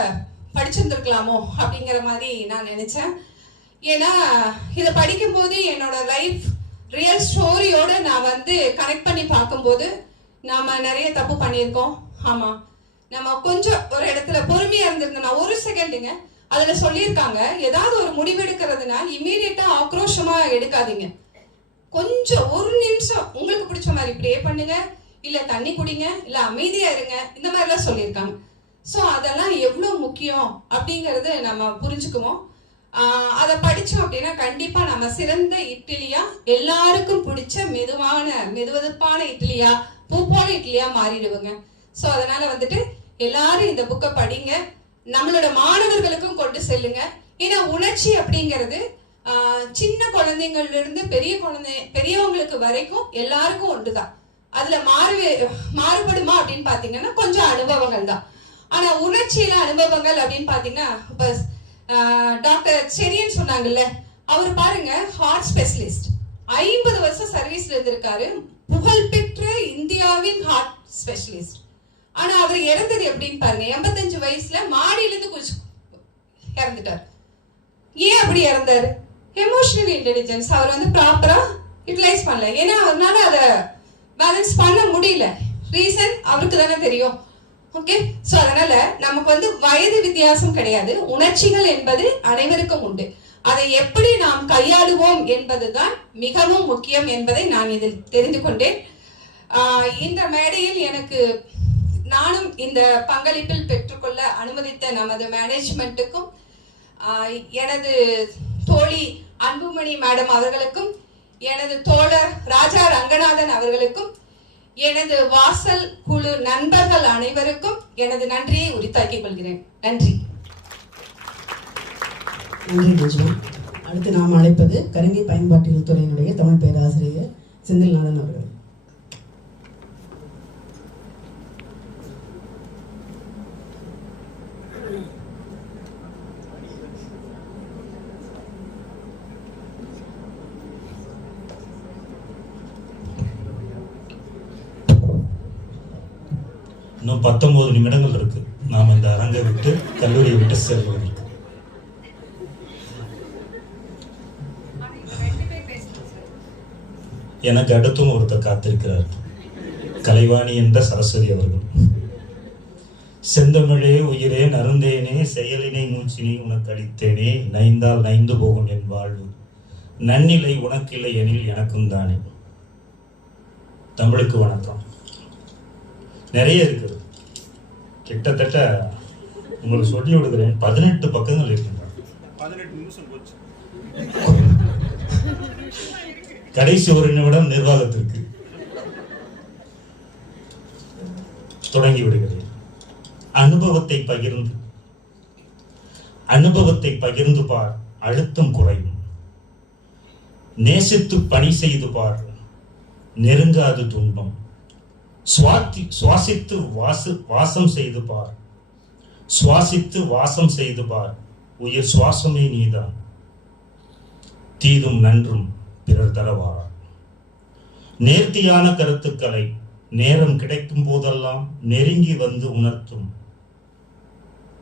படிச்சிருந்துருக்கலாமோ அப்படிங்கிற மாதிரி நான் நினைச்சேன். ஏன்னா இதை படிக்கும்போது என்னோட லைஃப் ரியல் ஸ்டோரியோட நான் வந்து கனெக்ட் பண்ணி பார்க்கும்போது நாம நிறைய தப்பு பண்ணியிருக்கோம். ஆமா, நம்ம கொஞ்சம் ஒரு இடத்துல பொறுமையா இருந்திருந்தோம்னா, ஒரு செகண்டுங்க அதுல சொல்லியிருக்காங்க, ஏதாவது ஒரு முடிவெடுக்கிறதுனா இம்மீடியட்டா ஆக்ரோஷமா எடுக்காதீங்க, கொஞ்சம் ஒரு நிமிஷம் உங்களுக்கு பிடிச்ச மாதிரி ப்ரே பண்ணுங்க, இல்ல தண்ணி குடிங்க, இல்ல அமைதியா இருங்க, இந்த மாதிரி எல்லாம் சொல்லியிருக்காங்க. சோ அதெல்லாம் எவ்வளவு முக்கியம் அப்படிங்கறது நம்ம புரிஞ்சுக்குவோம். அதை படிச்சோம் அப்படின்னா கண்டிப்பா நம்ம சிறந்த இட்லியா, எல்லாருக்கும் பிடிச்ச மெதுவெதுப்பான இட்லியா, பூ போன இட்லியா மாறிடுவோங்க. சோ அதனால வந்துட்டு எல்லாரும் இந்த புக்கை படிங்க, நம்மளோட மாணவர்களுக்கும் கொண்டு செல்லுங்க. ஏன்னா உணர்ச்சி அப்படிங்கிறது சின்ன குழந்தைங்கள்ல இருந்து பெரியவங்களுக்கு வரைக்கும் எல்லாருக்கும் ஒன்றுதான். அதுல மாறுபடுமா அப்படின்னு பாத்தீங்கன்னா கொஞ்சம் அனுபவங்கள் தான். ஆனா உணர்ச்சியில அனுபவங்கள் அப்படின்னு பாத்தீங்கன்னா இப்ப டாக்டர் செரியன் சொன்னாங்கல்ல, அவர் பாருங்க ஹார்ட் ஸ்பெஷலிஸ்ட், 50 வருஷம் சர்வீஸ்ல இருந்திருக்காரு, புகழ்பெற்ற இந்தியாவின் ஹார்ட் ஸ்பெஷலிஸ்ட். ஆனா அவர் இறந்தது எப்படின்னு பாருங்க, 85 வயசுல மாடியிலிருந்து குதிச்சு இறந்துட்டார். ஏன் அப்படி இறந்தாரு? எமோஷனல் இன்டெலிஜென்ஸ் அவர் வந்து ப்ராப்பரா யூட்டிலைஸ் பண்ணல. ஏன்னா அவரால் அதை பேலன்ஸ் பண்ண முடியல. ரீசன் அவருக்கு தானே தெரியும். ஓகே, சோ அதனால நமக்கு வந்து வயது வித்தியாசம் கிடையாது, உணர்ச்சிகள் என்பது அனைவருக்கும் உண்டு. அதை எப்படி நாம் கையாளுவோம் என்பதுதான் மிகவும் முக்கியம் என்பதை நான் இதில் தெரிந்து கொண்டேன். இந்த மேடையில் நானும் இந்த பங்களிப்பில் பெற்றுக்கொள்ள அனுமதித்த நமது மேனேஜ்மெண்ட்டுக்கும் எனது தோழி அன்புமணி மேடம் அவர்களுக்கும், எனது தோழர் ராஜா ரங்கநாதன் அவர்களுக்கும், எனது வாசல் குழு நண்பர்கள் அனைவருக்கும் எனது நன்றியை உரித்தாக்கிக் கொள்கிறேன். நன்றி. நன்றி மஞ்சுமா. அடுத்து நாம் அழைப்பது கணினி பயன்பாட்டியல் துறையினுடைய தமிழ் பேராசிரியர் செந்தில்நாதன் அவர்கள். இன்னும் 19 நிமிடங்கள் இருக்கு நாம் இந்த அரங்கை விட்டு கல்லூரியை விட்டு செல்வதற்கு. எனக்கு அடுத்தும் ஒருத்தர் காத்திருக்கிறார், கலைவாணி என்ற சரஸ்வதி அவர்கள். செந்தமிழே உயிரே நருந்தேனே, செயலினை மூச்சினை உனக்கு அளித்தேனே, நைந்தால் நைந்து போகும் என் வாழ்வு, நன்னிலை உனக்கில்லை எனில் எனக்கும் தானே. தமிழுக்கு வணக்கம். நிறைய இருக்குது, கிட்டத்தட்ட உங்களுக்கு சொல்லி விடுகிறேன், 18 பக்கங்கள் இருக்கின்றன. 18 நிமிஷம் போச்சு. கடைசி ஒரு நிமிடம் நிர்வாகத்திற்கு. தொடங்கி விடுகிறேன். அனுபவத்தை பகிர்ந்து பார், அழுத்தம் குறையும். நேசித்து பணி செய்து பார், நெருங்காது துன்பம். சுவாசித்து வாசம் செய்து பார், சுவாசித்து வாசம் செய்து பார், உயிர் சுவாசமே நீதான், தீதும் நன்றும் பிறர் தரவாரா. நேர்த்தியான கருத்துக்களை நேரம் கிடைக்கும் போதெல்லாம் நெருங்கி வந்து உணர்த்தும்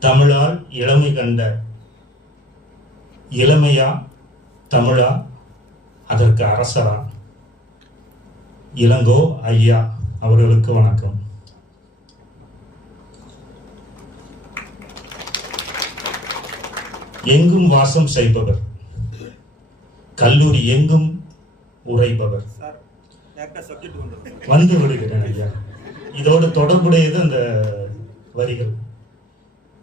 தமிழால் இளமை கண்ட இளமையா தமிழா, அதற்கு அரசரா? இளங்கோ ஐயா அவர்களுக்கு வணக்கம். எங்கும் வாசம் செய்பவர், கல்லூரி எங்கும் உரைபவர். வந்து விடுகிறேன் ஐயா, இதோடு தொடர்புடையது அந்த வரிகள்.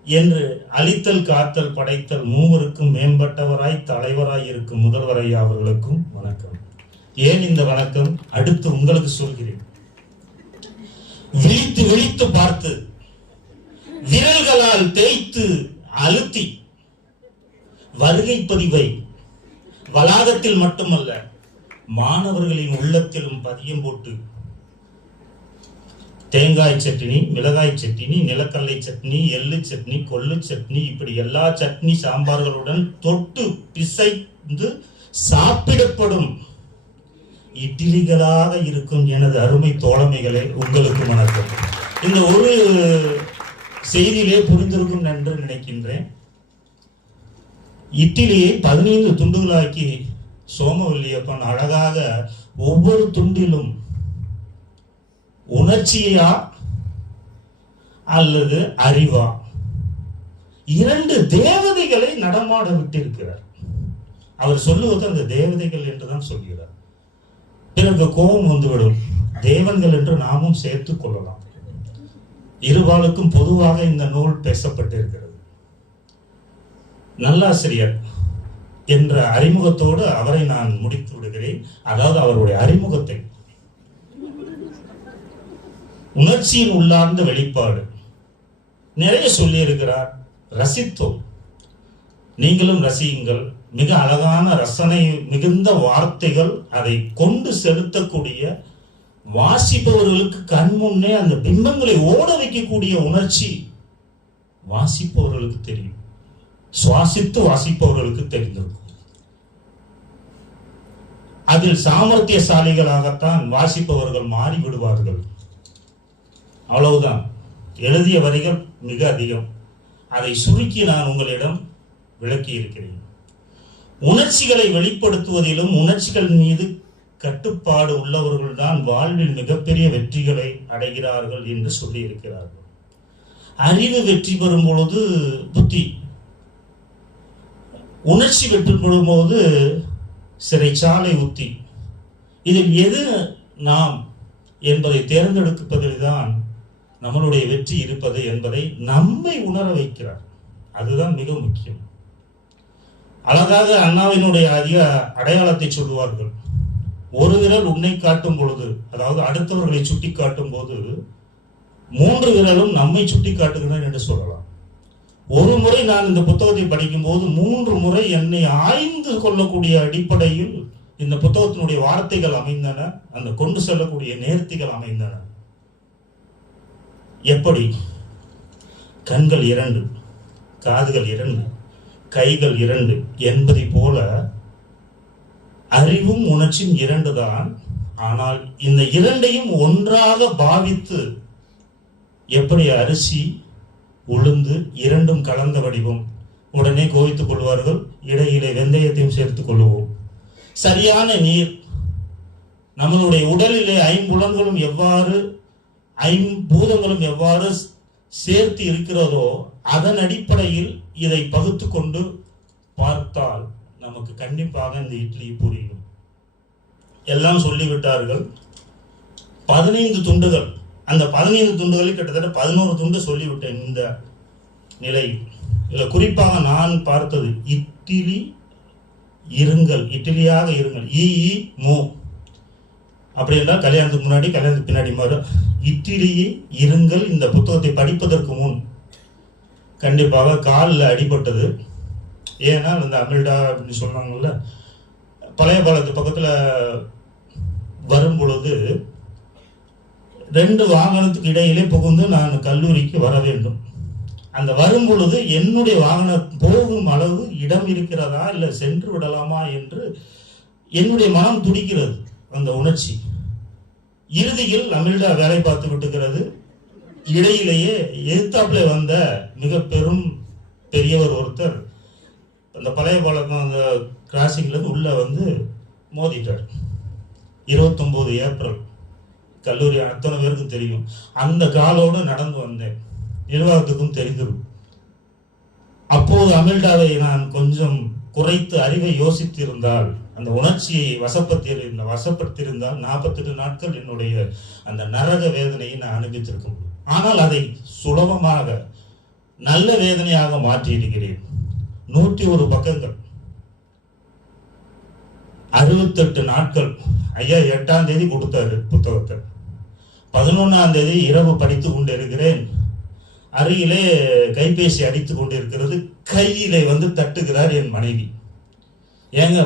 என்று அழித்தல் காத்தல் படைத்தல் மூவருக்கும் மேம்பட்டவராய் தலைவராய் இருக்கும் முதல்வர் ஐயா அவர்களுக்கும் வணக்கம். ஏன் இந்த வணக்கம்? அடுத்து உங்களுக்கு சொல்கிறேன். விழித்து விழித்து பார்த்து விரல்களால் தேய்த்து அழுத்தி வருகை பதிவை வளாகத்தில் மட்டுமல்ல மாணவர்களின் உள்ளத்திலும் பதியம் போட்டு தேங்காய் சட்னி, மிளகாய் சட்னி, நிலக்கடலை சட்னி, எள்ளு சட்னி, கொள்ளு சட்னி, இப்படி எல்லா சட்னி சாம்பார்களுடன் தொட்டு பிசைந்து சாப்பிடப்படும் இட்லிகளாக இருக்கும் எனது அருமை தோழமைகளே, உங்களுக்கு வணக்கம். இந்த ஒரு செய்தியிலே புரிந்திருக்கும் என்று நினைக்கின்றேன். இட்லியை 15 துண்டுகளாக்கி சோமவல்லியப்பன் அழகாக ஒவ்வொரு துண்டிலும் உணர்ச்சியா அல்லது அறிவா 2 தேவதைகளை நடமாட விட்டிருக்கிறார். அவர் சொல்லுவது அந்த தேவதைகள் என்றுதான் சொல்கிறார். பிறகு கோபம் வந்துவிடும். தேவன்கள் என்று நாமும் சேர்த்துக் கொள்ளலாம். இருபாலுக்கும் பொதுவாக இந்த நூல் பேசப்பட்டிருக்கிறது. நல்லாசிரியர் என்ற அறிமுகத்தோடு அவரை நான் முடித்து விடுகிறேன். அதாவது அவருடைய அறிமுகத்தை உணர்ச்சியின் உள்ளார்ந்த வெளிப்பாடு நிறைய சொல்லி இருக்கிறார். ரசித்தோம், நீங்களும் ரசியுங்கள். மிக அழகான ரசனை மிகுந்த வார்த்தைகள், அதை கொண்டு செலுத்தக்கூடிய வாசிப்பவர்களுக்கு கண் முன்னே அந்த பிம்பங்களை ஓட வைக்கக்கூடிய உணர்ச்சி வாசிப்பவர்களுக்கு தெரியும், சுவாசித்து வாசிப்பவர்களுக்கு தெரிந்திருக்கும். அதில் சாமர்த்தியசாலிகளாகத்தான் வாசிப்பவர்கள் மாறி விடுவார்கள். அவ்வளவுதான். எழுதிய வரிகள் மிக அதிகம். அதை சுருக்கி நான் உங்களிடம் விளக்கி இருக்கிறேன். உணர்ச்சிகளை வெளிப்படுத்துவதிலும் உணர்ச்சிகள் மீது கட்டுப்பாடு உள்ளவர்கள் தான் வாழ்வில் மிகப்பெரிய வெற்றிகளை அடைகிறார்கள் என்று சொல்லி இருக்கிறார்கள். அறிவு வெற்றி பெறும் பொழுது புத்தி, உணர்ச்சி வெற்றி பெறும் போது சிறைச்சாலை உத்தி. இதில் எது நாம் என்பதை தேர்ந்தெடுப்பதில் தான் நம்மளுடைய வெற்றி இருப்பது என்பதை நம்மை உணர வைக்கிறார். அதுதான் மிக முக்கியம். அழகாக அண்ணாவினுடைய அதிக அடையாளத்தை சொல்லுவார்கள். ஒரு விரல் உன்னை காட்டும் பொழுது, அதாவது அடுத்தவர்களை சுட்டி காட்டும் போது 3 விரலும் நம்மை சுட்டி காட்டுகிறேன் என்று சொல்லலாம். ஒரு முறை நான் இந்த புத்தகத்தை படிக்கும் போது 3 முறை என்னை ஆய்ந்து கொள்ளக்கூடிய அடிப்படையில் இந்த புத்தகத்தினுடைய வார்த்தைகள் அமைந்தன, அந்த கொண்டு செல்லக்கூடிய நேர்த்திகள் அமைந்தன. எப்படி? கண்கள் 2, காதுகள் 2, கைகள் 2 என்பதை போல அறிவும் உணர்ச்சியும் 2 தான். ஆனால் இந்த 2ஐயும் ஒன்றாக பாவித்து, எப்படி அரிசி உளுந்து 2ம் கலந்த வடிவம், உடனே கோவித்துக் கொள்வார்கள். இடையிலே வெந்தயத்தையும் சேர்த்துக் கொள்வோம். சரியான நீர், நம்மளுடைய உடலிலே 5 புலன்களும் எவ்வாறு 5 பூதங்களும் எவ்வாறு சேர்த்து இருக்கிறதோ அதன் அடிப்படையில் இதை பகுத்து கொண்டு பார்த்தால் நமக்கு கண்டிப்பாக இந்த இட்லி புரியும். எல்லாம் சொல்லிவிட்டார்கள். 15 துண்டுகள். அந்த 15 துண்டுகளில் கிட்டத்தட்ட 11 துண்டு சொல்லிவிட்டேன். இந்த நிலை இதில் குறிப்பாக நான் பார்த்தது இட்லி இருங்கள், இட்லியாக இருங்கள். மோ அப்படி என்றால் கல்யாணத்துக்கு முன்னாடி, கல்யாணத்துக்கு பின்னாடி மாதிரி. இட்லியே இருங்கள். இந்த புத்தகத்தை படிப்பதற்கு முன் கண்டிப்பாக காலில் அடிபட்டது. ஏன்னா இந்த அமில்டா அப்படின்னு சொன்னாங்கல்ல, பழைய பாலத்து பக்கத்தில் வரும் பொழுது 2 வாகனத்துக்கு இடையிலே புகுந்து நான் கல்லூரிக்கு வர வேண்டும். அந்த வரும் பொழுது என்னுடைய வாகனம் போகும் அளவு இடம் இருக்கிறதா இல்லை சென்று விடலாமா என்று என்னுடைய மனம் துடிக்கிறது. அந்த உணர்ச்சி இறுதியில் அமில்டா வேலை பார்த்து விட்டுக்கிறது. இடையிலேயே எதிர்த்தாப்புல வந்த மிக பெரியவர் ஒருத்தர் அந்த பழைய பாலம் அந்த கிராசிங்ல இருந்து உள்ள வந்து மோதிட்டார். 29 ஏப்ரல் கல்லூரி அத்தனை பேருக்கும் தெரியும். அந்த காலோடு நடந்து வந்தேன். நிர்வாகத்துக்கும் தெரிந்தது. அப்போது அமில்டாவை நான் கொஞ்சம் குறைத்து அறிவை யோசித்திருந்தால், அந்த உணர்ச்சியை வசப்படுத்தியிருந்தால் 48 நாட்கள் என்னுடைய அந்த நரக வேதனையை நான் அனுபவித்திருக்க முடியும். ஆனால் அதை சுலபமாக நல்ல வேதனையாக மாற்றியிருக்கிறேன். 101 பக்கங்கள், 68 நாட்கள். ஐயா 8ஆம் தேதி கொடுத்தாரு புத்தகத்தை. 11ஆம் தேதி இரவு படித்து கொண்டிருக்கிறேன். அருகிலே கைபேசி அடித்து கொண்டிருக்கிறது. கையிலே வந்து தட்டுகிறார் என் மனைவி. ஏங்க,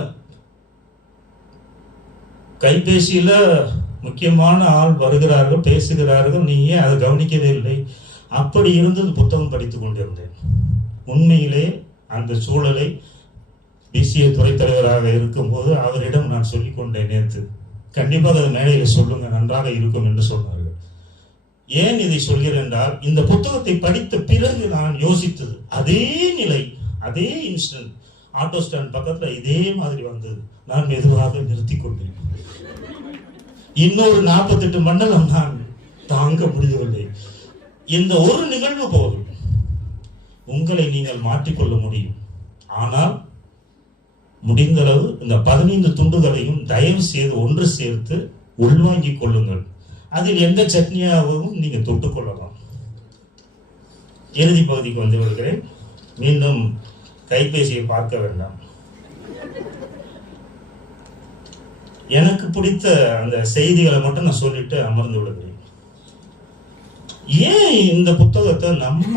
கைபேசியில முக்கியமான ஆள் வருகிறார்கள், பேசுகிறார்கள், நீ ஏன் அதை கவனிக்கவே இல்லை? அப்படி இருந்தது புத்தகம் படித்து கொண்டிருந்தேன். உண்மையிலே அந்த சூழலை பிசிஏ துறை தலைவராக இருக்கும்போது அவரிடம் நான் சொல்லிக் கொண்டேன். நேற்று கண்டிப்பாக அதை மேடையில் சொல்லுங்க, நன்றாக இருக்கும் என்று சொன்னார்கள். ஏன் இதை சொல்கிறேன் என்றால், இந்த புத்தகத்தை படித்த பிறகு நான் யோசித்தது அதே நிலை, அதே இன்சிடென்ட் ஆட்டோ ஸ்டாண்ட் பக்கத்துல இதே மாதிரி வந்தது. நான் மெதுவாக நிறுத்தி கொண்டேன். இன்னொரு 48 மண்டலம் நான் தாங்க முடியவில்லை. இந்த ஒரு நிகழ்வு போதும், உங்களை நீங்கள் மாற்றிக்கொள்ள முடியும். ஆனால் முடிந்தளவு இந்த 15 துண்டுகளையும் தயவு செய்து ஒன்று சேர்த்து உள்வாங்கிக் கொள்ளுங்கள். அதில் எந்த சட்னியாகவும் நீங்க தொட்டுக்கொள்ளலாம். இறுதி பகுதிக்கு வந்து விடுகிறேன். மீண்டும் கைபேசியை பார்க்க வேண்டாம். எனக்கு பிடித்த அந்த செய்திகளை மட்டும் நான் சொல்லிட்டு அமர்ந்து விடுகிறேன். ஏன் இந்த புத்தகத்தை நம்ம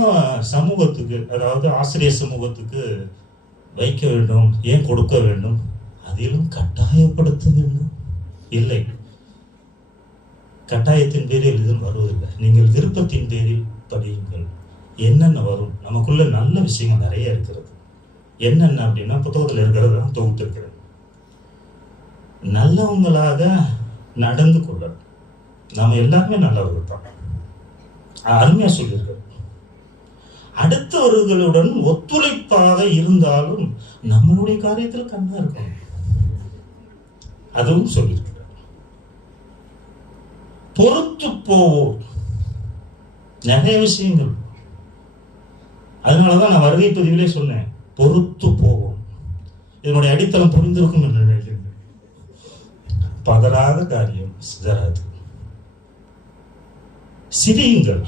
சமூகத்துக்கு, அதாவது ஆசிரியர் சமூகத்துக்கு வைக்க வேண்டும், ஏன் கொடுக்க வேண்டும்? அதிலும் கட்டாயப்படுத்த வேண்டும் இல்லை. கட்டாயத்தின் பேரில் எதுவும் வருவதில்லை. நீங்கள் விருப்பத்தின் பேரில் படியுங்கள். என்னென்ன வரும்? நமக்குள்ள நல்ல விஷயங்கள் நிறைய இருக்கிறது. என்னென்ன அப்படின்னா, புத்தகத்தில் இருக்கிறது தான் தொகுத்திருக்கிறது. நல்லவங்களாக நடந்து கொள்ள நம்ம எல்லாருமே நல்லவர்கள் தான். அருமையா சொல்லியிருக்கிறது. அடுத்தவர்களுடன் ஒத்துழைப்பாக இருந்தாலும் நம்மளுடைய காரியத்தில் கண்ணா இருக்கணும். அதுவும் சொல்லியிருக்கிறார். பொறுத்து போவோம். நிறைய விஷயங்கள். அதனாலதான் நான் வருகை பதிவிலே சொன்னேன், பொறுத்து போவோம். இதனுடைய அடித்தளம் புரிந்திருக்கும் என்று நினைக்கிறேன். பதறாத காரியம் சிதறாது. சிரியுங்கள்.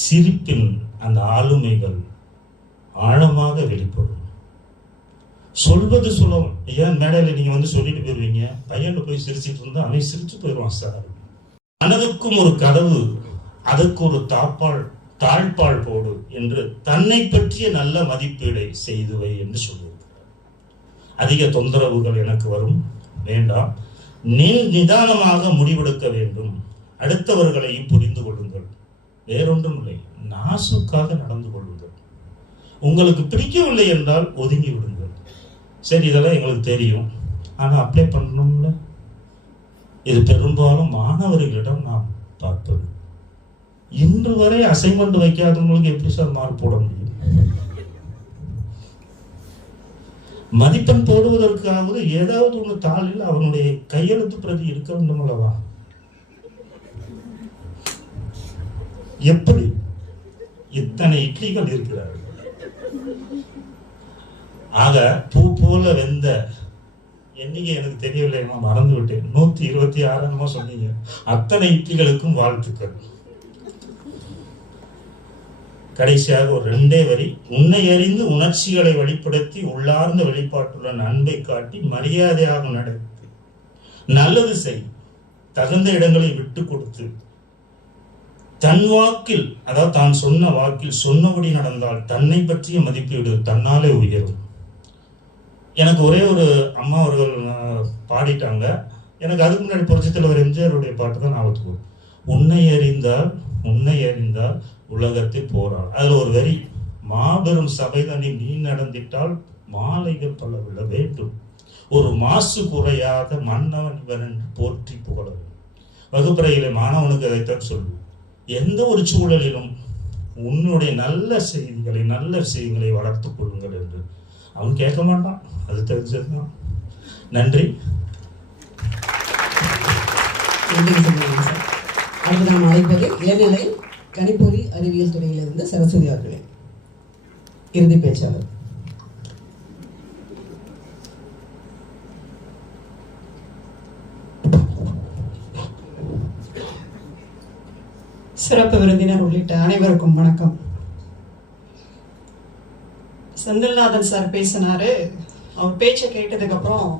சிரிப்பின் அந்த ஆளுமைகள் ஆழமாக வெளிப்படும். சொல்வது சுலபம். ஏன் மேடையில் நீங்க வந்து சொல்லிட்டு போயிருவீங்க, பையன் போய் சிரிச்சிட்டு இருந்தா அவன் சிரிச்சு போயிடுவான் சார். மனதுக்கும் ஒரு கதவு, அதற்கு ஒரு தாழ்பாள் போடு என்று தன்னை பற்றிய நல்ல மதிப்பீடை செய்து வை என்று சொல்லியிருக்கிறார். அதிக தொந்தரவுகள் எனக்கு வரும், வேண்டாம். நிதானமாக முடிவெடுக்க வேண்டும். அடுத்தவர்களையும் புரிந்து கொள்ளுங்கள். வேறொன்றும் இல்லை, நாசுக்காக நடந்து கொள்ளுங்கள். உங்களுக்கு பிடிக்கவில்லை என்றால் ஒதுங்கி விடுங்கள். சரி, இதெல்லாம் எங்களுக்கு தெரியும், ஆனா அப்ளை பண்ணணும்ல. இது பெரும்பாலும் மாணவர்களிடம் நாம் பார்ப்பது. இன்று வரை அசைன்மெண்ட் வைக்காதவங்களுக்கு எப்படி சார் மார்க் போட முடியும்? மதிப்பெண் போடுவதற்காவது ஏதாவது ஒன்று தாளில் அவனுடைய கையெழுத்து பிரதி இருக்க வேண்டும் அல்லவா? எப்படி இத்தனை இட்லிகள் இருக்கிறார்கள்? ஆக பூ போல வெந்த எண்ணிக்கை எனக்கு தெரியவில்லை, நான் மறந்து விட்டேன். 126 சொன்னீங்க. அத்தனை இட்லிகளுக்கும் வாழ்த்துக்கள். கடைசியாக ஒரு 2 வரி. உன்னை அறிந்து உணர்ச்சிகளை வெளிப்படுத்தி உள்ளார்ந்த வெளிப்பாட்டுள்ள அன்பை காட்டி மரியாதையாக நடத்தி நல்லது செய். தகுந்த இடங்களை விட்டு கொடுத்து தன் வாக்கில், அதாவது தான் சொன்ன வாக்கில் சொன்னபடி நடந்தால் தன்னை பற்றிய மதிப்பீடு தன்னாலே உயரும். எனக்கு ஒரே ஒரு அம்மா அவர்கள் பாடிட்டாங்க. எனக்கு அதுக்கு முன்னாடி புரட்சித் தலைவர் எம்ஜிஆருடைய பாட்டு தான் ஞாபகத்துக்கு. உன்னை அறிந்தால் உலகத்தில் போராடும். அதில் ஒரு வரி, மாபெரும் சபைதனில் நீ நடந்திட்டால் மாலைகள் பல விழ வேண்டும், ஒரு மாசு குறையாத மன்னவன் இவன் என்று போற்றி புகழ வேண்டும். வகுப்பறையிலே மாணவனுக்கு அதைத்தான் சொல்லுவோம். எந்த ஒரு சூழலிலும் உன்னுடைய நல்ல விஷயங்களை வளர்த்துக் கொள்ளுங்கள் என்று. அவன் கேட்க மாட்டான், அது தெரிஞ்சதுதான். நன்றி. அடுத்து நாம் அழைப்பது இளநிலை கணிப்பொறி அறிவியல் துறையிலிருந்து சரஸ்வதி அவர்களே, இறுதி பேச்சாளர். சிறப்பு விருந்தினர் உள்ளிட்ட அனைவருக்கும் வணக்கம். செந்தில்நாதன் சார் பேசினாரு. அவர் பேச்சை கேட்டதுக்கு அப்புறம்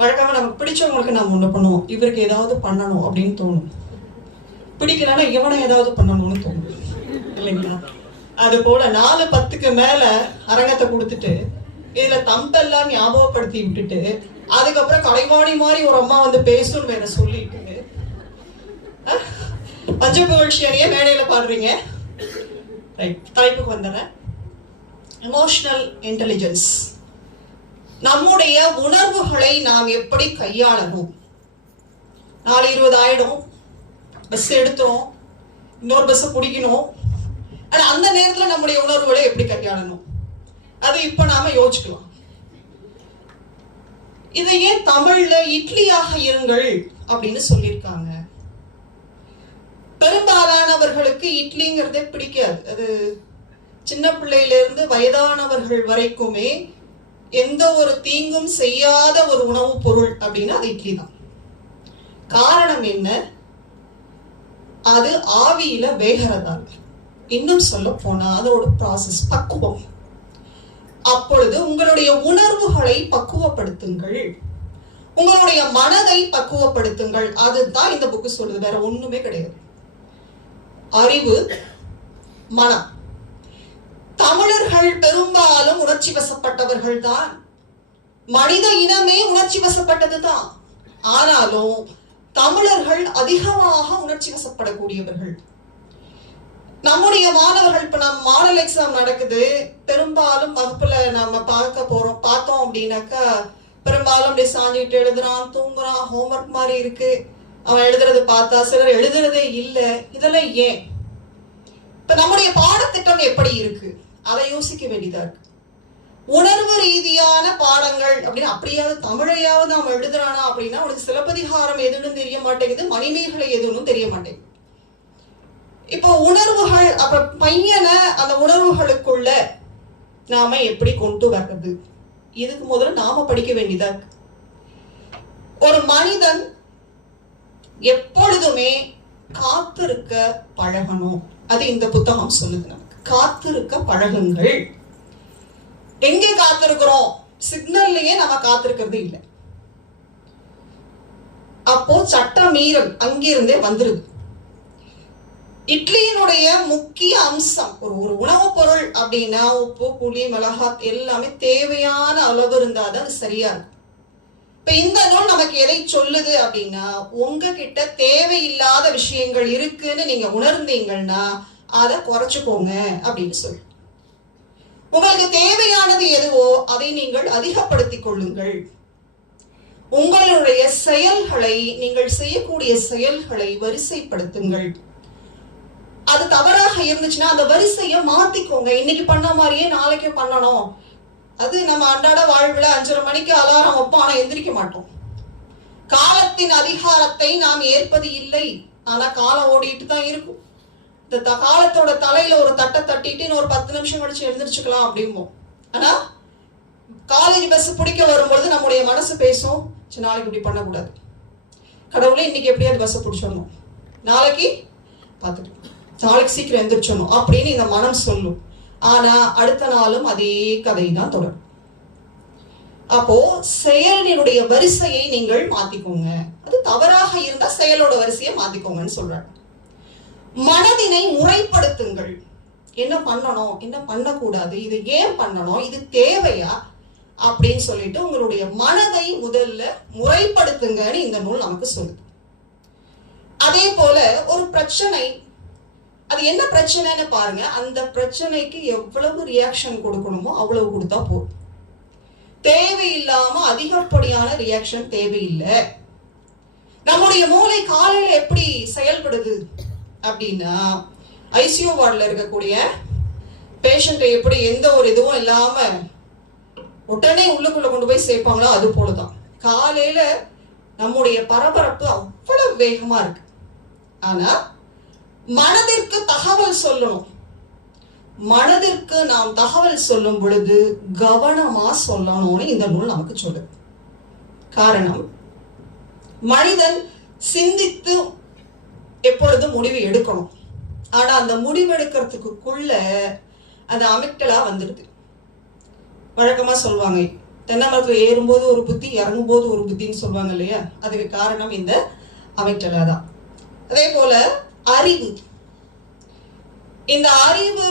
வழக்கமாக நமக்கு பிடிச்சவங்களுக்கு நாம் ஒன்று பண்ணுவோம், இவருக்கு ஏதாவது பண்ணணும் அப்படின்னு தோணும். பிடிக்கலன்னா இவனை ஏதாவது பண்ணணும்னு தோணும் இல்லைங்களா? அது போல 4:10 மேல அரங்கத்தை கொடுத்துட்டு இதுல தம்பெல்லாம் ஞாபகப்படுத்தி விட்டுட்டு அதுக்கப்புறம் கலைவாணி மாதிரி ஒரு அம்மா வந்து பேசணும்னு வேற சொல்லிட்டு பஞ்சபுகழ்ச்சி அணிய மேடையில பாடுறீங்க. தலைப்புக்கு வந்துடுறேன். Emotional intelligence. நம்முடைய உணர்வுகளை நாம் எப்படி கையாளணும்? 4:20 ஆயிடும், பஸ் எடுத்துரும், இன்னொரு பஸ் பிடிக்கணும். ஆனா அந்த நேரத்துல நம்முடைய உணர்வுகளை எப்படி கையாளணும், அது இப்ப நாம யோசிக்கலாம். இதை ஏன் தமிழ்ல இட்லியாக இருங்கள் அப்படின்னு சொல்லியிருக்காங்க? பெரும்பாலானவர்களுக்கு இட்லிங்கிறதே பிடிக்காது. அது சின்ன பிள்ளையில இருந்து வயதானவர்கள் வரைக்குமே எந்த ஒரு தீங்கும் செய்யாத ஒரு உணவுப் பொருள் அப்படின்னா அது இட்லி தான். காரணம் என்ன? அது ஆவியில வேகிறதால். இன்னும் சொல்ல போனா அதோட ப்ராசஸ், பக்குவம். அப்பொழுது உங்களுடைய உணர்வுகளை பக்குவப்படுத்துங்கள், உங்களுடைய மனதை பக்குவப்படுத்துங்கள். அதுதான் இந்த புக்கு சொல்லுது, வேற ஒண்ணுமே கிடையாது. அறிவு, மனம். தமிழர்கள் பெரும்பாலும் உணர்ச்சி வசப்பட்டவர்கள் தான். மனித இனமே உணர்ச்சி வசப்பட்டது தான். ஆனாலும் தமிழர்கள் அதிகமாக உணர்ச்சி வசப்படக்கூடியவர்கள். நம்முடைய மாணவர்கள், இப்ப நம்ம மாடல் எக்ஸாம் நடக்குது, பெரும்பாலும் வகுப்புல நம்ம பார்த்தோம் அப்படின்னாக்கா பெரும்பாலும் அப்படி சாஞ்சிட்டு எழுதுறான், தூங்குறான், ஹோம்ஒர்க் மாதிரி இருக்கு. அவன் எழுதுறது பார்த்தா சிலர் எழுதுறதே இல்லை. இதெல்லாம் ஏன்? இப்ப நம்முடைய பாடத்திட்டம் எப்படி இருக்கு அதை யோசிக்க வேண்டியதா இருக்கு. உணர்வு ரீதியான பாடங்கள் அப்படின்னு அப்படியாவது தமிழையாவது அவன் எழுதுறானா அப்படின்னா அவனுக்கு சிலப்பதிகாரம் எதுன்னு தெரிய மாட்டேங்குது, மணிமேகலை எதுன்னு தெரிய மாட்டேங்குது. இப்போ உணர்வுகள், அப்ப பையனை அந்த உணர்வுகளுக்குள்ள நாம எப்படி கொண்டு வர்றது, இதுக்கு முதல்ல நாம படிக்க வேண்டியதா இருக்கு. ஒரு மனிதன் எப்பொழுதுமே காத்திருக்க பழகணும். அது இந்த புத்தகம் சொல்லுது நமக்கு. காத்திருக்க பழகுங்கள். எங்க காத்திருக்கிறோம்? சிக்னல்லையே நம்ம காத்திருக்கிறது இல்லை. அப்போ சட்ட மீறல் அங்கிருந்தே வந்துருது. இட்லியினுடைய முக்கிய அம்சம், ஒரு உணவுப் பொருள் அப்படின்னா உப்பு, புளி, மிளகாய் எல்லாமே தேவையான அளவு இருந்தாதான் அது சரியா இருக்கும். இப்ப இந்த நூல் நமக்கு எதை சொல்லுது அப்படின்னா, உங்ககிட்ட தேவையில்லாத விஷயங்கள் இருக்குன்னு நீங்க உணர்ந்தீங்கன்னா அதை குறைச்சுக்கோங்க அப்படின்னு சொல்லு. உங்களுக்கு தேவையானது எதுவோ அதை நீங்கள் அதிகப்படுத்திக் கொள்ளுங்கள். உங்களுடைய செயல்களை, நீங்கள் செய்யக்கூடிய செயல்களை வரிசைப்படுத்துங்கள். அது தவறாக இருந்துச்சுன்னா அந்த வரிசையை மாத்திக்கோங்க. இன்னைக்கு பண்ண மாதிரியே நாளைக்கு பண்ணணும். அது நம்ம அன்றாட வாழ்வில் 5:30 மணிக்கு அலாரம் வைப்போம், ஆனா எந்திரிக்க மாட்டோம். காலத்தின் அதிகாரத்தை நாம் ஏற்பது இல்லை, ஆனா காலம் ஓடிட்டு தான் இருக்கும். இந்த காலத்தோட தலையில ஒரு தட்டை தட்டிட்டு இன்னொரு 10 நிமிஷம் கழிச்சு எழுந்திரிச்சுக்கலாம் அப்படிம்போம். ஆனா காலேஜ் பஸ் பிடிக்க வரும்பொழுது நம்முடைய மனசு பேசும், நாளைக்கு இப்படி பண்ணக்கூடாது, கடவுளே இன்னைக்கு எப்படியாவது பஸ் பிடிச்சிடணும், நாளைக்கு பார்த்துட்டு நாளைக்கு சீக்கிரம் எந்திரிச்சணும் அப்படின்னு இந்த மனம் சொல்லும். ஆனா அடுத்த நாளும் அதே கதை தான் தொடரும். அப்போ செயலினுடைய வரிசையை நீங்கள் மாத்திக்கோங்க. அது தவறாக இருந்தா செயலோட வரிசையை மாத்திக்கோங்கன்னு சொல்றாங்க. மனதினை முறைப்படுத்துங்கள். என்ன பண்ணணும், என்ன பண்ணக்கூடாது, இது ஏன் பண்ணணும், இது தேவையா அப்படின்னு சொல்லிட்டு உங்களுடைய மனதை முதல்ல முறைப்படுத்துங்கன்னு இந்த நூல் நமக்கு சொல்லுது. அதே போல ஒரு பிரச்சனை அது என்ன பிரச்சனைன்னு பாருங்க. அந்த பிரச்சனைக்கு எவ்வளவு ரியாக்ஷன் கொடுக்கணுமோ அவ்வளவு கொடுத்தா போதும். தேவையில்லாம அதிகப்படியான ரியாக்ஷன் தேவையில்லை. நம்முடைய மூளை காலையில எப்படி செயல்படுது அப்படின்னா, ஐசியூ வார்டில் இருக்கக்கூடிய பேஷண்ட்டை எப்படி எந்த ஒரு இதுவும் இல்லாம உடனே உள்ளுக்குள்ள கொண்டு போய் சேர்ப்பாங்களோ அது போலதான் காலையில நம்முடைய பரபரப்பு அவ்வளவு வேகமா இருக்கு. ஆனா மனதிற்கு தகவல் சொல்லணும். மனதிற்கு நாம் தகவல் சொல்லும் பொழுது கவனமா சொல்லணும்னு இந்த நூல் நமக்கு சொல்லுது. காரணம், மனிதன் சிந்தித்து எப்பொழுது முடிவு எடுக்கணும். ஆனா அந்த முடிவு எடுக்கிறதுக்குள்ள அது அமிக்டலா வந்துடுது. வழக்கமா சொல்லுவாங்க, தென்னை மரத்துல ஏறும்போது ஒரு புத்தி, இறங்கும் போது ஒரு புத்தின்னு சொல்லுவாங்க இல்லையா? அதுக்கு காரணம் இந்த அமிக்டலா தான். அதே போல அறிவு, இந்த அறிவு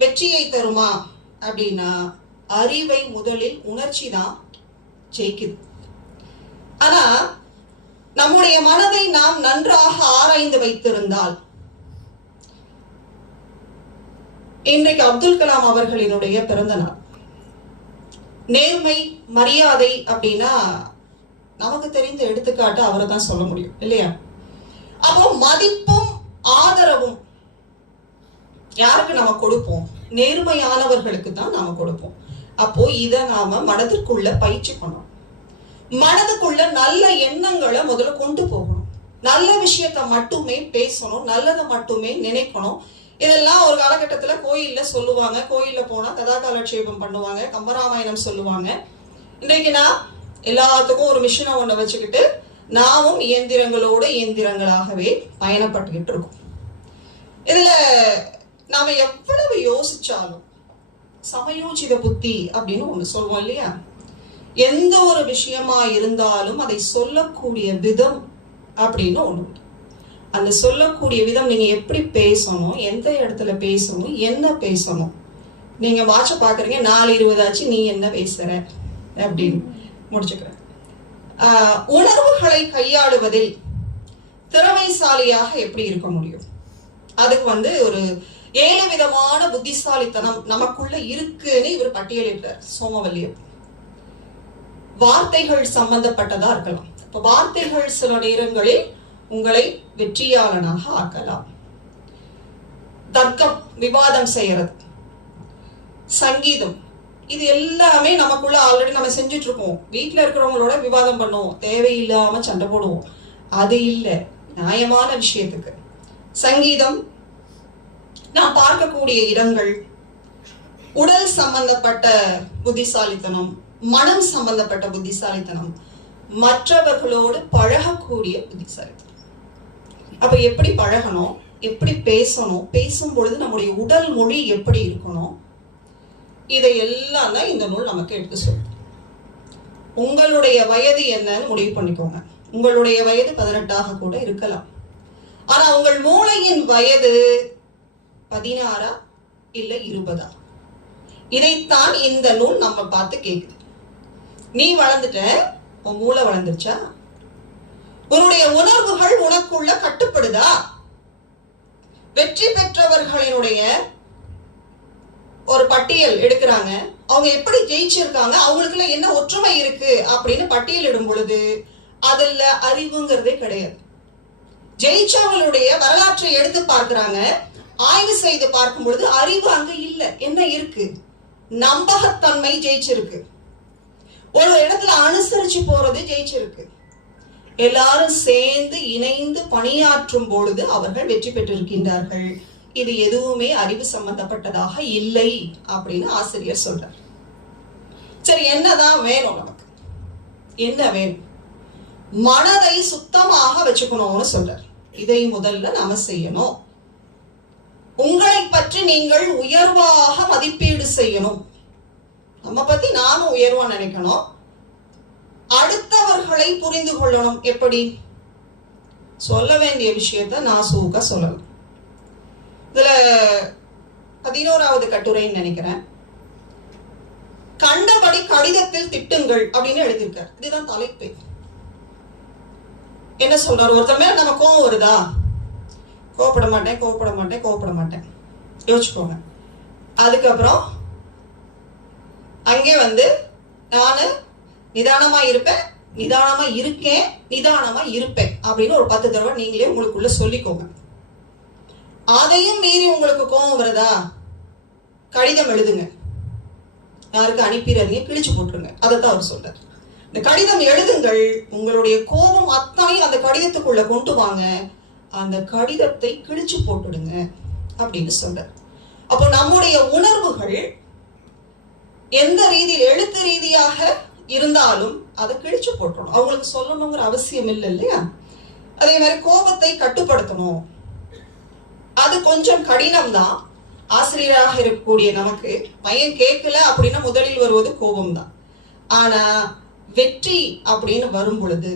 வெற்றியை தருமா அப்படின்னா, அறிவை முதலில் உணர்ச்சி தான் ஜெயிக்குது. ஆனா நம்முடைய மனதை நாம் நன்றாக ஆராய்ந்து வைத்திருந்தால், இன்றைக்கு அப்துல் கலாம் அவர்களினுடைய பிறந்த நாள். நேர்மை, மரியாதை அப்படின்னா நமக்கு தெரிந்த எடுத்துக்காட்டு அவரை தான் சொல்ல முடியும் இல்லையா? அப்போ மதிப்பும் ஆதரவும் யாருக்கு நாம கொடுப்போம்? நேர்மையானவர்களுக்கு தான் நாம கொடுப்போம். அப்போ இத நாம மனதிற்குள்ள பயிற்சி பண்ணணும். மனதுக்குள்ள நல்ல எண்ணங்களை முதல்ல கொண்டு போகணும். நல்ல விஷயத்த மட்டுமே பேசணும், நல்லதை மட்டுமே நினைக்கணும். இதெல்லாம் ஒரு காலகட்டத்துல கோயில்ல சொல்லுவாங்க. கோயில்ல போனா கதா காலட்சேபம் பண்ணுவாங்க, கம்பராமாயணம் சொல்லுவாங்க. இன்றைக்கு நான் எல்லாத்துக்கும் ஒரு மிஷினை ஒண்ணு வச்சுக்கிட்டு நாமும் இயந்திரங்களோட இயந்திரங்களாகவே பயணப்பட்டுக்கிட்டு இருக்கோம். இதுல நாம எவ்வளவு யோசிச்சாலும் சமயோஜித புத்தி அப்படின்னு ஒண்ணு சொல்லுவோம் இல்லையா? எந்த ஒரு விஷயமா இருந்தாலும் அதை சொல்லக்கூடிய விதம் அப்படின்னு ஒண்ணு. அந்த சொல்லக்கூடிய விதம், நீங்க எப்படி பேசணும், எந்த இடத்துல பேசணும், என்ன பேசணும். நீங்க வாட்ச பாக்குறீங்க, 4:20 ஆச்சு, நீ என்ன பேசுற அப்படின்னு முடிச்சுக்கிறேன். உணர்வுகளை கையாளுவதில் திறமைசாலியாக எப்படி இருக்க முடியும்? அதுக்கு ஒரு 7 விதமான புத்திசாலித்தனம் நமக்குள்ள இருக்குன்னு இவர் பட்டியலிட்டார் சோமவல்லியர். வார்த்தைகள் சம்பந்தப்பட்டதா இருக்கலாம். இப்ப வார்த்தைகள் சில நேரங்களில் உங்களை வெற்றியாளனாக ஆக்கலாம். தர்க்கம், விவாதம் செய்யறது, சங்கீதம், இது எல்லாமே நமக்குள்ள ஆல்ரெடி நம்ம செஞ்சுட்டு இருக்கோம். வீட்டுல இருக்கிறவங்களோட விவாதம் பண்ணுவோம், தேவையில்லாம சண்டை போடுவோம். அது இல்லை, நியாயமான விஷயத்துக்கு. சங்கீதம், நாம் பார்க்கக்கூடிய இடங்கள், உடல் சம்பந்தப்பட்ட புத்திசாலித்தனம், மனம் சம்பந்தப்பட்ட புத்திசாலித்தனம், மற்றவர்களோடு பழகக்கூடிய புத்திசாலித்தனம். அப்ப எப்படி பழகணும், எப்படி பேசணும், பேசும் பொழுது நம்முடைய உடல் மொழி எப்படி இருக்கணும், இதை எல்லாம் தான் இந்த நூல் நமக்கு எடுத்து சொல்லுது. உங்களுடைய வயது என்னன்னு முடிவு பண்ணிக்கோங்க. உங்களுடைய வயது 18 கூட இருக்கலாம். ஆனா உங்கள் மூளையின் வயது 16 இல்ல 20. இதைத்தான் இந்த நூல் நம்ம பார்த்து கேக்குது. நீ வளர்ந்துட்ட, உன் மூளை வளர்ந்துருச்சா? உன்னுடைய உணர்வுகள் உனக்குள்ள கட்டுப்படுதா? வெற்றி பெற்றவர்களினுடைய ஒரு பட்டியல் எடுக்கிறாங்க, அவங்க எப்படி ஜெயிச்சிருக்காங்க, அவங்களுக்குள்ள என்ன ஒற்றுமை இருக்கு அப்படின்னு பட்டியலிடும் பொழுது அதுல அறிவுங்கிறதே கிடையாது. ஜெயிச்சவங்களுடைய வரலாற்றை எடுத்து பார்க்கிறாங்க, ஆய்வு செய்து பார்க்கும் பொழுது அறிவு அங்க இல்ல. என்ன இருக்கு? நம்பகத்தன்மை ஜெயிச்சிருக்கு. ஒரு இடத்துல அனுசரிச்சு போறது ஜெயிச்சிருக்கு. எல்லாரும் சேர்ந்து இணைந்து பணியாற்றும் பொழுது அவர்கள் வெற்றி பெற்றிருக்கின்றார்கள். இது எதுவுமே அறிவு சம்பந்தப்பட்டதாக இல்லை அப்படின்னு ஆசிரியர் சொல்றார். சரி, என்னதான் வேணும் நமக்கு? என்ன வேணும்? மனதை சுத்தமாக வச்சுக்கணும்னு சொல்றார். இதை முதல்ல நாம செய்யணும். உங்களை பற்றி நீங்கள் உயர்வாக மதிப்பீடு செய்யணும். நம்ம பத்தி நாம உயர்வா நினைக்கணும். அடுத்தவர்களை புரிந்து கொள்ளணும். எப்படி? சொல்ல வேண்டிய விஷயத்த நான் சூக்க சொல்லணும். இதுல 11வது கட்டுரைன்னு நினைக்கிறேன். கண்டபடி கடிதத்தில் திட்டுங்கள் அப்படின்னு எழுதியிருக்கார். இதுதான் தலைப்பு. என்ன சொல்றாரு? ஒருத்தர் மேல நம்ம கோவம் வருதா? கோவப்பட மாட்டேன் கோவப்பட மாட்டேன் கோவப்பட மாட்டேன். யோசிச்சுக்கோங்க. அதுக்கப்புறம் அங்கே வந்து நான் நிதானமா இருப்பேன், நிதானமா இருக்கேன், நிதானமா இருப்பேன் அப்படின்னு ஒரு 10 தடவை நீங்களே உங்களுக்குள்ள சொல்லிக்கோங்க. அதையும் மீறி உங்களுக்கு கோபம் வருதா, கடிதம் எழுதுங்க. யாருக்கு அனுப்பிடாதீங்க, கிழிச்சு போட்டுருங்க. அதைத்தான் அவர் சொல்றார். இந்த கடிதம் எழுதுங்கள். உங்களுடைய கோபம் அத்தனையும் அந்த கடிதத்துக்குள்ள கொண்டு வாங்க, அந்த கடிதத்தை கிழிச்சு போட்டுடுங்க அப்படின்னு சொல்றார். அப்போ நம்முடைய உணர்வுகள் எந்த ரீதியில், எழுத்து ரீதியாக இருந்தாலும் அதை கிழிச்சு போட்டுடணும். அவங்களுக்கு சொல்லணுங்கிற அவசியம் இல்லை இல்லையா? அதே மாதிரி கோபத்தை கட்டுப்படுத்தணும். அது கொஞ்சம் கடினம் தான். ஆசிரியராக இருக்கக்கூடிய நமக்கு பையன் கேட்கல அப்படின்னா முதலில் வருவது கோபம் தான். ஆனா வெற்றி அப்படின்னு வரும் பொழுது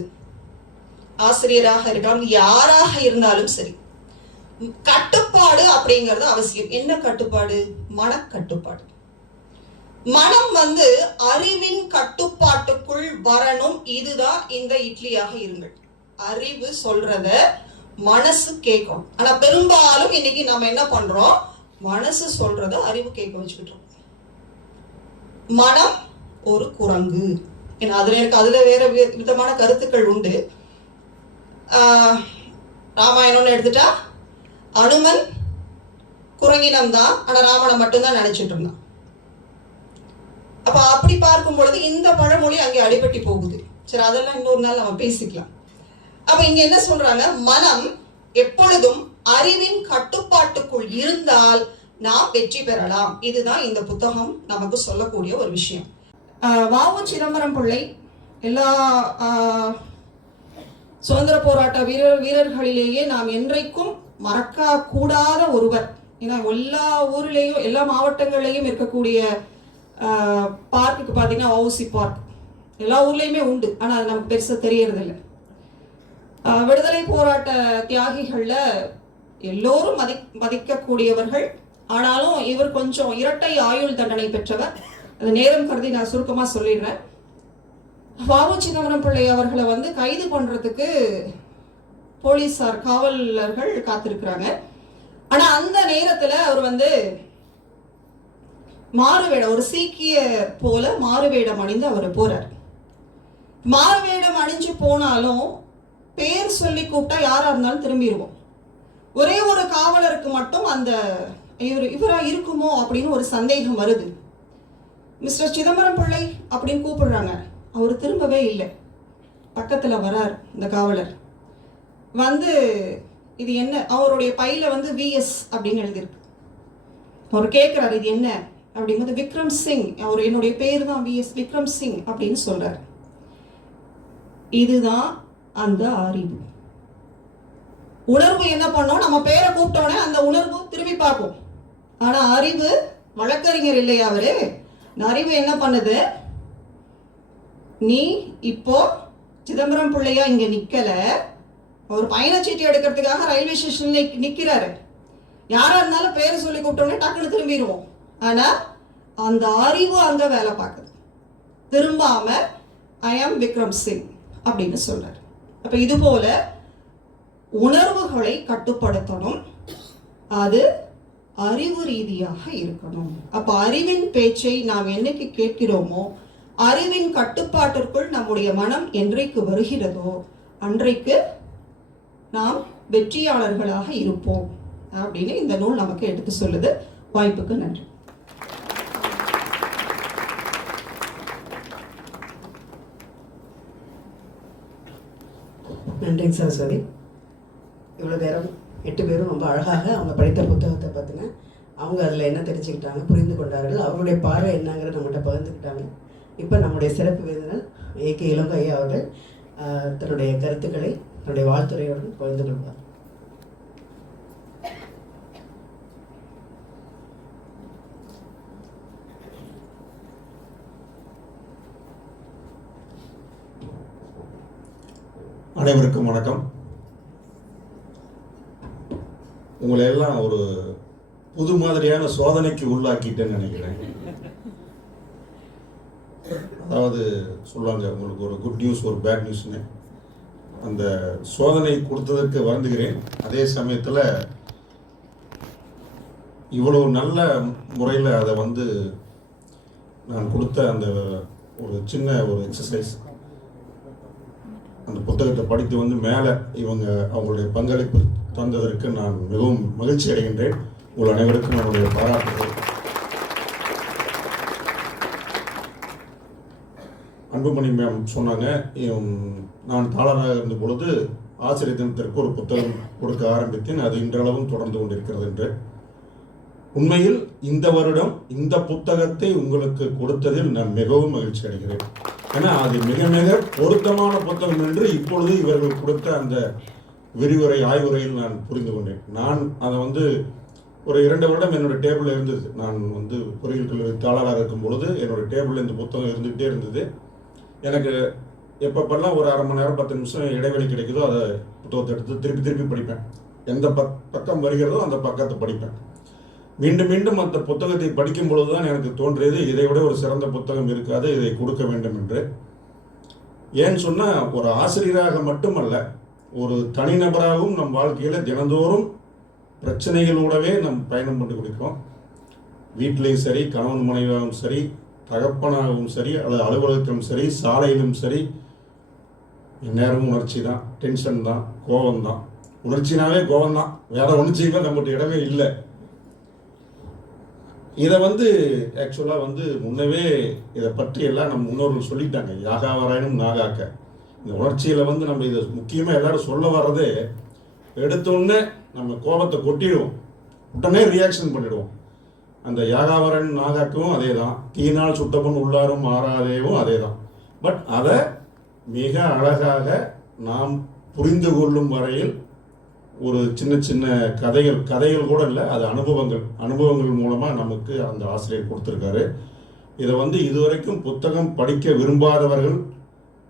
ஆசிரியராக இருக்கலாம், யாராக இருந்தாலும் சரி, கட்டுப்பாடு அப்படிங்கிறது அவசியம். என்ன கட்டுப்பாடு? மனக்கட்டுப்பாடு. மனம் வந்து அறிவின் கட்டுப்பாட்டுக்குள் வரணும். இதுதான் இந்த இட்லியாக இருங்கள். அறிவு சொல்றத மனசு கேட்கும். ஆனா பெரும்பாலும் இன்னைக்கு நம்ம என்ன பண்றோம், மனசு சொல்றத அறிவு கேட்க வச்சுக்கிட்டோம். மனம் ஒரு குரங்கு. அதுல வேற விதமான கருத்துக்கள் உண்டு. ராமாயணம்னு எடுத்துட்டா அனுமன் குரங்கினம் தான், ஆனா ராமனை மட்டும்தான் நினைச்சிட்டு இருந்தான். அப்ப அப்படி பார்க்கும் பொழுது இந்த பழமொழி அங்கே அடிபட்டி போகுது. சரி, அதெல்லாம் இன்னொரு நாள் நம்ம பேசிக்கலாம். அப்ப இங்க என்ன சொல்றாங்க, மனம் எப்பொழுதும் அறிவின் கட்டுப்பாட்டுக்குள் இருந்தால் நாம் வெற்றி பெறலாம். இதுதான் இந்த புத்தகம் நமக்கு சொல்லக்கூடிய ஒரு விஷயம். வ.உ. சிதம்பரம் பிள்ளை எல்லா சுதந்திர போராட்ட வீரர்களிலேயே நாம் என்றைக்கும் மறக்க கூடாத ஒருவர். ஏன்னா எல்லா ஊர்லேயும் எல்லா மாவட்டங்கள்லையும் இருக்கக்கூடிய பார்க்குக்கு பார்த்தீங்கன்னா வ.உ.சி. பார்க் எல்லா ஊர்லேயுமே உண்டு. ஆனால் அது நமக்கு பெருசாக தெரியறதில்லை. விடுதலை போராட்ட தியாகிகள்ல எல்லோரும் மதிக்கக்கூடியவர்கள். ஆனாலும் இவர் கொஞ்சம் இரட்டை ஆயுள் தண்டனை பெற்றவர். அது நேரம் கருதி நான் சுருக்கமா சொல்லிடுறேன். வ.உ. சிதம்பரம் பிள்ளை அவர்களை வந்து கைது பண்றதுக்கு போலீசார் காவலர்கள் காத்திருக்கிறாங்க. ஆனா அந்த நேரத்துல அவர் வந்து மாறுவேடம், ஒரு சீக்கிய போல மாறுவேடம் அணிந்து அவர் போறார். மாறுவேடம் அணிஞ்சு போனாலும் பேர் சொல்லி கூப்பிட்டா யாரா இருந்தாலும் திரும்பிடுவோம். ஒரே ஒரு காவலருக்கு மட்டும் அந்த இவரா இருக்குமோ அப்படின்னு ஒரு சந்தேகம் வருது. மிஸ்டர் சிதம்பரம் பிள்ளை அப்படின்னு கூப்பிடுறாங்க. அவர் திரும்பவே இல்லை. பக்கத்துல வரார் இந்த காவலர். வந்து இது என்ன, அவருடைய பையில வந்து விஎஸ் அப்படின்னு எழுதியிருக்கு. அவர் கேட்கிறார் இது என்ன அப்படிங்கும்போது விக்ரம் சிங், அவர் என்னுடைய பேர் தான் விஎஸ் விக்ரம் சிங் அப்படின்னு சொல்றார். இதுதான் அந்த அறிவு. உணர்வு என்ன பண்ணோம், நம்ம பேரை கூப்பிட்டோன்னே அந்த உணர்வு திரும்பி பார்க்கும். ஆனா அறிவு வழக்கறிஞர் இல்லையா அவரு. அறிவு என்ன பண்ணுது, நீ இப்போ சிதம்பரம் பிள்ளையா இங்க நிக்கல, ஒரு பயணச்சீட்டு எடுக்கிறதுக்காக ரயில்வே ஸ்டேஷன்ல நிக்கிறாரு. யாரா இருந்தாலும் பேரை சொல்லி கூப்பிட்டோன்னே டக்குன்னு திரும்பிடுவோம். ஆனா அந்த அறிவு அங்க வேலை பார்க்குது. திரும்பாம ஐ ஆம் விக்ரம் சிங் அப்படின்னு சொல்றாரு. அப்ப இது போல உணர்வுகளை கட்டுப்படுத்தணும். அது அறிவு ரீதியாக இருக்கணும். அப்ப அறிவின் பேச்சை நாம் என்னைக்கு கேட்கிறோமோ, அறிவின் கட்டுப்பாட்டிற்குள் நம்முடைய மனம் என்றைக்கு வருகிறதோ அன்றைக்கு நாம் வெற்றியாளர்களாக இருப்போம் அப்படின்னு இந்த நூல் நமக்கு எடுத்து சொல்லுது. வாய்ப்புக்கு நன்றி. நன்றிங்க சரஸ்வதி. இவ்வளோ நேரம் 8 பேரும் ரொம்ப அழகாக அவங்க படித்த புத்தகத்தை பற்றின அவங்க அதில் என்ன தெரிஞ்சுக்கிட்டாங்க, புரிந்து கொண்டார்கள், அவருடைய பார்வை என்னங்கிறத நம்மகிட்ட பகிர்ந்துக்கிட்டாங்க. இப்போ நம்முடைய சிறப்பு விருந்தினர் ஏ.கே. இளங்கோ ஐயா அவர்கள் தன்னுடைய கருத்துக்களை தன்னுடைய வாழ்த்துறையுடன் பகிர்ந்து கொள்வார். அனைவருக்கும் வணக்கம். உங்களை எல்லாம் ஒரு புது மாதிரியான சோதனைக்கு உள்ளாக்கிட்டேன்னு நினைக்கிறேன். அதாவது சொல்லுவாங்க உங்களுக்கு ஒரு குட் நியூஸ் ஒரு பேட் நியூஸ்னு. அந்த சோதனை கொடுத்ததற்கு வருந்துகிறேன். அதே சமயத்தில் இவ்வளவு நல்ல முறையில் அதை வந்து நான் கொடுத்த அந்த ஒரு சின்ன ஒரு எக்ஸசைஸ், அந்த புத்தகத்தை படித்து வந்து மேலே இவங்க அவங்களுடைய பங்களிப்பு தந்ததற்கு நான் மிகவும் மகிழ்ச்சி அடைகின்றேன். உங்கள் அனைவருக்கும் என்னுடைய பாராட்டுகள். அன்புமணி மேம் சொன்னாங்க, நான் தாளராக இருந்த பொழுது ஆசிரியர் தினத்திற்கு ஒரு புத்தகம் கொடுக்க ஆரம்பித்தேன், அது இன்றளவும் தொடர்ந்து கொண்டிருக்கிறது என்று. உண்மையில் இந்த வருடம் இந்த புத்தகத்தை உங்களுக்கு கொடுத்ததில் நான் மிகவும் மகிழ்ச்சி அடைகிறேன். ஏன்னா அது மிக மிக பொருத்தமான புத்தகம் என்று இப்பொழுது இவர்கள் கொடுத்த அந்த விரிவுரை ஆய்வுரையில் நான் புரிந்து கொண்டேன். நான் அதை வந்து ஒரு 2 வருடம் என்னோட டேபிளில் இருந்தது. நான் வந்து பொறியியல் கல்லூரி தாளராக இருக்கும் பொழுது என்னோட டேபிளில் இந்த புத்தகம் இருந்துகிட்டே இருந்தது. எனக்கு எப்பப்பெல்லாம் ஒரு அரை மணி நேரம் 10 நிமிஷம் இடைவெளி கிடைக்குதோ அதை புத்தகத்தை எடுத்து திருப்பி திருப்பி படிப்பேன். எந்த பக்கம் வருகிறதோ அந்த பக்கத்தை படிப்பேன். மீண்டும் மீண்டும் அந்த புத்தகத்தை படிக்கும் பொழுதுதான் எனக்கு தோன்றியது, இதை விட ஒரு சிறந்த புத்தகம் இருக்காது, இதை கொடுக்க வேண்டும் என்று. ஏன்னு சொன்னால், ஒரு ஆசிரியராக மட்டுமல்ல, ஒரு தனிநபராகவும் நம் வாழ்க்கையில் தினந்தோறும் பிரச்சனைகளோடவே நம் பயணம் பண்ணி கொடுக்கிறோம். வீட்டிலையும் சரி, கணவன் மனைவியாகவும் சரி, தகப்பனாகவும் சரி, அல்லது அலுவலகத்திலும் சரி, சாலையிலும் சரி, நேரமும் உணர்ச்சி தான், டென்ஷன் தான், கோபம் தான். உணர்ச்சினாவே கோபம் தான், வேற உணர்ச்சியுமே நம்மகிட்ட இடமே இல்லை. இதை வந்து ஆக்சுவலாக வந்து முன்னவே இதை பற்றி எல்லாம் நம்ம முன்னோர்கள் சொல்லிட்டாங்க, யாகாவராயனும் நாகாக்க. இந்த உணர்ச்சியில் வந்து நம்ம இதை முக்கியமாக எல்லாரும் சொல்ல வர்றதே, எடுத்தோடனே நம்ம கோபத்தை கொட்டிடுவோம், உடனே ரியாக்ஷன் பண்ணிடுவோம். அந்த யாகாவரன் நாகாக்கவும் அதே தான், தீனால் சுட்டப்பன் உள்ளாரும் மாறாதேவும் அதே தான். பட் அதை மிக அழகாக நாம் புரிந்து கொள்ளும் வரையில் ஒரு சின்ன சின்ன கதைகள் கூட இல்லை, அது அனுபவங்கள் மூலமாக நமக்கு அந்த ஆசிரியர் கொடுத்துருக்காரு. இதை வந்து இதுவரைக்கும் புத்தகம் படிக்க விரும்பாதவர்கள்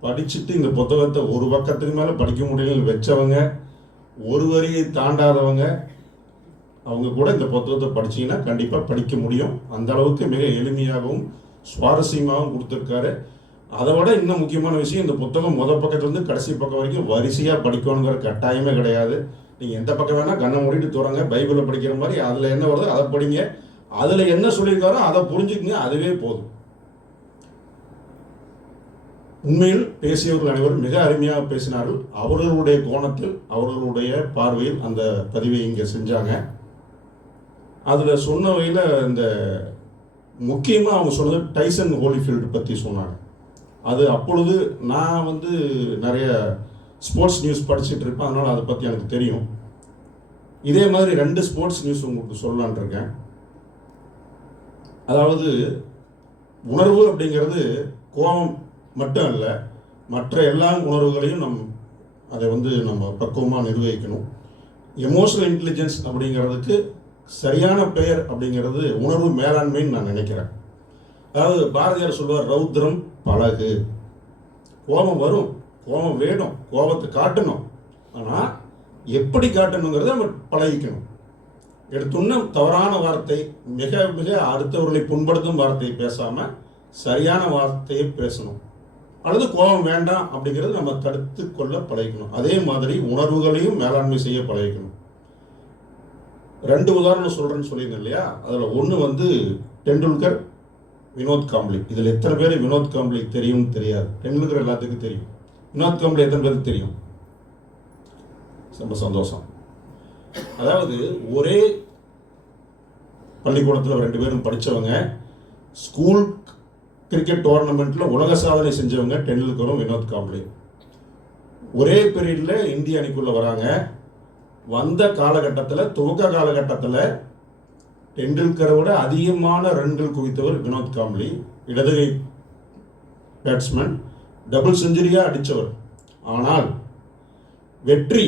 படிச்சுட்டு இந்த புத்தகத்தை ஒரு பக்கத்துக்கு மேலே படிக்க முடியலன்னு வச்சவங்க, ஒரு வரியை தாண்டாதவங்க, அவங்க கூட இந்த புத்தகத்தை படிச்சிங்கன்னா கண்டிப்பாக படிக்க முடியும். அந்த அளவுக்கு மிக எளிமையாகவும் சுவாரஸ்யமாகவும் கொடுத்துருக்காரு. அதை விட இன்னும் முக்கியமான விஷயம், இந்த புத்தகம் பக்கத்துலேருந்து கடைசி பக்கம் வரைக்கும் வரிசையாக படிக்கணுங்கிற கட்டாயமே கிடையாது. நீங்கள் எந்த பக்கம் வேணால் கண்ணை மூடிட்டு தூரங்க, பைபிளை படிக்கிற மாதிரி அதில் என்ன வருதோ அதை படிங்க, அதில் என்ன சொல்லியிருக்காரோ அதை புரிஞ்சுக்கங்க, அதுவே போதும். உண்மையில் பேசியவர்கள் அனைவரும் மிக அருமையாக பேசினார்கள். அவர்களுடைய கோணத்தில், அவர்களுடைய பார்வையில் அந்த பதிவை இங்கே செஞ்சாங்க. அதில் சொன்ன வகையில் இந்த முக்கியமாக அவங்க சொன்னது டைசன் ஹோலிஃபீல்டு பற்றி சொன்னாங்க. அது அப்பொழுது நான் வந்து நிறைய ஸ்போர்ட்ஸ் நியூஸ் படிச்சுட்டு இருப்பேன், அதனால் அதை பற்றி எனக்கு தெரியும். இதே மாதிரி 2 ஸ்போர்ட்ஸ் நியூஸ் உங்களுக்கு சொல்லலான் இருக்கேன். அதாவது உணர்வு அப்படிங்கிறது கோபம் மட்டும் இல்லை, மற்ற எல்லா உணர்வுகளையும் அதை வந்து நம்ம பக்குவமாக நிர்வகிக்கணும். எமோஷனல் இன்டெலிஜென்ஸ் அப்படிங்கிறதுக்கு சரியான பெயர் அப்படிங்கிறது உணர்வு மேலாண்மைன்னு நான் நினைக்கிறேன். அதாவது பாரதியார் சொல்வார், ரௌத்ரம் பழகு. கோபம் வரும், கோபம் வேணும், கோபத்தை காட்டணும், ஆனால் எப்படி காட்டணுங்கிறத நம்ம பழகிக்கணும். எடுத்தோன்னே தவறான வார்த்தை, மிக மிக அடுத்தவர்களை புண்படுத்தும் வார்த்தையை பேசாமல் சரியான வார்த்தையை பேசணும். அல்லது கோபம் வேண்டாம் அப்படிங்கிறது நம்ம தடுத்து கொள்ள பழகிக்கணும். அதே மாதிரி உணர்வுகளையும் மேலாண்மை செய்ய பழகிக்கணும். 2 உதாரணம் சொல்கிறேன்னு சொல்லியிருந்தேன் இல்லையா, அதில் ஒன்று வந்து டெண்டுல்கர், வினோத் காம்ப்ளி. இதில் எத்தனை பேர் வினோத் காம்ப்ளி தெரியும்னு தெரியாது. டெண்டுல்கர் எல்லாத்துக்கும் தெரியும். வினோத் காம்ப்ளி எத்தனை பேருக்கு தெரியும்? ரொம்ப சந்தோஷம். அதாவது ஒரே பள்ளிக்கூடத்தில் 2 பேரும் படித்தவங்க, ஸ்கூல் கிரிக்கெட் டோர்னமெண்ட்டில் உலக சாதனை செஞ்சவங்க டெண்டுல்கரும் வினோத் காம்ப்ளி. ஒரே பீரியடில் இந்திய அணிக்குள்ளே வராங்க. வந்த காலகட்டத்தில், துவக்க காலகட்டத்தில் டெண்டுல்கரை விட அதிகமான ரன்கள் குவித்தவர் வினோத் காம்ப்ளி. இடதுகை பேட்ஸ்மேன், டபுள் செஞ்சுரியாக அடித்தவர். ஆனால் வெற்றி,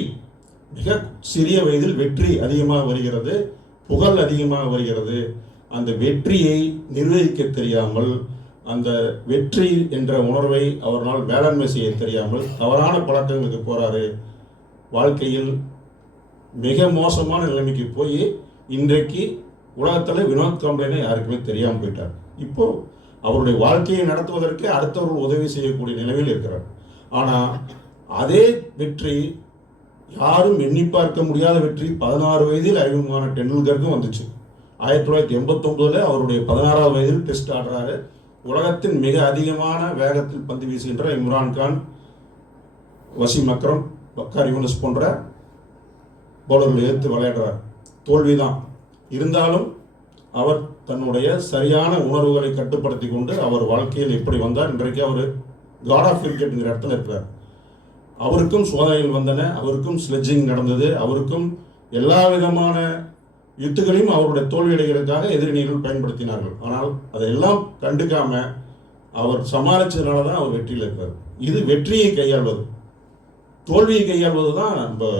மிக சிறிய வயதில் வெற்றி அதிகமாக வருகிறது, புகழ் அதிகமாக வருகிறது. அந்த வெற்றியை நிர்வகிக்க தெரியாமல், அந்த வெற்றி என்ற உணர்வை அவரால் மேலாண்மை செய்ய தெரியாமல் தவறான பழக்கங்களுக்கு போகிறாரு. வாழ்க்கையில் மிக மோசமான நிலைமைக்கு போய் இன்றைக்கு உலகத்தில் வினோத் காம்ப்ளினை யாருக்குமே தெரியாமல் போயிட்டார். இப்போ அவருடைய வாழ்க்கையை நடத்துவதற்கு அடுத்தவர்கள் உதவி செய்யக்கூடிய நிலைமையில் இருக்கிறார். ஆனால் அதே வெற்றி யாரும் எண்ணி பார்க்க முடியாத வெற்றி 16 வயதில் அறிமுகமான டெண்டுல்கருக்கும் வந்துச்சு. 1989 அவருடைய 16வது வயதில் டெஸ்ட் ஆடுறாரு. உலகத்தின் மிக அதிகமான வேகத்தில் பந்து வீசுகின்ற இம்ரான்கான், வசீம் அக்ரம், பக்கார் யூனிஸ் போன்ற பவுலர்களை எதிர்த்து விளையாடுறார். தோல்விதான். இருந்தாலும் அவர் தன்னுடைய சரியான உணர்வுகளை கட்டுப்படுத்தி கொண்டு அவர் வாழ்க்கையில் எப்படி வந்தார், இன்றைக்கு அவர் காட் ஆஃப் கிரிக்கெட்ங்கிற இடத்துல இருக்கிறார். அவருக்கும் சோதனைகள் வந்தன, அவருக்கும் ஸ்லெட்ஜிங் நடந்தது, அவருக்கும் எல்லா விதமான யுத்துகளையும் அவருடைய தோல்வியடைகிறதுக்காக எதிரணிகள் பயன்படுத்தினார்கள். ஆனால் அதையெல்லாம் கண்டுக்காம அவர் சமாளிச்சதுனால தான் அவர் வெற்றியில் இருக்கிறார். இது வெற்றியை கையாள்வது. தோல்வியை கையாள்வது தான் நம்ம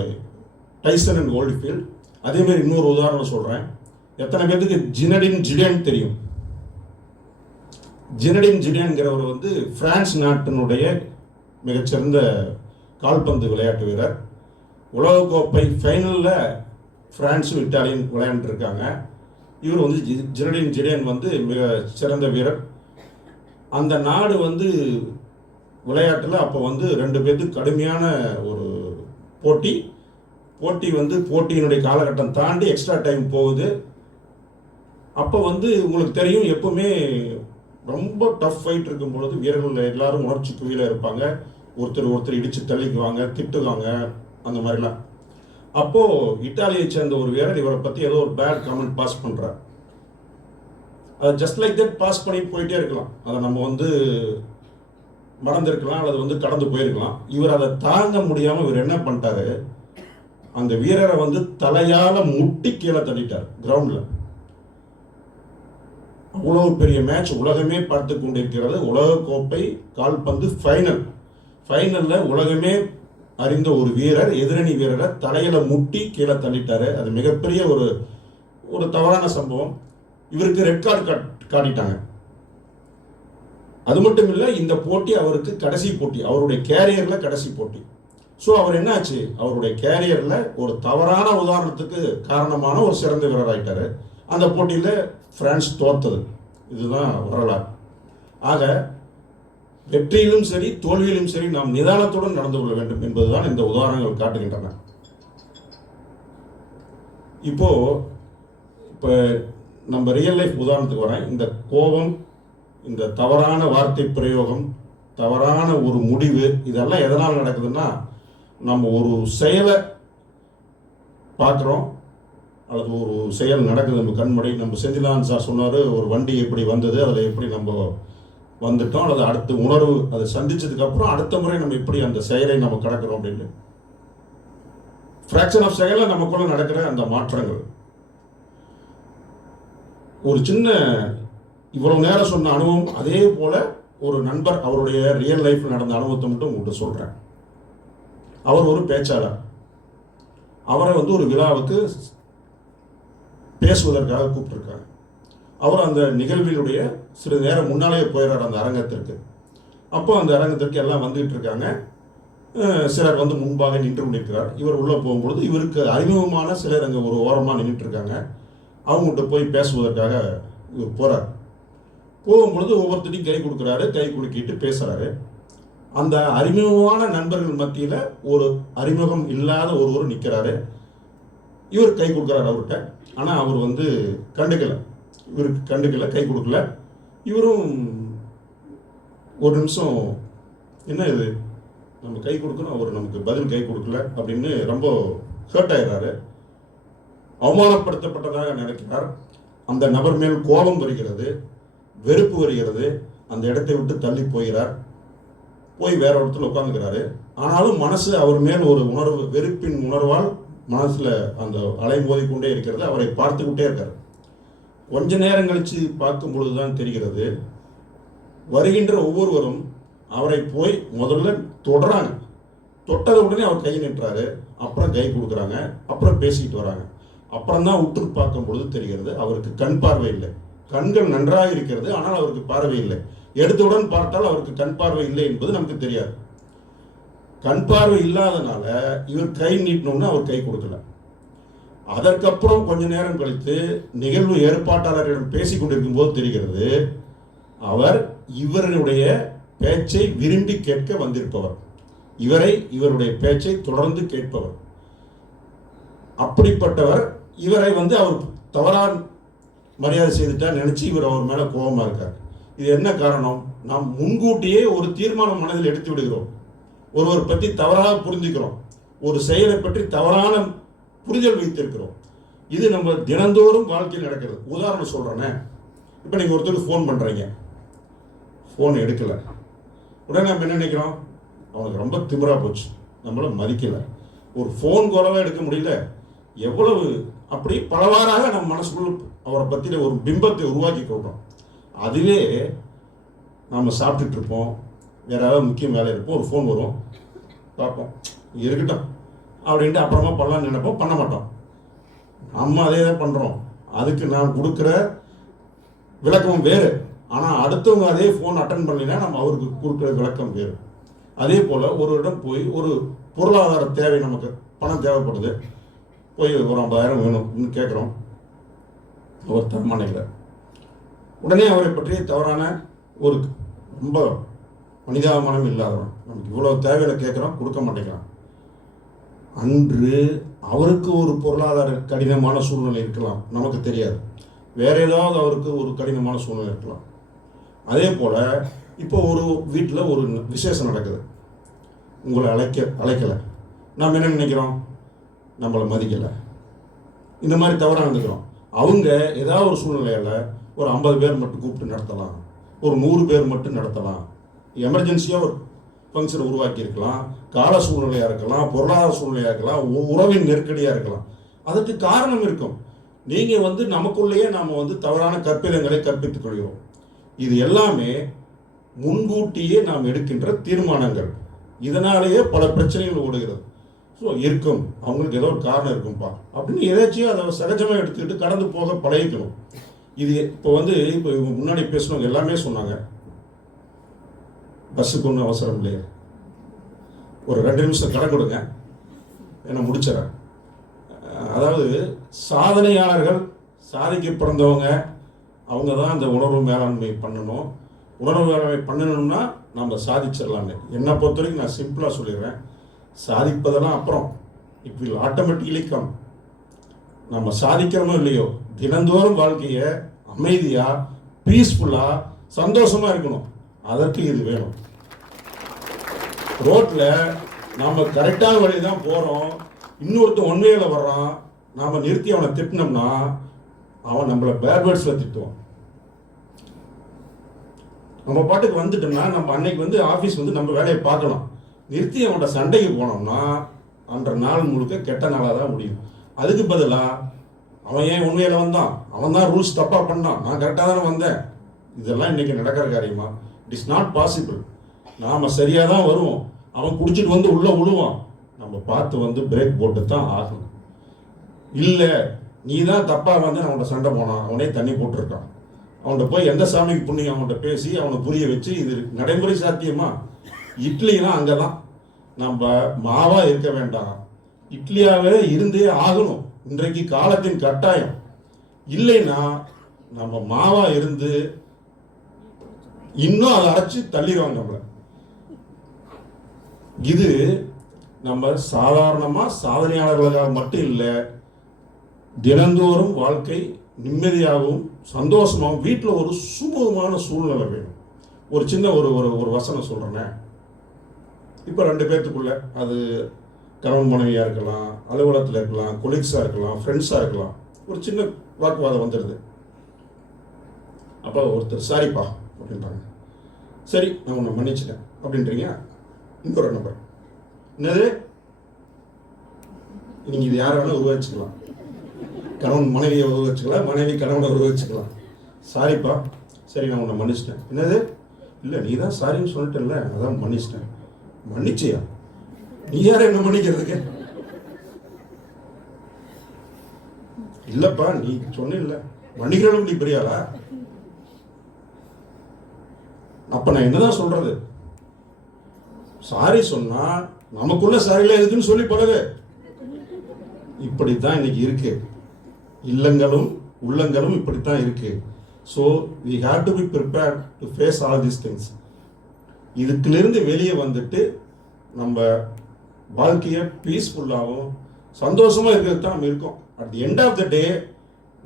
டைசன் அண்ட் ஹோலிஃபீல்ட். அதேமாதிரி இன்னொரு உதாரணம் சொல்கிறேன். எத்தனை பேருக்கு ஜினடின் ஜிடேன் தெரியும்? ஜினடின் ஜிடேன்கிறவர் வந்து பிரான்ஸ் நாட்டினுடைய மிகச்சிறந்த கால்பந்து விளையாட்டு வீரர். உலகக்கோப்பை ஃபைனலில் பிரான்ஸும் இட்டாலியும் விளையாண்டுருக்காங்க. இவர் வந்து ஜினடின் ஜிடேன் வந்து மிக சிறந்த வீரர். அந்த நாடு வந்து விளையாட்டில் அப்போ வந்து 2 பேருக்கு கடுமையான ஒரு போட்டி வந்து போட்டியினுடைய காலகட்டம் தாண்டி எக்ஸ்ட்ரா டைம் போகுது. அப்போ வந்து உங்களுக்கு தெரியும், எப்பவுமே ரொம்ப டஃப் ஃபைட் இருக்கும் பொழுது வீரர்கள் எல்லாரும் உணர்ச்சி குவியில் இருப்பாங்க. ஒருத்தர் இடித்து தள்ளிக்குவாங்க, திட்டுவாங்க, அந்த மாதிரிலாம். அப்போது இட்டாலியை சேர்ந்த ஒரு வீரர் இவரை பற்றி ஏதோ ஒரு பேட் கமெண்ட் பாஸ் பண்ணுறார். அது ஜஸ்ட் லைக் தட் பாஸ் பண்ணிட்டு போயிட்டே இருக்கலாம். அதை நம்ம வந்து மறந்துருக்கலாம், அல்லது வந்து கடந்து போயிருக்கலாம். இவர் அதை தாங்க முடியாமல் இவர் என்ன பண்ணிட்டாரு, அந்த வீரரை வந்து தலையால் முட்டி கீழே தள்ளிட்டார் கிரவுண்டில். அவ்வளவு பெரிய மேட்ச், உலகமே பார்த்து கொண்டிருக்கிறது. உலகக்கோப்பை கால்பந்து ஃபைனலில் உலகமே அறிந்த ஒரு வீரர் எதிரணி வீரரை தலையில முட்டி கீழே தள்ளிட்டாரு. அது மிகப்பெரிய ஒரு தவறான சம்பவம். இவருக்கு ரெட் கார்டு காட்டிட்டாங்க. அது மட்டும் இல்லை, இந்த போட்டி அவருக்கு கடைசி போட்டி, அவருடைய கேரியரில் கடைசி போட்டி. ஸோ அவர் என்னாச்சு, அவருடைய கேரியரில் ஒரு தவறான உதாரணத்துக்கு காரணமான ஒரு சிறந்த வீரர் ஆயிட்டாரு. அந்த போட்டியில் பிரான்ஸ் தோத்தது. இதுதான் வரலாறு. ஆக வெற்றியிலும் சரி தோல்வியிலும் சரி நாம் நிதானத்துடன் நடந்து கொள்ள வேண்டும் என்பதுதான் இந்த உதாரணங்கள் காட்டுகின்றன. இப்போ நம்ம ரியல் லைஃப் உதாரணத்துக்கு வரேன். இந்த கோபம், இந்த தவறான வார்த்தை பிரயோகம், தவறான ஒரு முடிவு, இதெல்லாம் எதனால் நடக்குதுன்னா, நம்ம ஒரு செயலை பார்க்குறோம் அல்லது ஒரு செயல் நடக்குது நம்ம கண்மணி. நம்ம செந்திலான் சார் சொன்னார், ஒரு வண்டி எப்படி வந்தது, அதில் எப்படி நம்ம வந்துட்டோம், அல்லது அடுத்த உணர்வு அதை சந்திச்சதுக்கப்புறம் அடுத்த முறை நம்ம எப்படி அந்த செயலை நம்ம கடக்கிறோம் அப்படின்னு. ஃப்ராக்ஷன் ஆஃப் செகண்டில் நமக்குள்ள நடக்கிற அந்த மாற்றங்கள். ஒரு சின்ன இவ்வளவு நேரம் சொன்ன அனுபவம், அதே போல ஒரு நண்பர் அவருடைய ரியல் லைஃப் நடந்த அனுபவத்தை மட்டும் உங்கள்கிட்ட சொல்கிறேன். அவர் ஒரு பேச்சாளர். அவரை வந்து ஒரு விழாவுக்கு பேசுவதற்காக கூப்பிட்டுருக்காங்க. அவர் அந்த நிகழ்வினுடைய சிறிது நேரம் முன்னாலேயே போயிடுறார் அந்த அரங்கத்திற்கு. அப்போ அந்த அரங்கத்திற்கு எல்லாம் வந்துகிட்டு இருக்காங்க. சிலர் வந்து முன்பாக நின்று கொண்டிருக்கிறார். இவர் உள்ளே போகும்பொழுது இவருக்கு அறிமுகமான சிலர் அங்கே ஒரு ஓரமாக நின்றுட்டு இருக்காங்க. அவங்ககிட்ட போய் பேசுவதற்காக இவர் போகிறார். போகும்பொழுது ஒவ்வொருத்தரையும் கை கொடுக்குறாரு, கை குலுக்கிட்டு பேசுகிறாரு. அந்த அறிமுகமான நண்பர்கள் மத்தியில் ஒரு அறிமுகம் இல்லாத ஒருவர் நிற்கிறாரு. இவர் கை கொடுக்குறாரு அவர்கிட்ட. ஆனால் அவர் வந்து இவருக்கு கண்டுக்கல, கை கொடுக்கல. இவரும் ஒரு நிமிஷம், என்ன இது நம்ம கை கொடுக்கணும், அவர் நமக்கு பதில் கை கொடுக்கல அப்படின்னு ரொம்ப ஹர்ட் ஆயிடுறாரு. அவமானப்படுத்தப்பட்டதாக நினைக்கிறார். அந்த நபர் மேல் கோபம் வருகிறது, வெறுப்பு வருகிறது. அந்த இடத்தை விட்டு தள்ளி போகிறார். போய் வேற இடத்துல உட்காந்துக்கிறாரு. ஆனாலும் மனசு அவர் மேல் ஒரு உணர்வு, வெறுப்பின் உணர்வால் மனசுல அந்த அலை மோதிக்கொண்டே இருக்கிறது. அவரை பார்த்துக்கிட்டே இருக்காரு. கொஞ்ச நேரம் கழிச்சு பார்க்கும் பொழுதுதான் தெரிகிறது, வருகின்ற ஒவ்வொருவரும் அவரை போய் முதல்ல தொடுறாங்க. தொட்டதை உடனே அவர் கை நின்றாரு, அப்புறம் கை கொடுக்குறாங்க, அப்புறம் பேசிக்கிட்டு வராங்க. அப்புறம் தான் உற்று பார்க்கும் பொழுது தெரிகிறது அவருக்கு கண் பார்வை இல்லை. கண்கள் நன்றாக இருக்கிறது, ஆனால் அவருக்கு பார்வை இல்லை. எடுத்தவுடன் பார்த்தால் அவருக்கு கண் பார்வை இல்லை என்பது நமக்கு தெரியாது. கண் பார்வை இல்லாதனால இவர் கை நீட்டணும்னு அவர் கை கொடுக்கல. அதற்கப்புறம் கொஞ்ச நேரம் கழித்து நிகழ்வு ஏற்பாட்டாளர்களிடம் பேசிக் கொண்டிருக்கும் போது தெரிகிறது அவர் இவருடைய பேச்சை விரும்பி கேட்க வந்திருப்பவர். இவருடைய பேச்சை தொடர்ந்து கேட்பவர். அப்படிப்பட்டவர் இவரை வந்து அவர் தவறான மரியாதை செய்துட்டா நினைச்சு இவர் அவர் மேல கோபமா இருக்கார். இது என்ன காரணம்? நாம் முன்கூட்டியே ஒரு தீர்மானம் மனதில் எடுத்து விடுகிறோம். ஒருவர் பற்றி தவறாக புரிஞ்சுக்கிறோம். ஒரு செயலை பற்றி தவறான புரிதல் வைத்திருக்கிறோம். இது நம்ம தினந்தோறும் வாழ்க்கையில் நடக்கிறது. உதாரணம் சொல்றேனே, இப்போ நீங்க ஒருத்தருக்கு ஃபோன் பண்றீங்க, ஃபோன் எடுக்கல, உடனே நம்ம என்ன நினைக்கிறோம்? அவனுக்கு ரொம்ப திமிரா போச்சு, நம்மள மதிக்கல, ஒரு ஃபோன் காலவே எடுக்க முடியல, எவ்வளவு அப்படி பலவாறாக நம்ம மனசுக்குள்ள அவரை பற்றின ஒரு பிம்பத்தை உருவாக்கி கொள்றோம். அதுவே நாம் சாப்பிட்டுட்டு இருப்போம், வேற ஏதாவது முக்கிய வேலை இருப்போம், ஒரு ஃபோன் வரும், பார்ப்போம், இருக்கட்டும் அப்படின்ட்டு அப்புறமா பண்ணலாம்னு நினைப்போம், பண்ண மாட்டோம். நம்ம அதே தான் பண்ணுறோம். அதுக்கு நாம் கொடுக்குற விளக்கம் வேறு. ஆனால் அடுத்தவங்க அதே ஃபோன் அட்டன் பண்ணலைன்னா நம்ம அவருக்கு கொடுக்குற விளக்கம் வேறு. அதே போல் ஒரு இடம் போய் ஒரு பொருளாதார தேவை, நமக்கு பணம் தேவைப்படுது, போய் ஒரு 50,000 வேணும்னு கேட்குறோம், அவர் தரமானேங்கிறார். உடனே அவரை பற்றி தவறான ஒரு ரொம்ப மனிதாபிமானம் இல்லாதவன், நமக்கு இவ்வளோ தேவையில கேட்குறோம், கொடுக்க மாட்டேங்கிறான். அன்று அவருக்கு ஒரு பொருளாதார கடினமான சூழ்நிலை இருக்கலாம், நமக்கு தெரியாது. வேற ஏதாவது அவருக்கு ஒரு கடினமான சூழ்நிலை இருக்கலாம். அதே போல் இப்போ ஒரு வீட்டில் ஒரு விசேஷம் நடக்குது, உங்களை அழைக்கலை, நாம் என்ன நினைக்கிறோம்? நம்மளை மதிக்கலை, இந்த மாதிரி தவறாக நடந்துக்கிறோம். அவங்க ஏதாவது ஒரு சூழ்நிலையில் ஒரு 50 பேர் மட்டும் கூப்பிட்டு நடத்தலாம், ஒரு 100 பேர் மட்டும் நடத்தலாம், எமர்ஜென்சியாக ஒரு ஃபங்க்ஷனை உருவாக்கி இருக்கலாம், கால சூழ்நிலையாக இருக்கலாம், பொருளாதார சூழ்நிலையாக இருக்கலாம், உறவின் நெருக்கடியாக இருக்கலாம். அதற்கு காரணம் இருக்கும். நீங்கள் வந்து நமக்குள்ளேயே நாம் வந்து தவறான கற்பிதங்களை கற்பித்துக் கொள்கிறோம். இது எல்லாமே முன்கூட்டியே நாம் எடுக்கின்ற தீர்மானங்கள். இதனாலேயே பல பிரச்சனைகள் ஓடுகிறது. ஸோ இருக்கும், அவங்களுக்கு ஏதோ ஒரு காரணம் இருக்கும்பா அப்படின்னு எதாச்சும் அதை சகஜமாக எடுத்துக்கிட்டு கடந்து போக பழகிக்கணும். இது இப்போ இவங்க முன்னாடி பேசுனவங்க எல்லாமே சொன்னாங்க, பஸ்ஸுக்கு ஒன்றும் அவசரம் இல்லையே, ஒரு 2 நிமிஷம் கடை கொடுங்க, என்ன முடிச்சிடறேன். அதாவது சாதனையாளர்கள், சாதிக்க பிறந்தவங்க, அவங்க தான் அந்த உணர்வு மேலாண்மை பண்ணணும். உணர்வு மேலாண்மை பண்ணணும்னா நம்ம சாதிச்சிடலாங்க. என்னை பொறுத்த வரைக்கும் நான் சிம்பிளாக சொல்லிடுறேன், சாதிப்பதெல்லாம் அப்புறம், இட் வில் ஆட்டோமேட்டிக்கலி கம். நம்ம சாதிக்கிறோமோ இல்லையோ, தினந்தோறும் வாழ்க்கையை அமைதியாக, பீஸ்ஃபுல்லாக, சந்தோஷமாக இருக்கணும். அதற்கு இது வேணும். ரோட்டில் நாம் கரெக்டான வழி தான் போகிறோம், இன்னொருத்தன் ஒன்வேல வர்றான், நாம் நிறுத்தி அவனை திட்டினோம்னா அவன் நம்மளை பேர்வேர்ட்ஸில் திட்டுவான். நம்ம பாட்டுக்கு வந்துட்டோம்னா நம்ம அன்னைக்கு ஆஃபீஸ் நம்ம வேலையை பார்க்கலாம். நிறுத்தி அவனோட சண்டைக்கு போனோம்னா அன்ற நாள் முழுக்க கெட்ட நாளாக தான் முடியும். அதுக்கு பதிலாக அவன் ஏன் உண்மையில வந்தான், அவன் தான் ரூல்ஸ் தப்பாக பண்ணான், நான் கரெக்டாக தானே வந்தேன், இதெல்லாம் இன்னைக்கு நடக்கிற காரியமா? It is not possible. நாம் சரியாக தான் வருவோம், அவன் குடிச்சிட்டு உள்ளே விழுவான், நம்ம பார்த்து பிரேக் போட்டு தான் ஆகணும். இல்லை நீ தான் தப்பாக அவன்கிட்ட சண்டை போனான், அவனே தண்ணி போட்டிருக்கான், அவன்கிட்ட போய் எந்த சாமிக்கு புண்ணியம் அவன்கிட்ட பேசி அவனை புரிய வச்சு, இது நடைமுறை சாத்தியமா? இட்லிலாம் அங்கே தான். நம்ம மாவா இருக்க வேண்டாம், இட்லியாவே இருந்தே ஆகணும். இன்றைக்கு காலத்தின் கட்டாயம். இல்லைன்னா நம்ம மாவா இருந்து இன்னும் அதை அரைச்சு தள்ளிடுவாங்க நம்மள. இது நம்ம சாதாரணமா சாதனையாளர்களுக்காக மட்டும் இல்லை, தினந்தோறும் வாழ்க்கை நிம்மதியாகவும் சந்தோஷமாகவும், வீட்டில் ஒரு சுமூகமான சூழ்நிலை வேணும். ஒரு சின்ன ஒரு வசனம் சொல்றேன். இப்போ 2 பேர்த்துக்குள்ள, அது கணவன் மனைவியாக இருக்கலாம், அலுவலகத்தில் இருக்கலாம், கொலீக்ஸாக இருக்கலாம், ஃப்ரெண்ட்ஸாக இருக்கலாம், ஒரு சின்ன வாக்குவாதம் வந்துடுது. அப்போ ஒருத்தர் சாரிப்பா அப்படின்றாங்க, சரி நான் உன்னை மன்னிச்சிட்டேன் அப்படின்றீங்க. இன்னொரு நம்பர், என்னது, நீங்கள் இது யாரை வேணால் உருவாச்சிக்கலாம், கணவன் மனைவியை உருவச்சுக்கலாம், மனைவி கணவனை உருவச்சுக்கலாம். சாரிப்பா, சரி நான் உன்னை மன்னிச்சிட்டேன். என்னது, இல்லை நீ தான் சாரின்னு சொல்லிட்டேன்ல, அதான் மன்னிச்சிட்டேன். மன்னிச்சியா? நீ யார என்ன மன்னிக்கிறதுக்கு? இல்லப்பா நீ சொன்ன மன்னிக்கிறவங்க நீ பெரியாளா? அப்ப நான் என்னதான் சொல்றது? சாரி சொன்னா நமக்குள்ள சாரியில இருக்குன்னு சொல்லி பழகு. இப்படித்தான் இன்னைக்கு இருக்கு, இல்லங்களும் உள்ளங்களும் இப்படித்தான் இருக்கு. So we have to be prepared to face all these things. இதுக்கிலிருந்து வெளியே வந்துட்டு நம்ம வாழ்க்கையை பீஸ்ஃபுல்லாகவும் சந்தோஷமாக இருக்கிறது தான் நம்ம இருக்கோம். At the end of the day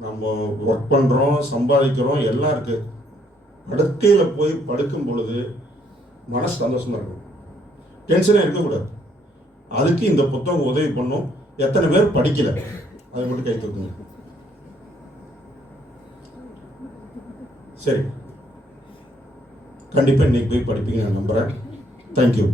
நம்ம ஒர்க் பண்ணுறோம், சம்பாதிக்கிறோம், எல்லாம் இருக்குது. படுக்கையில் போய் படுக்கும் பொழுது மனசு சந்தோஷமாக இருக்கும், டென்ஷனே இருக்கக்கூடாது. அதுக்கு இந்த புத்தகம் உதவி பண்ணும். எத்தனை பேர் படிக்கல அதை மட்டும் கை தூக்குங்க. சரி, கண்டிப்பாக இன்னைக்கு போய் படிப்பீங்க நான் நம்புகிறேன். தேங்க்யூ.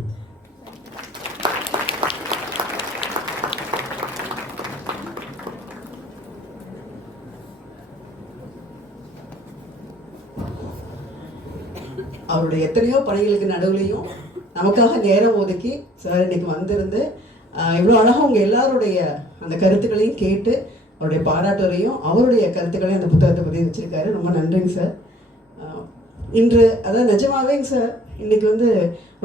அவருடைய எத்தனையோ பணிகளுக்கு நடுவுலையும் நமக்காக நேரம் ஒதுக்கி சார் இன்னைக்கு வந்திருந்து இவ்வளோ அழகாக உங்கள் எல்லாருடைய அந்த கருத்துக்களையும் கேட்டு அவருடைய பாராட்டுரையும் அவருடைய கருத்துக்களையும் அந்த புத்தகத்தை பற்றி வச்சுருக்காரு. ரொம்ப நன்றிங்க சார். இன்று அதான் நிஜமாவேங்க சார், இன்னைக்கு வந்து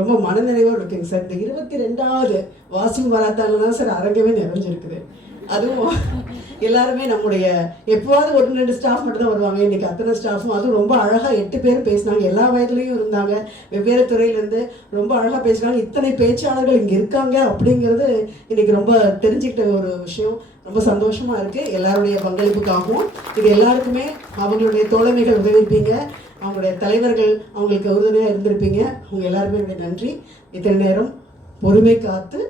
ரொம்ப மனநிறைவோடு இருக்குங்க சார். இந்த 22வது வாசிம் வராத்தால தான் சார் அரங்கமே நிறைஞ்சிருக்குது. அதுவும் எல்லாருமே நம்முடைய எப்போவாவது 1-2 ஸ்டாஃப் மட்டும் தான் வருவாங்க. இன்னைக்கு அத்தனை ஸ்டாஃபும் அதுவும் ரொம்ப அழகாக 8 பேர் பேசினாங்க. எல்லா வயதுலையும் இருந்தாங்க, வெவ்வேறு துறையிலேருந்து ரொம்ப அழகாக பேசுகிறாங்க. இத்தனை பேச்சாளர்கள் இங்கே இருக்காங்க அப்படிங்கிறது இன்னைக்கு ரொம்ப தெரிஞ்சுக்கிட்ட ஒரு விஷயம். ரொம்ப சந்தோஷமாக இருக்குது. எல்லாருடைய பங்களிப்புக்காகவும் இது எல்லாருக்குமே அவங்களுடைய தோழமைகள் உதவிப்பீங்க, அவங்களுடைய தலைவர்கள் அவங்களுக்கு உறுதுணையாக இருந்திருப்பீங்க. அவங்க எல்லாருமே நன்றி. இத்தனை நேரம் பொறுமை காத்து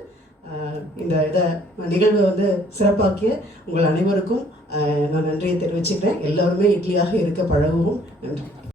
இந்த நிகழ்வை வந்து சிறப்பாக்கிய உங்கள் அனைவருக்கும் நான் நன்றியை தெரிவிச்சுக்கிறேன். எல்லோருமே இட்லியாக இருக்க பழகுவோம். நன்றி.